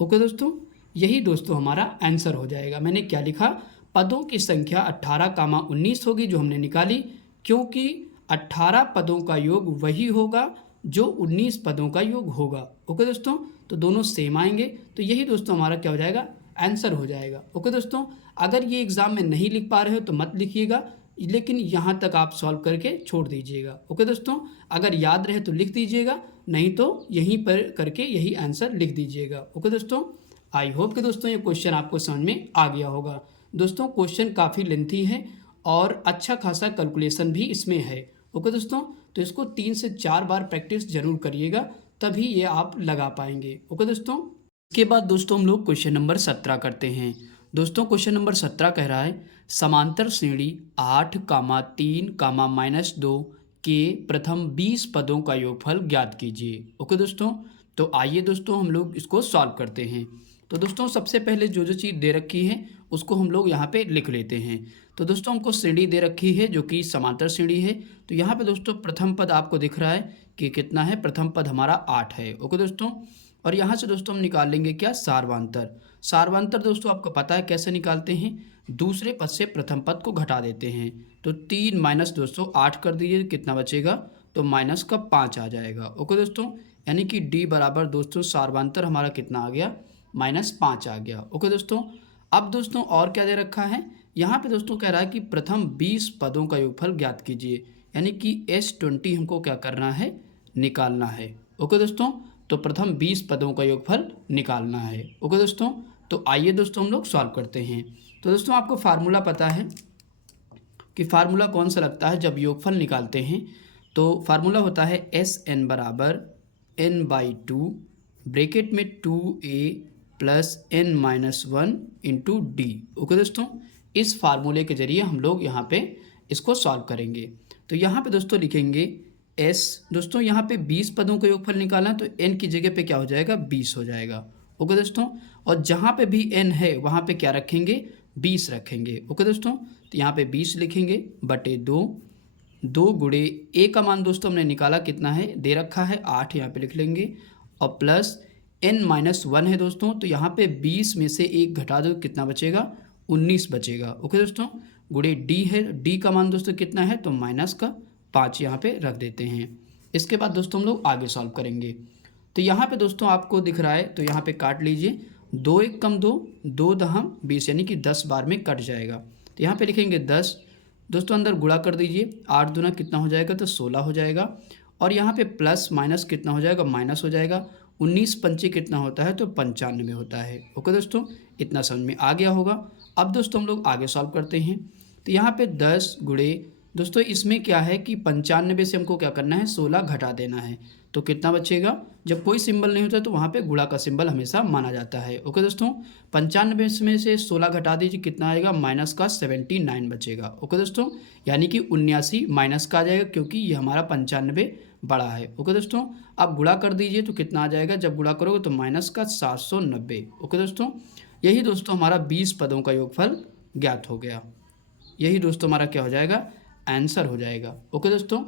ओके दोस्तों, यही दोस्तों हमारा आंसर हो जाएगा। मैंने क्या लिखा, पदों की संख्या 18, 19 होगी जो हमने निकाली, क्योंकि 18 पदों का योग वही होगा जो 19 पदों का योग होगा। ओके दोस्तों, तो दोनों सेम आएंगे, तो यही दोस्तों हमारा क्या हो जाएगा, आंसर हो जाएगा। ओके दोस्तों, अगर ये एग्जाम में नहीं लिख पा रहे हो तो मत लिखिएगा, लेकिन यहाँ तक आप सॉल्व करके छोड़ दीजिएगा। ओके दोस्तों, अगर याद रहे तो लिख दीजिएगा, नहीं तो यहीं पर करके यही आंसर लिख दीजिएगा। ओके दोस्तों, आई होप कि दोस्तों ये क्वेश्चन आपको समझ में आ गया होगा। दोस्तों क्वेश्चन काफ़ी लेंथी है और अच्छा खासा कैलकुलेशन भी इसमें है। ओके दोस्तों, तो इसको 3 से 4 बार प्रैक्टिस जरूर करिएगा, तभी ये आप लगा पाएंगे। ओके दोस्तों, इसके बाद दोस्तों हम लोग क्वेश्चन नंबर 17 करते हैं। दोस्तों क्वेश्चन नंबर 17 कह रहा है, समांतर श्रेणी 8, 3, -2 के प्रथम 20 पदों का योगफल ज्ञात कीजिए। ओके दोस्तों, तो आइए दोस्तों हम लोग इसको सॉल्व करते हैं। तो दोस्तों सबसे पहले जो चीज़ दे रखी है उसको हम लोग यहाँ पे लिख लेते हैं। तो दोस्तों हमको श्रेणी दे रखी है जो कि समांतर श्रेणी है। तो यहाँ पे दोस्तों प्रथम पद आपको दिख रहा है कि कितना है, प्रथम पद हमारा 8 है। ओके दोस्तों, और यहाँ से दोस्तों हम निकाल लेंगे क्या, सार्वंतर। सार्वंतर दोस्तों आपको पता है कैसे निकालते हैं, दूसरे पद से प्रथम पद को घटा देते हैं। तो 3 माइनस दोस्तों 8 कर दीजिए, कितना बचेगा, तो माइनस का 5 आ जाएगा। ओके दोस्तों, यानी कि डी बराबर दोस्तों सार्वंतर हमारा कितना आ गया, -5 आ गया। ओके दोस्तों, अब दोस्तों और क्या दे रखा है, यहाँ पे दोस्तों कह रहा है कि प्रथम 20 पदों का योगफल ज्ञात कीजिए, यानी कि S20 हमको क्या करना है, निकालना है। ओके दोस्तों, तो प्रथम 20 पदों का योगफल निकालना है। ओके दोस्तों, तो आइए दोस्तों हम लोग सॉल्व करते हैं। तो दोस्तों आपको फार्मूला पता है कि फार्मूला कौन सा लगता है जब योगफल निकालते हैं, तो फार्मूला होता है SN बराबर n/2 ब्रैकेट में 2a plus n-1 into D. Okay दोस्तों, इस फार्मूले के जरिए हम लोग यहाँ पे इसको सॉल्व करेंगे। तो यहाँ पे दोस्तों लिखेंगे s, दोस्तों यहाँ पे 20 पदों का योगफल निकालना, तो n की जगह पे क्या हो जाएगा, 20 हो जाएगा। ओके दोस्तों, और जहाँ पे भी n है वहाँ पे क्या रखेंगे, 20 रखेंगे। ओके दोस्तों, तो यहाँ पे 20 लिखेंगे बटे 2 गुणे a का मान दोस्तों हमने निकाला कितना है, दे रखा है 8, यहाँ पे लिख लेंगे, और प्लस n-1 है दोस्तों, तो यहाँ पे 20 में से 1 घटा दो, कितना बचेगा, 19 बचेगा। ओके दोस्तों, गुणे d है, d का मान दोस्तों कितना है, तो -5 यहाँ पे रख देते हैं। इसके बाद दोस्तों हम लोग आगे सॉल्व करेंगे। तो यहाँ पे दोस्तों आपको दिख रहा है, तो यहाँ पे काट लीजिए, 2 1 कम 2, 2 दहम 20, यानी कि 10 बार में कट जाएगा। तो यहाँ पे लिखेंगे 10, दोस्तों अंदर गुणा कर दीजिए, 8 दूना कितना हो जाएगा, तो 16 हो जाएगा, और यहाँ पे प्लस माइनस कितना हो जाएगा, माइनस हो जाएगा। 19 पंचे कितना होता है, तो 95 होता है। ओके दोस्तों, इतना समझ में आ गया होगा। अब दोस्तों हम लोग आगे सॉल्व करते हैं। तो यहाँ पे 10 गुणे, दोस्तों इसमें क्या है कि 95 से हमको क्या करना है, 16 घटा देना है, तो कितना बचेगा, जब कोई सिंबल नहीं होता तो वहाँ पे गुणा का सिंबल हमेशा माना जाता है। ओके दोस्तों, 95 में से 16 घटा दीजिए, कितना आएगा, -79 बचेगा। ओके दोस्तों, यानी कि 79 माइनस का आ जाएगा, क्योंकि ये हमारा 95 बड़ा है। ओके दोस्तों, अब गुणा कर दीजिए तो कितना आ जाएगा, जब गुणा करोगे तो -790। ओके दोस्तों, यही दोस्तों हमारा 20 पदों का योगफल ज्ञात हो गया। यही दोस्तों हमारा क्या हो जाएगा, आंसर हो जाएगा। ओके दोस्तों,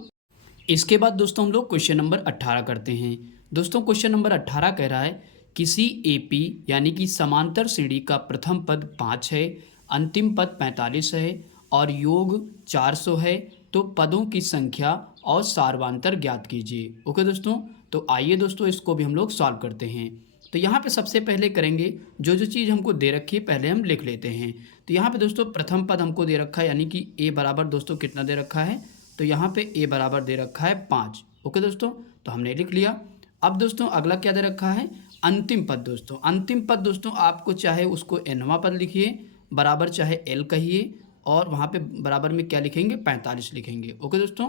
इसके बाद दोस्तों हम लोग क्वेश्चन नंबर 18 करते हैं। दोस्तों क्वेश्चन नंबर 18 कह रहा है किसी एपी यानी कि समांतर श्रेणी का प्रथम पद 5 है, अंतिम पद 45 है और योग 400 है, तो पदों की संख्या और सार्वांतर ज्ञात कीजिए। ओके दोस्तों, तो आइए दोस्तों इसको भी हम लोग सॉल्व करते हैं। तो यहाँ पे सबसे पहले करेंगे, जो जो चीज़ हमको दे रखी है पहले हम लिख लेते हैं। तो यहाँ पे दोस्तों प्रथम पद हमको दे रखा है, यानी कि ए बराबर दोस्तों कितना दे रखा है, तो यहाँ पे ए बराबर दे रखा है 5। ओके दोस्तों, तो हमने लिख लिया। अब दोस्तों अगला क्या दे रखा है, अंतिम पद। दोस्तों अंतिम पद दोस्तों आपको चाहे उसको nवां पद लिखिए, बराबर चाहे l कहिए, और वहाँ पे बराबर में क्या लिखेंगे, 45 लिखेंगे। ओके दोस्तों,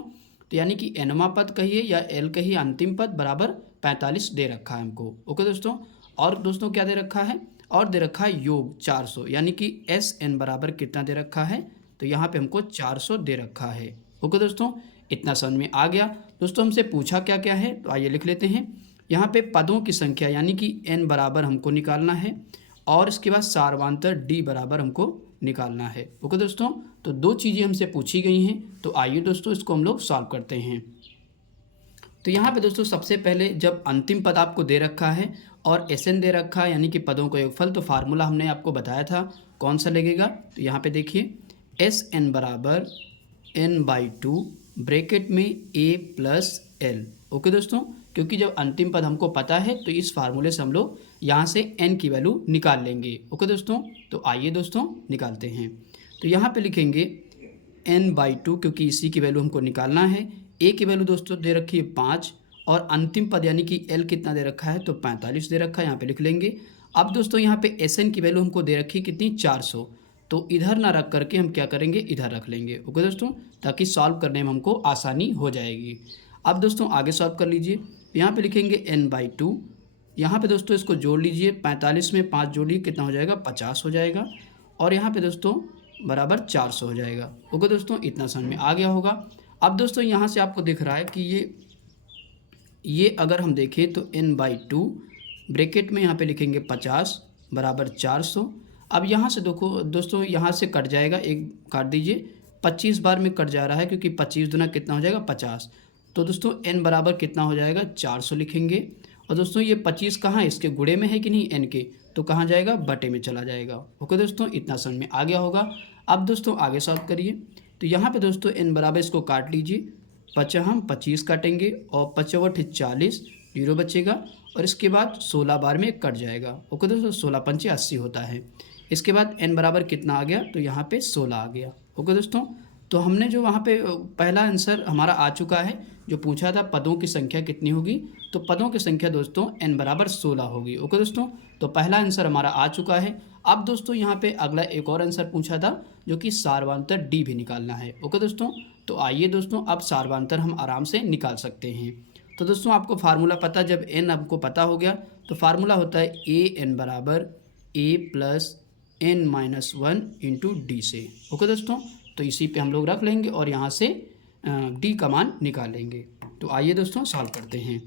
तो यानी कि nवां पद कहिए या l कहिए, अंतिम पद बराबर 45 दे रखा है हमको। ओके दोस्तों, और दोस्तों क्या दे रखा है, और दे रखा है योग 400, यानी कि SN बराबर कितना दे रखा है, तो यहाँ पे हमको 400 दे रखा है। ओके दोस्तों, इतना समझ में आ गया। दोस्तों हमसे पूछा क्या क्या है, तो आइए लिख लेते हैं। यहाँ पे पदों की संख्या यानी कि n बराबर हमको निकालना है, और इसके बाद सार्वांतर d बराबर हमको निकालना है। ओके दोस्तों, तो दो चीज़ें हमसे पूछी गई हैं, तो आइए दोस्तों इसको हम लोग सॉल्व करते हैं। तो यहाँ पे दोस्तों सबसे पहले जब अंतिम पद आपको दे रखा है और SN दे रखा है, यानी कि पदों का योगफल, तो फार्मूला हमने आपको बताया था कौन सा लगेगा। तो यहाँ पे देखिए SN बराबर n/2 ब्रैकेट में a प्लस l। ओके दोस्तों, क्योंकि जब अंतिम पद हमको पता है तो इस फार्मूले से हम लोग यहाँ से n की वैल्यू निकाल लेंगे। ओके दोस्तों, तो आइए दोस्तों निकालते हैं। तो यहाँ पे लिखेंगे n/2, क्योंकि इसी की वैल्यू हमको निकालना है। a की वैल्यू दोस्तों दे रखी है 5, और अंतिम पद यानी कि l कितना दे रखा है, तो 45 दे रखा है, यहाँ पे लिख लेंगे। अब दोस्तों यहाँ पे SN की वैल्यू हमको दे रखी है कितनी, 400, तो इधर ना रख करके हम क्या करेंगे, इधर रख लेंगे। ओके दोस्तों, ताकि सॉल्व करने में हमको आसानी हो जाएगी। अब दोस्तों आगे सॉल्व कर लीजिए। यहाँ पे लिखेंगे n/2, यहाँ पे दोस्तों इसको जोड़ लीजिए, 45 में 5 जोड़िए कितना हो जाएगा, 50 हो जाएगा, और यहाँ पे दोस्तों बराबर 400 हो जाएगा। ओके दोस्तों, इतना समझ में आ गया होगा। अब दोस्तों यहाँ से आपको दिख रहा है कि ये अगर हम देखें तो n/2 ब्रैकेट में यहाँ पे लिखेंगे 50 बराबर 400। अब यहाँ से देखो दोस्तों, यहाँ से कट जाएगा, एक काट दीजिए, 25 बार में कट जा रहा है, क्योंकि 25 दुना कितना हो जाएगा, 50। तो दोस्तों n बराबर कितना हो जाएगा, 400 लिखेंगे। और दोस्तों ये 25 कहाँ है, इसके गुणे में है कि नहीं n के, तो कहाँ जाएगा, बटे में चला जाएगा। ओके दोस्तों, इतना समझ में आ गया होगा। अब दोस्तों आगे सॉल्व करिए। तो यहाँ पे दोस्तों n बराबर इसको काट लीजिए, 5 हम 25 काटेंगे, और 55 40, 0 बचेगा, और इसके बाद 16 बार में कट जाएगा। ओके दोस्तों, 16 पंचे 80 होता है। इसके बाद n बराबर कितना आ गया, तो यहाँ पे 16 आ गया। ओके दोस्तों, तो हमने जो वहाँ पे पहला आंसर हमारा आ चुका है, जो पूछा था पदों की संख्या कितनी होगी, तो पदों की संख्या दोस्तों n बराबर 16 होगी। ओके दोस्तों, तो पहला आंसर हमारा आ चुका है। अब दोस्तों यहाँ पे अगला एक और आंसर पूछा था, जो कि सार्वांतर d भी निकालना है। ओके दोस्तों, तो आइए दोस्तों अब सार्वांतर हम आराम से निकाल सकते हैं। तो दोस्तों आपको फार्मूला पता, जब n आपको पता हो गया तो फार्मूला होता है an बराबर a plus n-1 into D से। ओके दोस्तों, तो इसी पे हम लोग रख लेंगे और यहाँ से d का मान निकालेंगे। तो आइए दोस्तों सॉल्व करते हैं।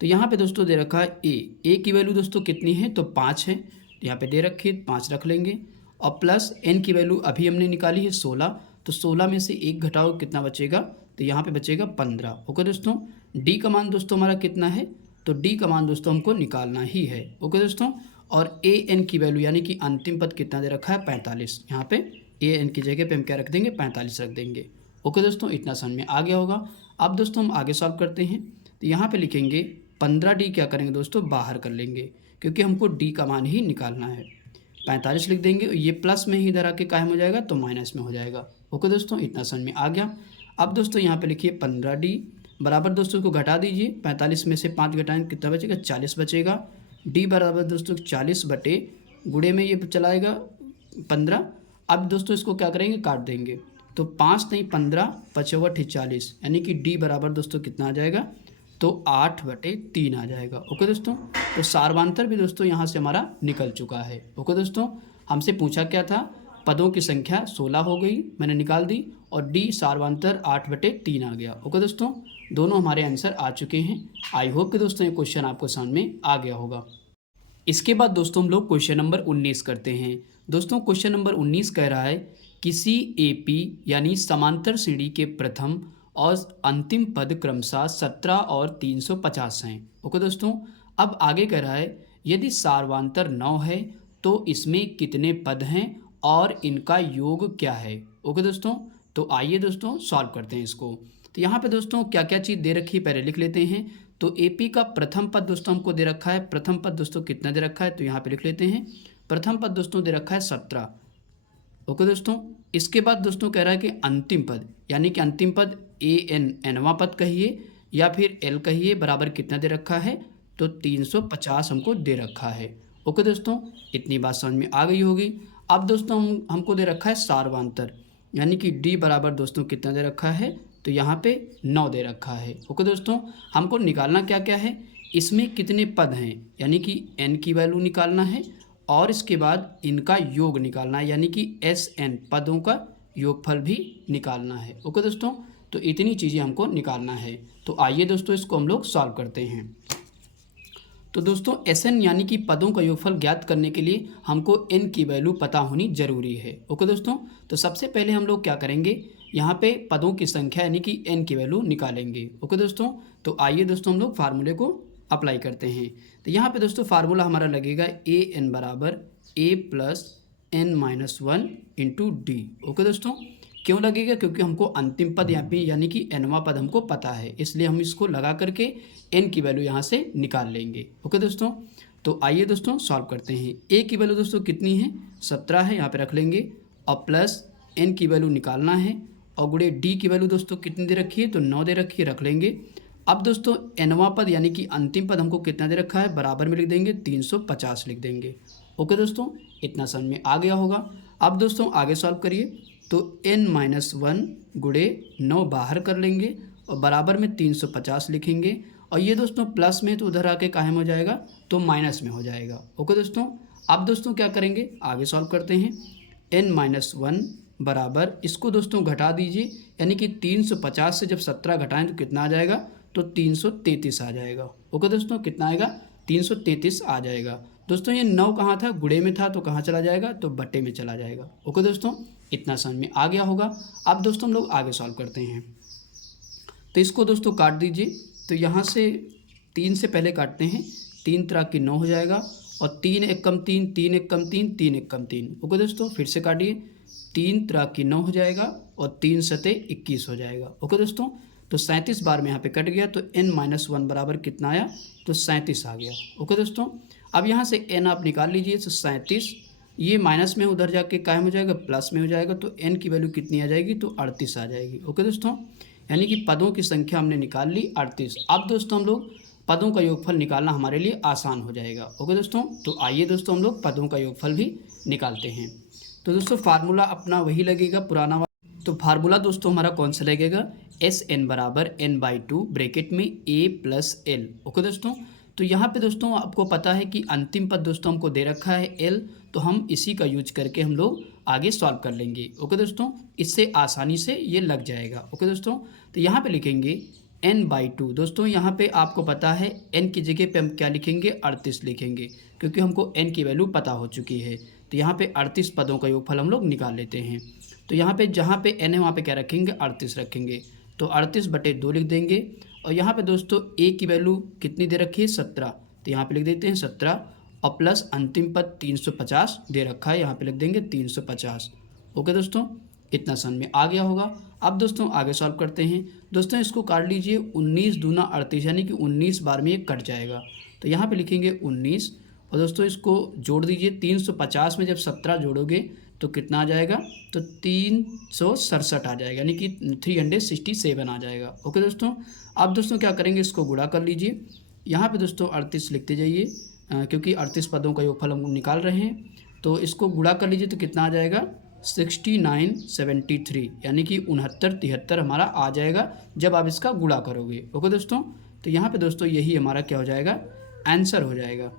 तो यहाँ पे दोस्तों दे रखा है a की वैल्यू दोस्तों कितनी है, तो 5 है, तो यहाँ पे दे रखी है 5 रख लेंगे, और प्लस n की वैल्यू अभी हमने निकाली है 16, तो 16 में से 1 घटाओ कितना बचेगा, तो यहाँ पे बचेगा 15। ओके दोस्तों, d का मान दोस्तों हमारा कितना है, तो d का मान दोस्तों हमको निकालना ही है। ओके दोस्तों, और an की वैल्यू यानी कि अंतिम पद कितना दे रखा है, 45, यहाँ पे an की जगह पे हम क्या रख देंगे, 45 रख देंगे। ओके दोस्तों, इतना समझ में आ गया होगा। अब दोस्तों हम आगे सॉल्व करते हैं। तो यहाँ पे लिखेंगे 15d, क्या करेंगे दोस्तों, बाहर कर लेंगे, क्योंकि हमको d का मान ही निकालना है। 45 लिख देंगे, ये प्लस में ही इधर आके कायम हो जाएगा, तो माइनस में हो जाएगा। ओके दोस्तों, इतना समझ में आ गया। अब दोस्तों यहाँ पे लिखिए 15d बराबर दोस्तों इसको घटा दीजिए, 45 में से 5 घटाएंगे कितना बचेगा, 40 बचेगा। d बराबर दोस्तों 40 बटे गुणे में ये चलाएगा 15। अब दोस्तों इसको क्या करेंगे, काट देंगे, तो 5 नहीं 15, 55 40, यानी कि d बराबर दोस्तों कितना आ जाएगा, तो 8/3 आ जाएगा। ओके दोस्तों, तो सार्वांतर भी दोस्तों यहाँ से हमारा निकल चुका है। ओके दोस्तों, हमसे पूछा क्या था, पदों की संख्या 16 हो गई, मैंने निकाल दी, और d सार्वांतर 8/3 आ गया। ओके दोस्तों, दोनों हमारे आंसर आ चुके हैं। आई होप कि दोस्तों ये क्वेश्चन आपको समझ में आ गया होगा। इसके बाद दोस्तों हम लोग क्वेश्चन नंबर 19 करते हैं। दोस्तों क्वेश्चन नंबर 19 कह रहा है किसी एपी यानी समांतर सीढ़ी के प्रथम और अंतिम पद क्रमशः 17 और 350 हैं। ओके दोस्तों, अब आगे कह रहा है यदि सार्वंतर 9 है तो इसमें कितने पद हैं और इनका योग क्या है। ओके दोस्तों, तो आइए दोस्तों सॉल्व करते हैं इसको। तो यहाँ पे दोस्तों क्या क्या चीज़ दे रखी है पहले लिख लेते हैं। तो एपी का प्रथम पद दोस्तों हमको दे रखा है। प्रथम पद दोस्तों कितना दे रखा है, तो यहाँ पे लिख लेते हैं। प्रथम पद दोस्तों दे रखा है 17। ओके दोस्तों, इसके बाद दोस्तों कह रहा है कि अंतिम पद यानी कि अंतिम पद एनवा पद कहिए या फिर एल कहिए, बराबर कितना दे रखा है, तो 350 हमको दे रखा है। ओके दोस्तों, इतनी बात समझ में आ गई होगी। अब दोस्तों हमको दे रखा है सार्वंतर यानी कि डी बराबर दोस्तों कितना दे रखा है, तो यहाँ पे 9 दे रखा है। ओके दोस्तों, हमको निकालना क्या क्या है, इसमें कितने पद हैं यानी कि n की वैल्यू निकालना है और इसके बाद इनका योग निकालना है यानी कि SN पदों का योगफल भी निकालना है। ओके दोस्तों, तो इतनी चीज़ें हमको निकालना है। तो आइए दोस्तों इसको हम लोग सॉल्व करते हैं। तो दोस्तों SN यानी कि पदों का योगफल ज्ञात करने के लिए हमको n की वैल्यू पता होनी जरूरी है। ओके दोस्तों, तो सबसे पहले हम लोग क्या करेंगे, यहाँ पे पदों की संख्या यानी कि n की वैल्यू निकालेंगे। ओके दोस्तों, तो आइए दोस्तों हम लोग फार्मूले को अप्लाई करते हैं। तो यहाँ पे दोस्तों फार्मूला हमारा लगेगा an बराबर a plus n-1 into D. Okay दोस्तों, क्यों लगेगा, क्योंकि हमको अंतिम पद यहाँ पे यानी कि nवां पद हमको पता है, इसलिए हम इसको लगा करके n की वैल्यू यहाँ से निकाल लेंगे। ओके दोस्तों, तो आइए दोस्तों सॉल्व करते हैं। a की वैल्यू दोस्तों कितनी है, 17 है, यहाँ पे रख लेंगे और प्लस n की वैल्यू निकालना है और गुणे d की वैल्यू दोस्तों कितनी दे रखी है, तो 9 दे रखी है, रख लेंगे। अब दोस्तों nवां पद यानी कि अंतिम पद हमको कितना दे रखा है, बराबर में लिख देंगे 350 लिख देंगे। ओके दोस्तों, इतना समझ में आ गया होगा। अब दोस्तों आगे सॉल्व करिए। तो n-1 गुणे 9 बाहर कर लेंगे और बराबर में 350 लिखेंगे और ये दोस्तों प्लस में तो उधर आके कायम हो जाएगा, तो माइनस में हो जाएगा। ओके दोस्तों, अब दोस्तों क्या करेंगे, आगे सॉल्व करते हैं। n-1 बराबर इसको दोस्तों घटा दीजिए यानी कि 350 से जब 17 घटाएं तो कितना आ जाएगा, तो 333 आ जाएगा। ओके दोस्तों, कितना आएगा, 333 आ जाएगा। दोस्तों ये 9 कहाँ था, गुणे में था, तो कहाँ चला जाएगा, तो बट्टे में चला जाएगा। ओके दोस्तों, इतना समझ में आ गया होगा। अब दोस्तों हम लोग आगे सॉल्व करते हैं। तो इसको दोस्तों काट दीजिए। तो यहाँ से 3 से पहले काटते हैं, 3 तरह की 9 हो जाएगा और 3 एक कम 3, 3 एक कम 3, 3 एक कम 3। ओके दोस्तों, फिर से काटिए, 3 तरह की 9 हो जाएगा और 3 सते 21 हो जाएगा। ओके दोस्तों, तो 37 बार में यहाँ पे कट गया, तो n-1 बराबर कितना आया, तो 37 आ गया। ओके दोस्तों, अब यहाँ से n आप निकाल लीजिए, तो 37 ये माइनस में उधर जाके कायम हो जाएगा, प्लस में हो जाएगा, तो n की वैल्यू कितनी आ जाएगी, तो 38 आ जाएगी। ओके दोस्तों, यानी कि पदों की संख्या हमने निकाल ली 38। अब दोस्तों हम लोग पदों का योगफल निकालना हमारे लिए आसान हो जाएगा। ओके दोस्तों, तो आइए दोस्तों हम लोग पदों का योगफल भी निकालते हैं। तो दोस्तों फार्मूला अपना वही लगेगा पुराना वाला। तो फार्मूला दोस्तों हमारा कौन सा लगेगा, SN बराबर n/2 ब्रैकेट में a प्लस l। ओके दोस्तों, तो यहाँ पे दोस्तों आपको पता है कि अंतिम पद दोस्तों हमको दे रखा है l, तो हम इसी का यूज करके हम लोग आगे सॉल्व कर लेंगे। ओके दोस्तों, इससे आसानी से ये लग जाएगा। ओके दोस्तों, तो यहाँ पे लिखेंगे n/2। दोस्तों यहाँ पे आपको पता है n की जगह पे हम क्या लिखेंगे, 38 लिखेंगे, क्योंकि हमको n की वैल्यू पता हो चुकी है। तो यहाँ पे 38 पदों का योगफल हम लोग निकाल लेते हैं। तो यहाँ पे जहाँ पे n है वहाँ पे क्या रखेंगे, 38 रखेंगे, तो 38/2 लिख देंगे। और यहाँ पे दोस्तों a की वैल्यू कितनी दे रखी है, 17, तो यहाँ पे लिख देते हैं 17 और प्लस अंतिम पद 350 दे रखा है, यहाँ पे लिख देंगे 350। ओके दोस्तों, इतना समझ में आ गया होगा। अब दोस्तों आगे सॉल्व करते हैं। दोस्तों इसको काट लीजिए, 19 दूना 38 यानी कि 19 बार में ये कट जाएगा, तो यहाँ पे लिखेंगे 19 और दोस्तों इसको जोड़ दीजिए। 350 में जब 17 जोड़ोगे तो कितना आ जाएगा, तो 367 आ जाएगा, यानी कि 367 आ जाएगा। ओके दोस्तों, अब दोस्तों क्या करेंगे, इसको गुणा कर लीजिए। यहाँ पे दोस्तों 38 लिखते जाइए, क्योंकि 38 पदों का योगफल हम निकाल रहे हैं। तो इसको गुणा कर लीजिए, तो कितना आ जाएगा, 6973, यानी कि 6973 हमारा आ जाएगा जब आप इसका गुणा करोगे। ओके दोस्तों, तो यहाँ पे दोस्तों यही हमारा क्या हो जाएगा, आंसर हो जाएगा।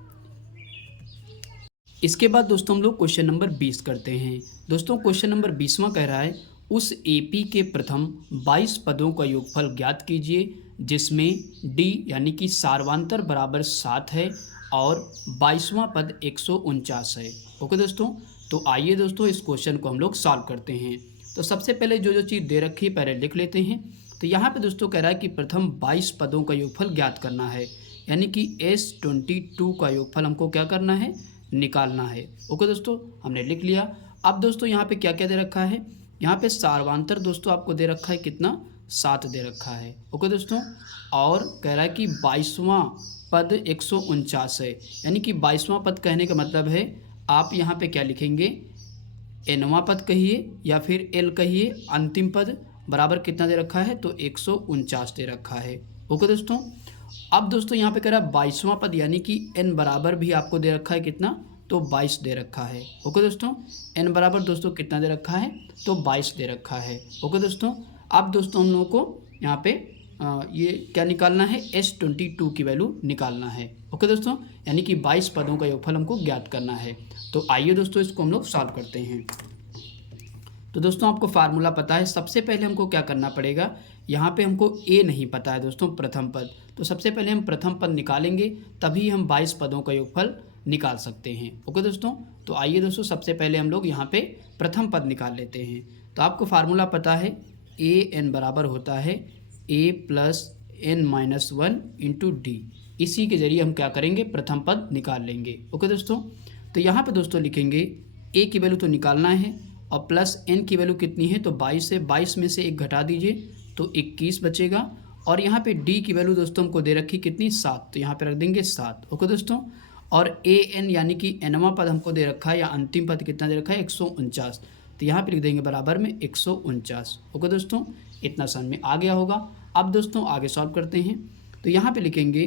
इसके बाद दोस्तों हम लोग क्वेश्चन नंबर 20 करते हैं। दोस्तों क्वेश्चन नंबर 20वां कह रहा है उस एपी के प्रथम 22 पदों का योगफल ज्ञात कीजिए जिसमें डी यानी कि सार्वंतर बराबर 7 है और 22वां पद 149 है। ओके दोस्तों, तो आइए दोस्तों इस क्वेश्चन को हम लोग सॉल्व करते हैं। तो सबसे पहले जो जो चीज़ दे रखी है पहले लिख लेते हैं। तो यहाँ पे दोस्तों कह रहा है कि प्रथम 22 पदों का योगफल ज्ञात करना है, यानी कि S22 का योगफल हमको क्या करना है, निकालना है। ओके दोस्तों, हमने लिख लिया। अब दोस्तों यहाँ पे क्या क्या दे रखा है, यहाँ पे सार्वांतर दोस्तों आपको दे रखा है कितना, 7 दे रखा है। ओके दोस्तों, और कह रहा है कि 22वां पद 149 है, यानी कि 22वां पद कहने का मतलब है आप यहाँ पे क्या लिखेंगे, nवां पद कहिए या फिर l कहिए, अंतिम पद बराबर कितना दे रखा है, तो 149 दे रखा है। ओके दोस्तों, अब दोस्तों यहाँ पे कह रहा है 22वां पद, यानी कि n बराबर भी आपको दे रखा है कितना, तो 22 दे रखा है। ओके दोस्तों, n बराबर दोस्तों कितना दे रखा है, तो 22 दे रखा है। ओके दोस्तों, अब दोस्तों हम लोगों को यहाँ पे ये क्या निकालना है, S22 की वैल्यू निकालना है। ओके दोस्तों, यानी कि 22 पदों का योगफल हमको ज्ञात करना है। तो आइए दोस्तों इसको हम लोग सॉल्व करते हैं। तो दोस्तों आपको फार्मूला पता है, सबसे पहले हमको क्या करना पड़ेगा, यहाँ पे हमको a नहीं पता है दोस्तों, प्रथम पद। तो सबसे पहले हम प्रथम पद निकालेंगे, तभी हम 22 पदों का योगफल निकाल सकते हैं। ओके दोस्तों, तो आइए दोस्तों सबसे पहले हम लोग यहाँ पे प्रथम पद निकाल लेते हैं। तो आपको फार्मूला पता है, an बराबर होता है a plus n-1 into D. इसी के जरिए हम क्या करेंगे, प्रथम पद निकाल लेंगे। ओके दोस्तों, तो यहाँ पे दोस्तों लिखेंगे a की वैल्यू तो निकालना है, और प्लस n की वैल्यू कितनी है, तो 22 है, 22 में से 1 घटा दीजिए तो 21 बचेगा। और यहाँ पे d की वैल्यू दोस्तों हमको दे रखी कितनी, 7, तो यहाँ पे रख देंगे 7। ओके दोस्तों, और an यानी कि nवां पद हमको दे रखा है, या अंतिम पद कितना दे रखा है, 149, तो यहाँ पे लिख देंगे बराबर में 149। ओके दोस्तों, इतना समझ में आ गया होगा। अब दोस्तों आगे सॉल्व करते हैं। तो यहाँ पे लिखेंगे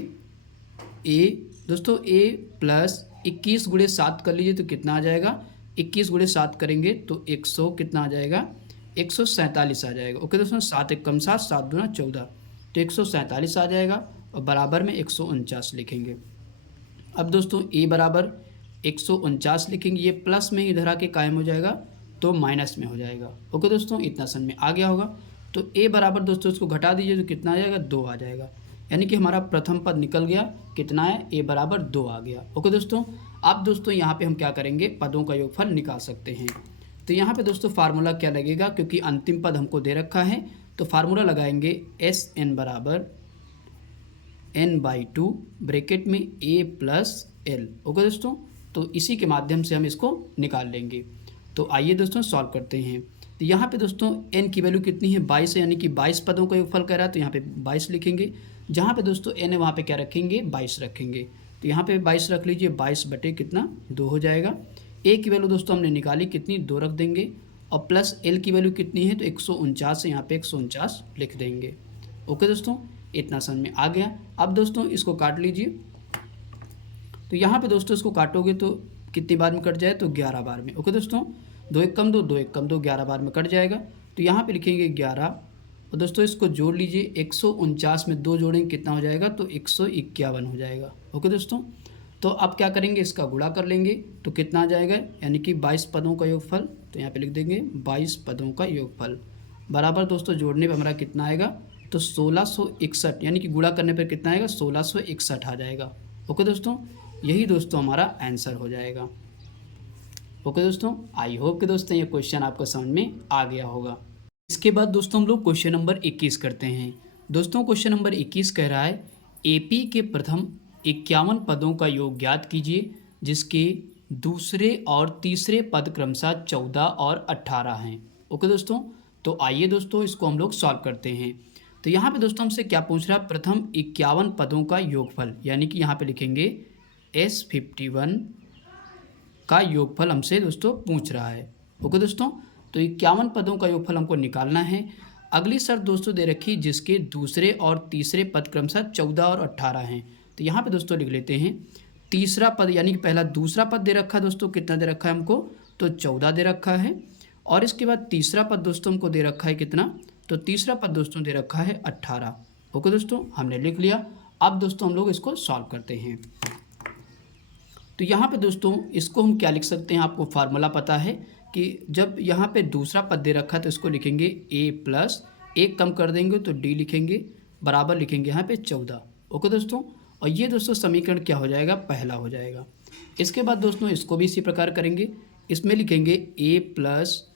a दोस्तों, a प्लस 21 गुणे 7 कर लीजिए तो कितना आ जाएगा, 21 गुणे 7 करेंगे तो 100 कितना आ जाएगा, 147 आ जाएगा। ओके दोस्तों, 7 एक कम 7, 7 दूना 14, तो 147 आ जाएगा, और बराबर में 149 लिखेंगे। अब दोस्तों a बराबर 149 लिखेंगे, ये प्लस में इधर आके कायम हो जाएगा तो माइनस में हो जाएगा। ओके दोस्तों, इतना समझ में आ गया होगा। तो a बराबर दोस्तों इसको घटा दीजिए तो कितना आ जाएगा, 2 आ जाएगा, यानी कि हमारा प्रथम पद निकल गया, कितना है, a बराबर 2 आ गया। ओके दोस्तों, अब दोस्तों यहाँ पे हम क्या करेंगे, पदों का योगफल निकाल सकते हैं। तो यहाँ पे दोस्तों फार्मूला क्या लगेगा, क्योंकि अंतिम पद हमको दे रखा है, तो फार्मूला लगाएंगे Sn बराबर n/2 ब्रैकेट में a प्लस l। ओके दोस्तों, तो इसी के माध्यम से हम इसको निकाल लेंगे। तो आइए दोस्तों सॉल्व करते हैं। तो यहाँ पे दोस्तों n की वैल्यू कितनी है, 22 है, यानी कि 22 पदों का योगफल कर रहा है, तो यहाँ पे 22 लिखेंगे। जहाँ पे दोस्तों n है वहाँ पे क्या रखेंगे, 22 रखेंगे, तो यहाँ पे 22 रख लीजिए, 22 बटे कितना, 2 हो जाएगा। a की वैल्यू दोस्तों हमने निकाली कितनी, 2 रख देंगे, और प्लस l की वैल्यू कितनी है, तो 149 है, यहाँ पे 149 लिख देंगे। ओके दोस्तों, इतना समझ में आ गया। अब दोस्तों इसको काट लीजिए। तो यहाँ पे दोस्तों इसको काटोगे तो कितनी बार में कट जाए, तो 11 बार में। ओके दोस्तों, 2 एक कम 2, 2 एक कम 2, 11 बार में कट जाएगा। तो यहाँ पे लिखेंगे 11, और दोस्तों इसको जोड़ लीजिए, 149 में 2 जोड़ेंगे कितना हो जाएगा, तो 151 हो जाएगा। ओके दोस्तों, तो अब क्या करेंगे, इसका गुणा कर लेंगे तो कितना आ जाएगा, यानी कि 22 पदों का योगफल। तो यहाँ पे लिख देंगे 22 पदों का योगफल बराबर दोस्तों जोड़ने पर हमारा कितना आएगा, तो 1661, यानी कि गुणा करने पर कितना आएगा, 1661 आ जाएगा। ओके दोस्तों, यही दोस्तों हमारा आंसर हो जाएगा। ओके दोस्तों, आई होप कि दोस्तों ये क्वेश्चन आपको समझ में आ गया होगा। इसके बाद दोस्तों हम लोग क्वेश्चन नंबर 21 करते हैं। दोस्तों क्वेश्चन नंबर 21 कह रहा है, एपी के प्रथम 51 पदों का योग ज्ञात कीजिए, जिसके दूसरे और तीसरे पद क्रमशः 14 और 18 हैं। ओके दोस्तों, तो आइए दोस्तों इसको हम लोग सॉल्व करते हैं। तो यहाँ पे दोस्तों हमसे क्या पूछ रहा है, प्रथम 51 पदों का योगफल, यानी कि यहाँ पे लिखेंगे S51 का योगफल हमसे दोस्तों पूछ रहा है। ओके दोस्तों, तो 51 पदों का योगफल हमको निकालना है। अगली शर्त दोस्तों दे रखी, जिसके दूसरे और तीसरे पद क्रमशः 14 और 18 हैं। तो यहाँ पे दोस्तों लिख लेते हैं, तीसरा पद यानी कि पहला दूसरा पद दे रखा है दोस्तों, कितना दे रखा है हमको, तो 14 दे रखा है, और इसके बाद तीसरा पद दोस्तों हमको दे रखा है कितना, तो तीसरा पद दोस्तों दे रखा है 18। ओके दोस्तों, हमने लिख लिया। अब दोस्तों हम लोग इसको सॉल्व करते हैं। तो यहाँ पे दोस्तों इसको हम क्या लिख सकते हैं, आपको फार्मूला पता है कि जब यहाँ पे दूसरा पद दे रखा है तो इसको लिखेंगे a प्लस 1 कम कर देंगे तो d लिखेंगे, बराबर लिखेंगे यहाँ पे 14। ओके दोस्तों, और ये दोस्तों समीकरण क्या हो जाएगा, पहला हो जाएगा। इसके बाद दोस्तों इसको भी इसी प्रकार करेंगे, इसमें लिखेंगे a प्लस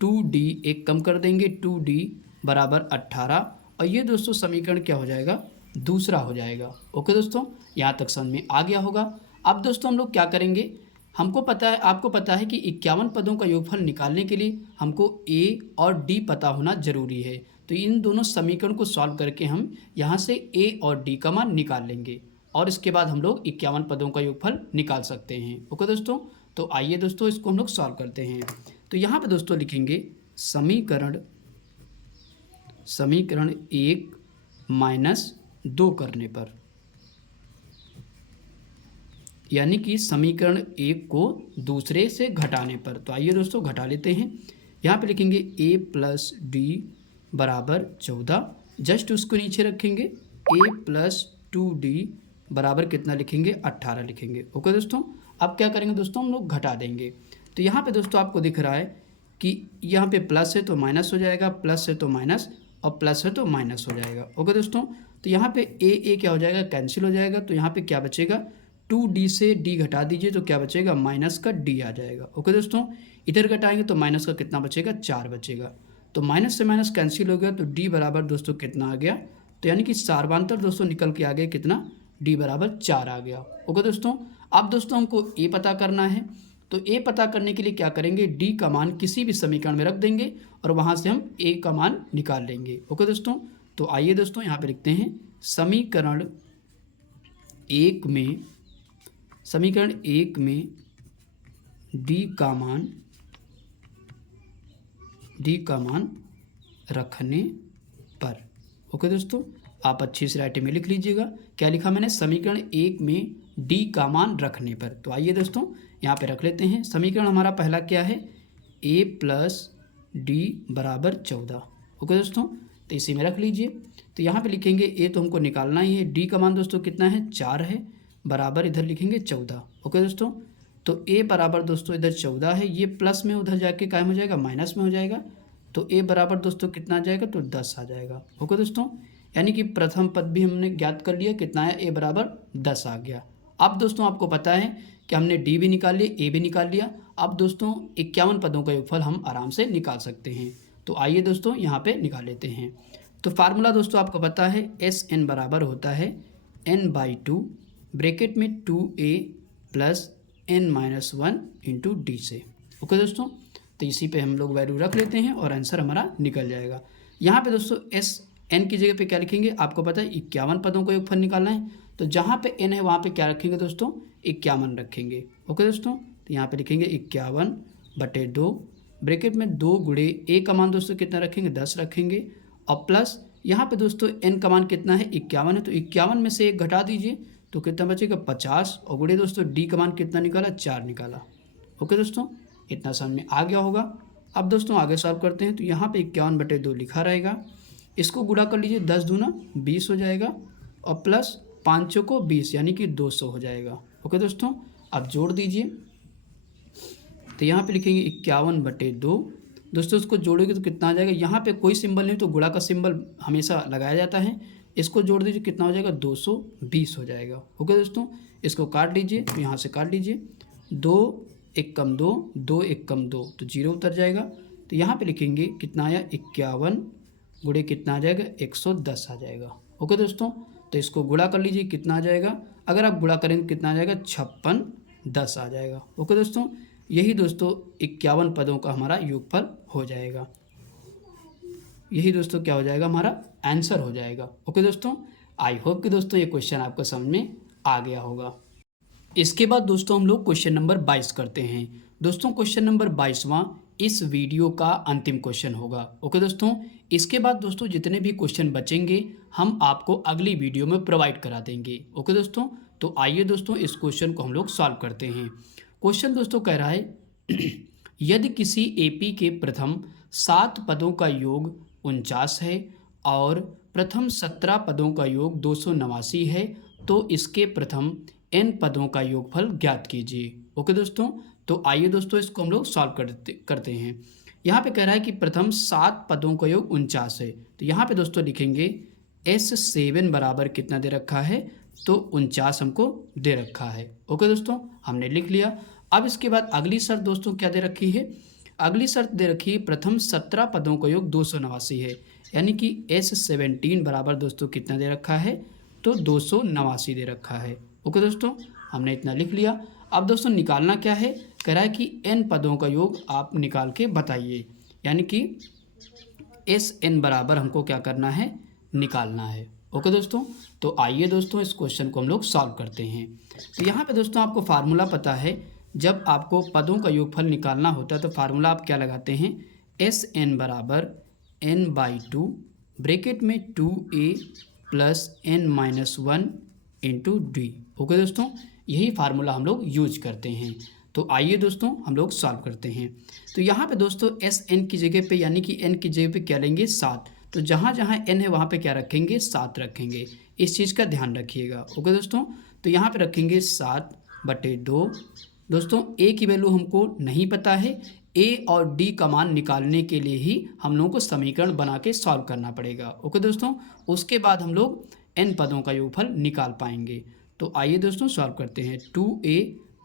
2d, एक कम कर देंगे 2d बराबर 18, और ये दोस्तों समीकरण क्या हो जाएगा, दूसरा हो जाएगा। ओके दोस्तों, यहाँ तक समझ में आ गया होगा। अब दोस्तों हम लोग क्या करेंगे, हमको पता है, आपको पता है कि 51 पदों का योगफल निकालने के लिए हमको a और d पता होना जरूरी है। तो इन दोनों समीकरण को सॉल्व करके हम यहाँ से a और d का मान निकाल लेंगे, और इसके बाद हम लोग 51 पदों का योगफल निकाल सकते हैं। ओके दोस्तों, तो आइए दोस्तों इसको हम लोग सॉल्व करते हैं। तो यहाँ पे दोस्तों लिखेंगे समीकरण 1 माइनस 2 करने पर, यानी कि समीकरण 1 को दूसरे से घटाने पर। तो आइए दोस्तों घटा लेते हैं। यहाँ पे लिखेंगे a प्लस डी बराबर 14, जस्ट उसको नीचे रखेंगे, a प्लस 2d बराबर कितना लिखेंगे, 18 लिखेंगे। ओके दोस्तों, अब क्या करेंगे दोस्तों, हम लोग घटा देंगे। तो यहाँ पे दोस्तों आपको दिख रहा है कि यहाँ पे प्लस है तो माइनस हो जाएगा, प्लस है तो माइनस, और प्लस है तो माइनस हो जाएगा। ओके दोस्तों, तो यहाँ पे ए क्या हो जाएगा, कैंसिल हो जाएगा। तो यहाँ पे क्या बचेगा, 2d से d घटा दीजिए तो क्या बचेगा, माइनस का d आ जाएगा। ओके दोस्तों, इधर घटाएंगे तो माइनस का कितना बचेगा, 4 बचेगा। तो माइनस से माइनस कैंसिल हो गया, तो d बराबर दोस्तों कितना आ गया, तो यानी कि सार्वंतर दोस्तों निकल के आ गया कितना, d बराबर 4 आ गया। ओके दोस्तों, अब दोस्तों हमको a पता करना है। तो a पता करने के लिए क्या करेंगे, d का मान किसी भी समीकरण में रख देंगे और वहाँ से हम a का मान निकाल लेंगे। ओके दोस्तों, तो आइए दोस्तों यहाँ पे लिखते हैं समीकरण 1 में d का मान रखने पर। ओके दोस्तों, आप अच्छी से राइटिंग में लिख लीजिएगा, क्या लिखा मैंने, समीकरण 1 में d का मान रखने पर। तो आइए दोस्तों यहाँ पे रख लेते हैं। समीकरण हमारा पहला क्या है, a प्लस d बराबर 14। ओके दोस्तों, तो इसी में रख लीजिए। तो यहाँ पे लिखेंगे a तो हमको निकालना ही है, d का मान दोस्तों कितना है, 4 है, बराबर इधर लिखेंगे 14। ओके दोस्तों, तो a बराबर दोस्तों इधर 14 है, ये प्लस में उधर जाके कायम हो जाएगा, माइनस में हो जाएगा। तो a बराबर दोस्तों कितना आ जाएगा, तो 10 आ जाएगा। ओके दोस्तों, यानी कि प्रथम पद भी हमने ज्ञात कर लिया, कितना है, a बराबर 10 आ गया। अब दोस्तों आपको पता है कि हमने d भी निकाल लिया, a भी निकाल लिया। अब दोस्तों 51 पदों का योगफल हम आराम से निकाल सकते हैं। तो आइए दोस्तों यहाँ पे निकाल लेते हैं। तो फार्मूला दोस्तों आपको पता है, SN बराबर होता है n/2 ब्रैकेट में 2a plus n-1 into D से। ओके दोस्तों, तो इसी पे हम लोग वैल्यू रख लेते हैं और आंसर हमारा निकल जाएगा। यहाँ पे दोस्तों SN की जगह पे क्या लिखेंगे, आपको पता है 51 पदों का योगफल निकालना है, तो जहाँ पे n है वहाँ पे क्या रखेंगे दोस्तों, 51 रखेंगे। ओके दोस्तों, तो यहाँ पे लिखेंगे 51/2 ब्रैकेट में 2 गुणे a का मान दोस्तों कितना रखेंगे, 10 रखेंगे, और प्लस यहाँ पे दोस्तों n का मान कितना है, 51 है, तो 51 में से 1 घटा दीजिए तो कितना बचेगा, 50, और गुणे दोस्तों d का मान कितना निकाला, 4 निकाला। ओके दोस्तों, इतना समझ में आ गया होगा। अब दोस्तों आगे सॉल्व करते हैं। तो यहाँ पे 51/2 लिखा रहेगा, इसको गुणा कर लीजिए, 10 दूना 20 हो जाएगा, और प्लस 5 को 20 यानी कि 200 हो जाएगा। ओके दोस्तों, अब जोड़ दीजिए। तो यहाँ पे लिखेंगे 51/2, दोस्तों इसको जोड़ेंगे तो कितना आ जाएगा, यहाँ पे कोई सिंबल नहीं तो गुणा का सिंबल हमेशा लगाया जाता है, इसको जोड़ दीजिए कितना हो जाएगा, 220 हो जाएगा। ओके दोस्तों, इसको काट लीजिए, तो यहाँ से काट लीजिए, 2 1 कम 2, 2 1 कम 2, तो 0 उतर जाएगा। तो यहाँ पे लिखेंगे कितना आया, 51 गुणे कितना आ जाएगा, 110 आ जाएगा। ओके दोस्तों, तो इसको गुणा कर लीजिए, कितना आ जाएगा, अगर आप गुणा करेंगे कितना आ जाएगा, 5610 आ जाएगा। ओके दोस्तों, यही दोस्तों 51 पदों का हमारा योगफल हो जाएगा। यही दोस्तों क्या हो जाएगा, हमारा आंसर हो जाएगा। ओके दोस्तों, आई होप कि दोस्तों ये क्वेश्चन आपको समझ में आ गया होगा। इसके बाद दोस्तों हम लोग क्वेश्चन नंबर 22 करते हैं। दोस्तों क्वेश्चन नंबर 22वां इस वीडियो का अंतिम क्वेश्चन होगा। ओके दोस्तों, इसके बाद दोस्तों जितने भी क्वेश्चन बचेंगे हम आपको अगली वीडियो में प्रोवाइड करा देंगे। ओके दोस्तों, तो आइए दोस्तों इस क्वेश्चन को हम लोग सॉल्व करते हैं। क्वेश्चन दोस्तों कह रहा है यदि किसी एपी के प्रथम 7 पदों का योग 49 है और प्रथम 17 पदों का योग 289 है, तो इसके प्रथम n पदों का योगफल ज्ञात कीजिए। ओके दोस्तों, तो आइए दोस्तों इसको हम लोग सॉल्व करते हैं। यहाँ पे कह रहा है कि प्रथम 7 पदों का योग 49 है, तो यहाँ पे दोस्तों लिखेंगे S7 बराबर कितना दे रखा है, तो 49 हमको दे रखा है। ओके दोस्तों, हमने लिख लिया। अब इसके बाद अगली शर्त दोस्तों क्या दे रखी है? अगली शर्त दे रखी है प्रथम 17 पदों का योग 289 है, यानी कि S17 बराबर दोस्तों कितना दे रखा है? तो 289 दे रखा है। ओके दोस्तों, हमने इतना लिख लिया। अब दोस्तों निकालना क्या है? कह रहा है कि n पदों का योग आप निकाल के बताइए, यानी कि SN बराबर हमको क्या करना है? निकालना है। ओके दोस्तों, तो आइए दोस्तों इस क्वेश्चन को हम लोग सॉल्व करते हैं। तो यहाँ पे दोस्तों आपको फार्मूला पता है, जब आपको पदों का योगफल निकालना होता है तो फार्मूला आप क्या लगाते हैं? SN बराबर n/2 ब्रैकेट में 2a plus n-1 into D. Okay दोस्तों, यही फार्मूला हम लोग यूज करते हैं। तो आइए दोस्तों हम लोग सॉल्व करते हैं। तो यहाँ पे दोस्तों SN की जगह पे, यानी कि n की जगह पे क्या लेंगे? 7। तो जहाँ जहाँ n है वहाँ पे क्या रखेंगे? 7 रखेंगे। इस चीज़ का ध्यान रखिएगा। ओके दोस्तों, तो यहाँ पे रखेंगे 7/2। दोस्तों a की वैल्यू हमको नहीं पता है, a और d का मान निकालने के लिए ही हम लोगों को समीकरण बना के सॉल्व करना पड़ेगा। ओके दोस्तों, उसके बाद हम लोग n पदों का योगफल निकाल पाएंगे। तो आइए दोस्तों सॉल्व करते हैं। 2a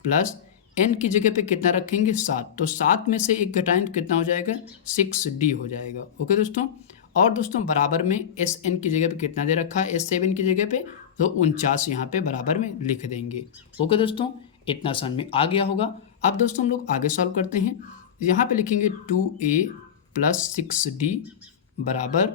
प्लस n की जगह पे कितना रखेंगे? 7। तो 7 में से 1 घटाएं तो कितना हो जाएगा? 6d हो जाएगा। ओके दोस्तों, और दोस्तों बराबर में SN की जगह पे कितना दे रखा है? S7 की जगह पे, तो 49 यहाँ पे बराबर में लिख देंगे। ओके दोस्तों, इतना समझ में आ गया होगा। अब दोस्तों हम लोग आगे सॉल्व करते हैं। यहाँ पे लिखेंगे 2a प्लस 6d बराबर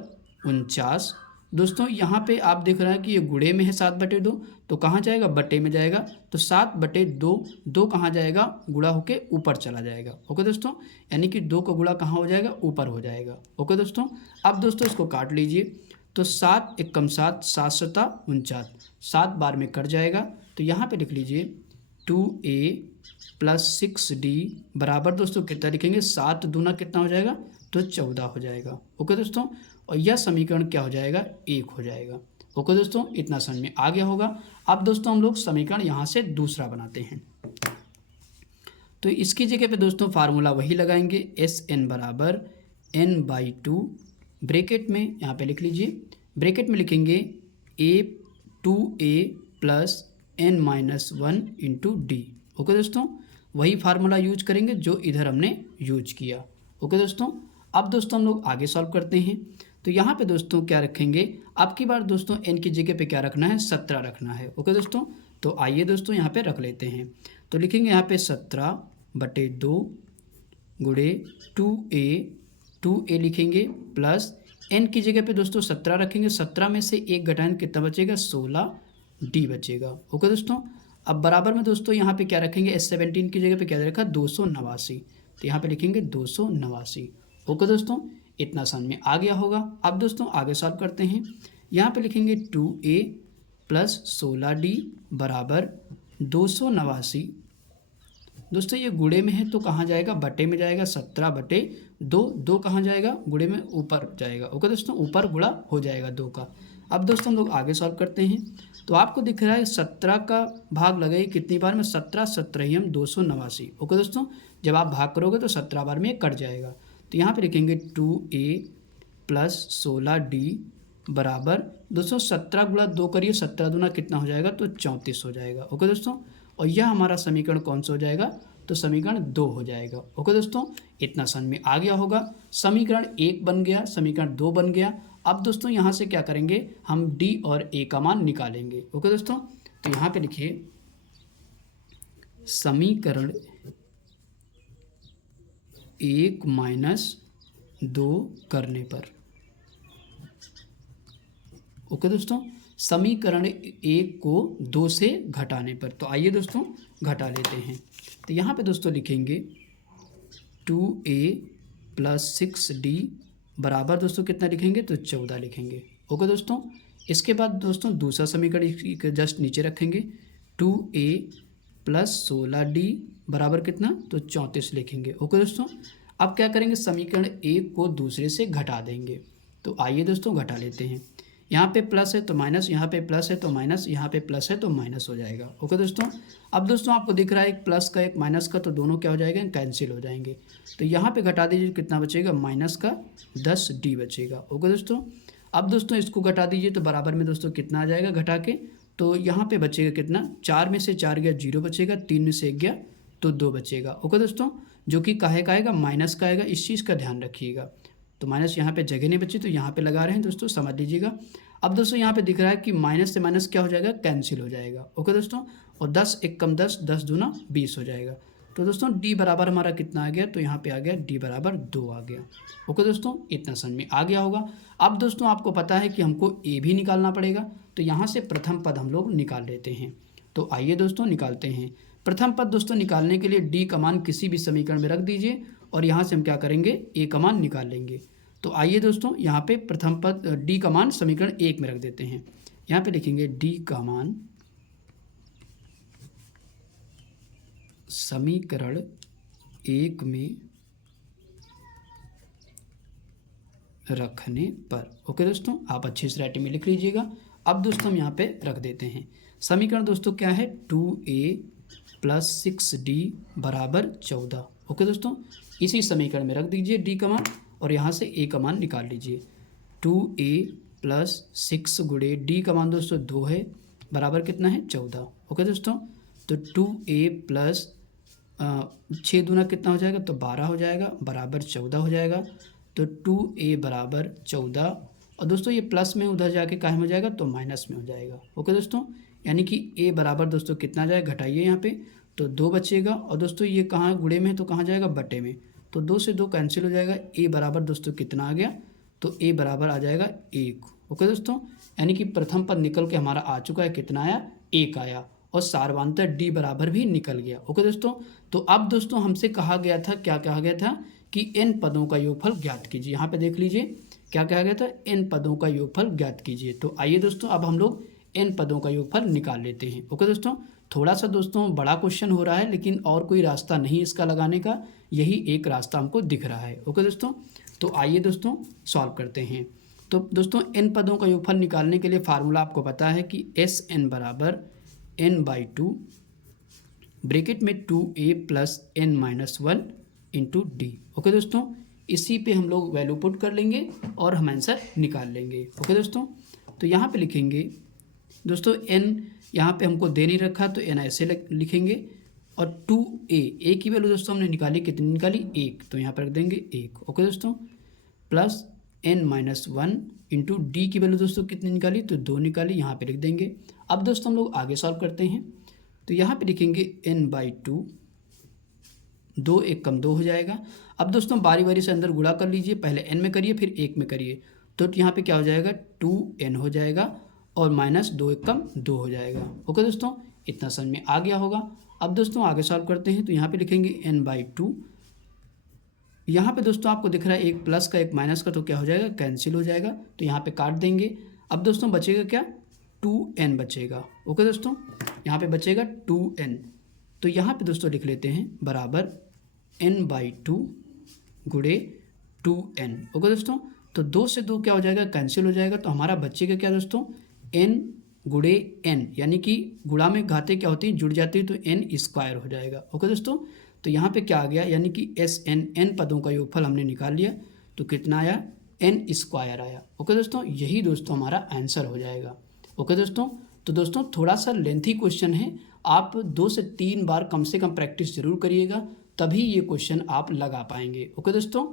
49। दोस्तों यहाँ पे आप देख रहे हैं कि ये गुणे में है 7/2, तो कहाँ जाएगा? बटे में जाएगा। तो 7/2, 2 कहाँ जाएगा? गुणा होके ऊपर चला जाएगा। ओके दोस्तों, यानी कि 2 का गुणा कहाँ हो जाएगा? ऊपर हो जाएगा। ओके दोस्तों, अब दोस्तों इसको काट लीजिए। तो 7 एकम 7, 7 × 7 = 49, 7 बार में कट जाएगा। तो यहाँ पे लिख लीजिए 2a प्लस 6d बराबर दोस्तों कितना लिखेंगे? 7 दूना कितना हो जाएगा? तो 14 हो जाएगा। ओके दोस्तों, और यह समीकरण क्या हो जाएगा? 1 हो जाएगा। ओके दोस्तों, इतना समझ में आ गया होगा। अब दोस्तों हम लोग समीकरण यहाँ से दूसरा बनाते हैं। तो इसकी जगह पे दोस्तों फार्मूला वही लगाएंगे, SN बराबर n/2 ब्रैकेट में यहाँ पे लिख लीजिए, ब्रैकेट में लिखेंगे 2a plus n-1 into D. Okay दोस्तों, वही फार्मूला यूज करेंगे जो इधर हमने यूज किया। ओके दोस्तों, अब दोस्तों हम लोग आगे सॉल्व करते हैं। तो यहाँ पे दोस्तों क्या रखेंगे? अब की बार दोस्तों n की जगह पे क्या रखना है? 17 रखना है। ओके दोस्तों, तो आइए दोस्तों यहाँ पे रख लेते हैं। तो लिखेंगे यहाँ पे 17/2 गुणे 2a लिखेंगे प्लस n की जगह पे दोस्तों 17 रखेंगे। 17 में से 1 घटाएं कितना बचेगा? 16d बचेगा। ओके दोस्तों, अब बराबर में दोस्तों यहाँ पे क्या रखेंगे? S17 की जगह पे क्या रखा? 289। तो यहाँ पे लिखेंगे 289। ओके दोस्तों, इतना समझ में आ गया होगा। अब दोस्तों आगे सॉल्व करते हैं। यहाँ पे लिखेंगे 2a प्लस 16d बराबर 289। दोस्तों ये गुणे में है तो कहाँ जाएगा? बटे में जाएगा। 17/2, 2 कहाँ जाएगा? गुणे में ऊपर जाएगा। ओके दोस्तों, ऊपर गुणा हो जाएगा 2 का। अब दोस्तों हम लोग आगे सॉल्व करते हैं। तो आपको दिख रहा है 17 का भाग लगाइए कितनी बार में? 17 17 289। ओके दोस्तों, जब आप भाग करोगे तो 17 बार में कट जाएगा। तो यहाँ पे लिखेंगे 2a प्लस 16d बराबर दोस्तों 17 गुणा 2 करिए, 17 दूना कितना हो जाएगा? तो 34 हो जाएगा। ओके दोस्तों, और यह हमारा समीकरण कौन सा हो जाएगा? तो समीकरण 2 हो जाएगा। ओके दोस्तों, इतना समझ में आ गया होगा। समीकरण 1 बन गया, समीकरण 2 बन गया। अब दोस्तों यहाँ से क्या करेंगे? हम d और a का मान निकालेंगे। ओके दोस्तों, तो यहाँ पे लिखिए समीकरण 1 - 2 करने पर। ओके दोस्तों, समीकरण 1 को 2 से घटाने पर। तो आइए दोस्तों घटा लेते हैं। तो यहाँ पे दोस्तों लिखेंगे 2a प्लस 6d बराबर दोस्तों कितना लिखेंगे? तो 14 लिखेंगे। ओके दोस्तों, इसके बाद दोस्तों दूसरा समीकरण जस्ट नीचे रखेंगे। 2a प्लस 16d बराबर कितना? तो 34 लिखेंगे। ओके दोस्तों, अब क्या करेंगे? समीकरण 1 को दूसरे से घटा देंगे। तो आइए दोस्तों घटा लेते हैं। यहाँ पे प्लस है तो माइनस, यहाँ पे प्लस है तो माइनस, यहाँ पे प्लस है तो माइनस हो जाएगा। ओके दोस्तों, अब दोस्तों आपको दिख रहा है एक प्लस का एक माइनस का, तो दोनों क्या हो जाएगा? कैंसिल हो जाएंगे। तो यहाँ पे घटा दीजिए, कितना बचेगा? माइनस का 10d बचेगा। ओके दोस्तों, अब दोस्तों इसको घटा दीजिए तो बराबर में दोस्तों कितना आ जाएगा घटा के? तो यहाँ पे बचेगा कितना, 4 में से 4 गया 0 बचेगा, 3 में से 1 गया तो 2 बचेगा। ओके दोस्तों, जो कि काहे का आएगा, माइनस का आएगा, इस चीज़ का ध्यान रखिएगा। तो माइनस यहाँ पे जगह नहीं बची तो यहाँ पे लगा रहे हैं दोस्तों, समझ लीजिएगा। अब दोस्तों यहाँ पे दिख रहा है कि माइनस से माइनस क्या हो जाएगा, कैंसिल हो जाएगा। ओके दोस्तों, और 10 एक कम 10, 10 दूना 20 हो जाएगा। तो दोस्तों d बराबर हमारा कितना आ गया, तो यहाँ पे आ गया d बराबर 2 आ गया। ओके दोस्तों, इतना समझ में आ गया होगा। अब दोस्तों आपको पता है कि हमको a भी निकालना पड़ेगा, तो यहाँ से प्रथम पद हम लोग निकाल लेते हैं। तो आइए दोस्तों निकालते हैं प्रथम पद। दोस्तों निकालने के लिए d का मान किसी भी समीकरण में रख दीजिए और यहाँ से हम क्या करेंगे, a का मान निकाल लेंगे। तो आइए दोस्तों यहाँ पे प्रथम पद d का मान समीकरण 1 में रख देते हैं। यहाँ पे लिखेंगे d का मान समीकरण 1 में रखने पर। ओके दोस्तों, आप अच्छे से राइटिंग में लिख लीजिएगा। अब दोस्तों हम यहाँ पे रख देते हैं समीकरण। दोस्तों क्या है, 2a + 6d बराबर 14। ओके दोस्तों, इसी समीकरण में रख दीजिए d का मान और यहाँ से a का मान निकाल लीजिए। 2a + 6 गुणे d का मान दोस्तों 2 है, बराबर कितना है, 14। ओके दोस्तों, तो 2a + 6 दूना कितना हो जाएगा, तो 12 हो जाएगा, बराबर 14 हो जाएगा। तो 2a बराबर 14, और दोस्तों ये प्लस में उधर जाके काहे में हो जाएगा, तो माइनस में हो जाएगा। ओके दोस्तों, यानी कि a बराबर दोस्तों कितना जाएगा, घटाइए यहाँ पे, तो 2 बचेगा। और दोस्तों ये कहाँ गुणे में है, तो कहाँ जाएगा, बटे में, तो 2 से 2 कैंसिल हो जाएगा। a बराबर दोस्तों कितना आ गया, तो a बराबर आ जाएगा 1। ओके दोस्तों, यानी कि प्रथम पद निकल के हमारा आ चुका है, कितना आया, 1 आया, और सार्वधातुक d बराबर भी निकल गया। ओके दोस्तों, तो अब दोस्तों हमसे कहा गया था, क्या कहा गया था कि n पदों का योगफल ज्ञात कीजिए। यहाँ पे देख लीजिए क्या कहा गया था, n पदों का योगफल ज्ञात कीजिए। तो आइए दोस्तों अब हम लोग n पदों का योगफल निकाल लेते हैं। ओके दोस्तों, थोड़ा सा दोस्तों बड़ा क्वेश्चन हो रहा है, लेकिन और कोई रास्ता नहीं इसका लगाने का, यही एक रास्ता हमको दिख रहा है। ओके दोस्तों, तो आइए दोस्तों सॉल्व करते हैं। तो दोस्तों n पदों का योगफल निकालने के लिए फार्मूला आपको पता है कि Sn बराबर n/2 ब्रैकेट में 2a + n-1 into D. Okay दोस्तों, इसी पे हम लोग वैल्यू पुट कर लेंगे और हम आंसर निकाल लेंगे। ओके दोस्तों, तो यहाँ पे लिखेंगे दोस्तों n, यहाँ पे हमको दे नहीं रखा तो n ऐसे लिखेंगे, और 2a की वैल्यू दोस्तों हमने निकाली, कितनी निकाली, 1, तो यहाँ पर रख देंगे 1। ओके दोस्तों, प्लस n-1 इंटू डी की वैल्यू दोस्तों कितनी निकाली, तो 2 निकाली, यहाँ पे लिख देंगे। अब दोस्तों हम लोग आगे सॉल्व करते हैं। तो यहाँ पे लिखेंगे n/2, 2 एक कम 2 हो जाएगा। अब दोस्तों बारी बारी से अंदर गुणा कर लीजिए, पहले n में करिए फिर 1 में करिए, तो यहाँ पे क्या हो जाएगा, 2n हो जाएगा, और -2 एक कम 2 हो जाएगा। ओके दोस्तों, इतना समझ में आ गया होगा। अब दोस्तों आगे सॉल्व करते हैं। तो यहाँ पे लिखेंगे n/2, यहाँ पे दोस्तों आपको दिख रहा है एक प्लस का एक माइनस का, तो क्या हो जाएगा, कैंसिल हो जाएगा, तो यहाँ पे काट देंगे। अब दोस्तों बचेगा क्या, 2n बचेगा। ओके दोस्तों, यहाँ पे बचेगा 2n, तो यहाँ पे दोस्तों लिख लेते हैं बराबर n/2 गुणे 2n। ओके दोस्तों, तो 2 से 2 क्या हो जाएगा, कैंसिल हो जाएगा, तो हमारा बचेगा क्या दोस्तों, n गुणे n, यानी कि गुणा में घाते क्या होती है, जुड़ जाती है, तो n² हो जाएगा। ओके दोस्तों, तो यहाँ पे क्या आ गया, यानी कि n पदों का योगफल हमने निकाल लिया, तो कितना आया, n² आया। ओके दोस्तों, यही दोस्तों हमारा आंसर हो जाएगा। ओके दोस्तों, तो दोस्तों थोड़ा सा लेंथी क्वेश्चन है, आप 2 से 3 बार कम से कम प्रैक्टिस जरूर करिएगा, तभी ये क्वेश्चन आप लगा पाएंगे। ओके दोस्तों,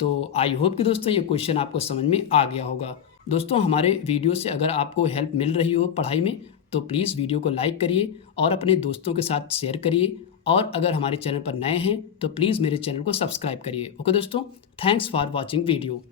तो आई होप कि दोस्तों ये क्वेश्चन आपको समझ में आ गया होगा। दोस्तों हमारे वीडियो से अगर आपको हेल्प मिल रही हो पढ़ाई में, तो प्लीज़ वीडियो को लाइक करिए और अपने दोस्तों के साथ शेयर करिए, और अगर हमारे चैनल पर नए हैं तो प्लीज़ मेरे चैनल को सब्सक्राइब करिए। ओके दोस्तों, थैंक्स फॉर वॉचिंग वीडियो।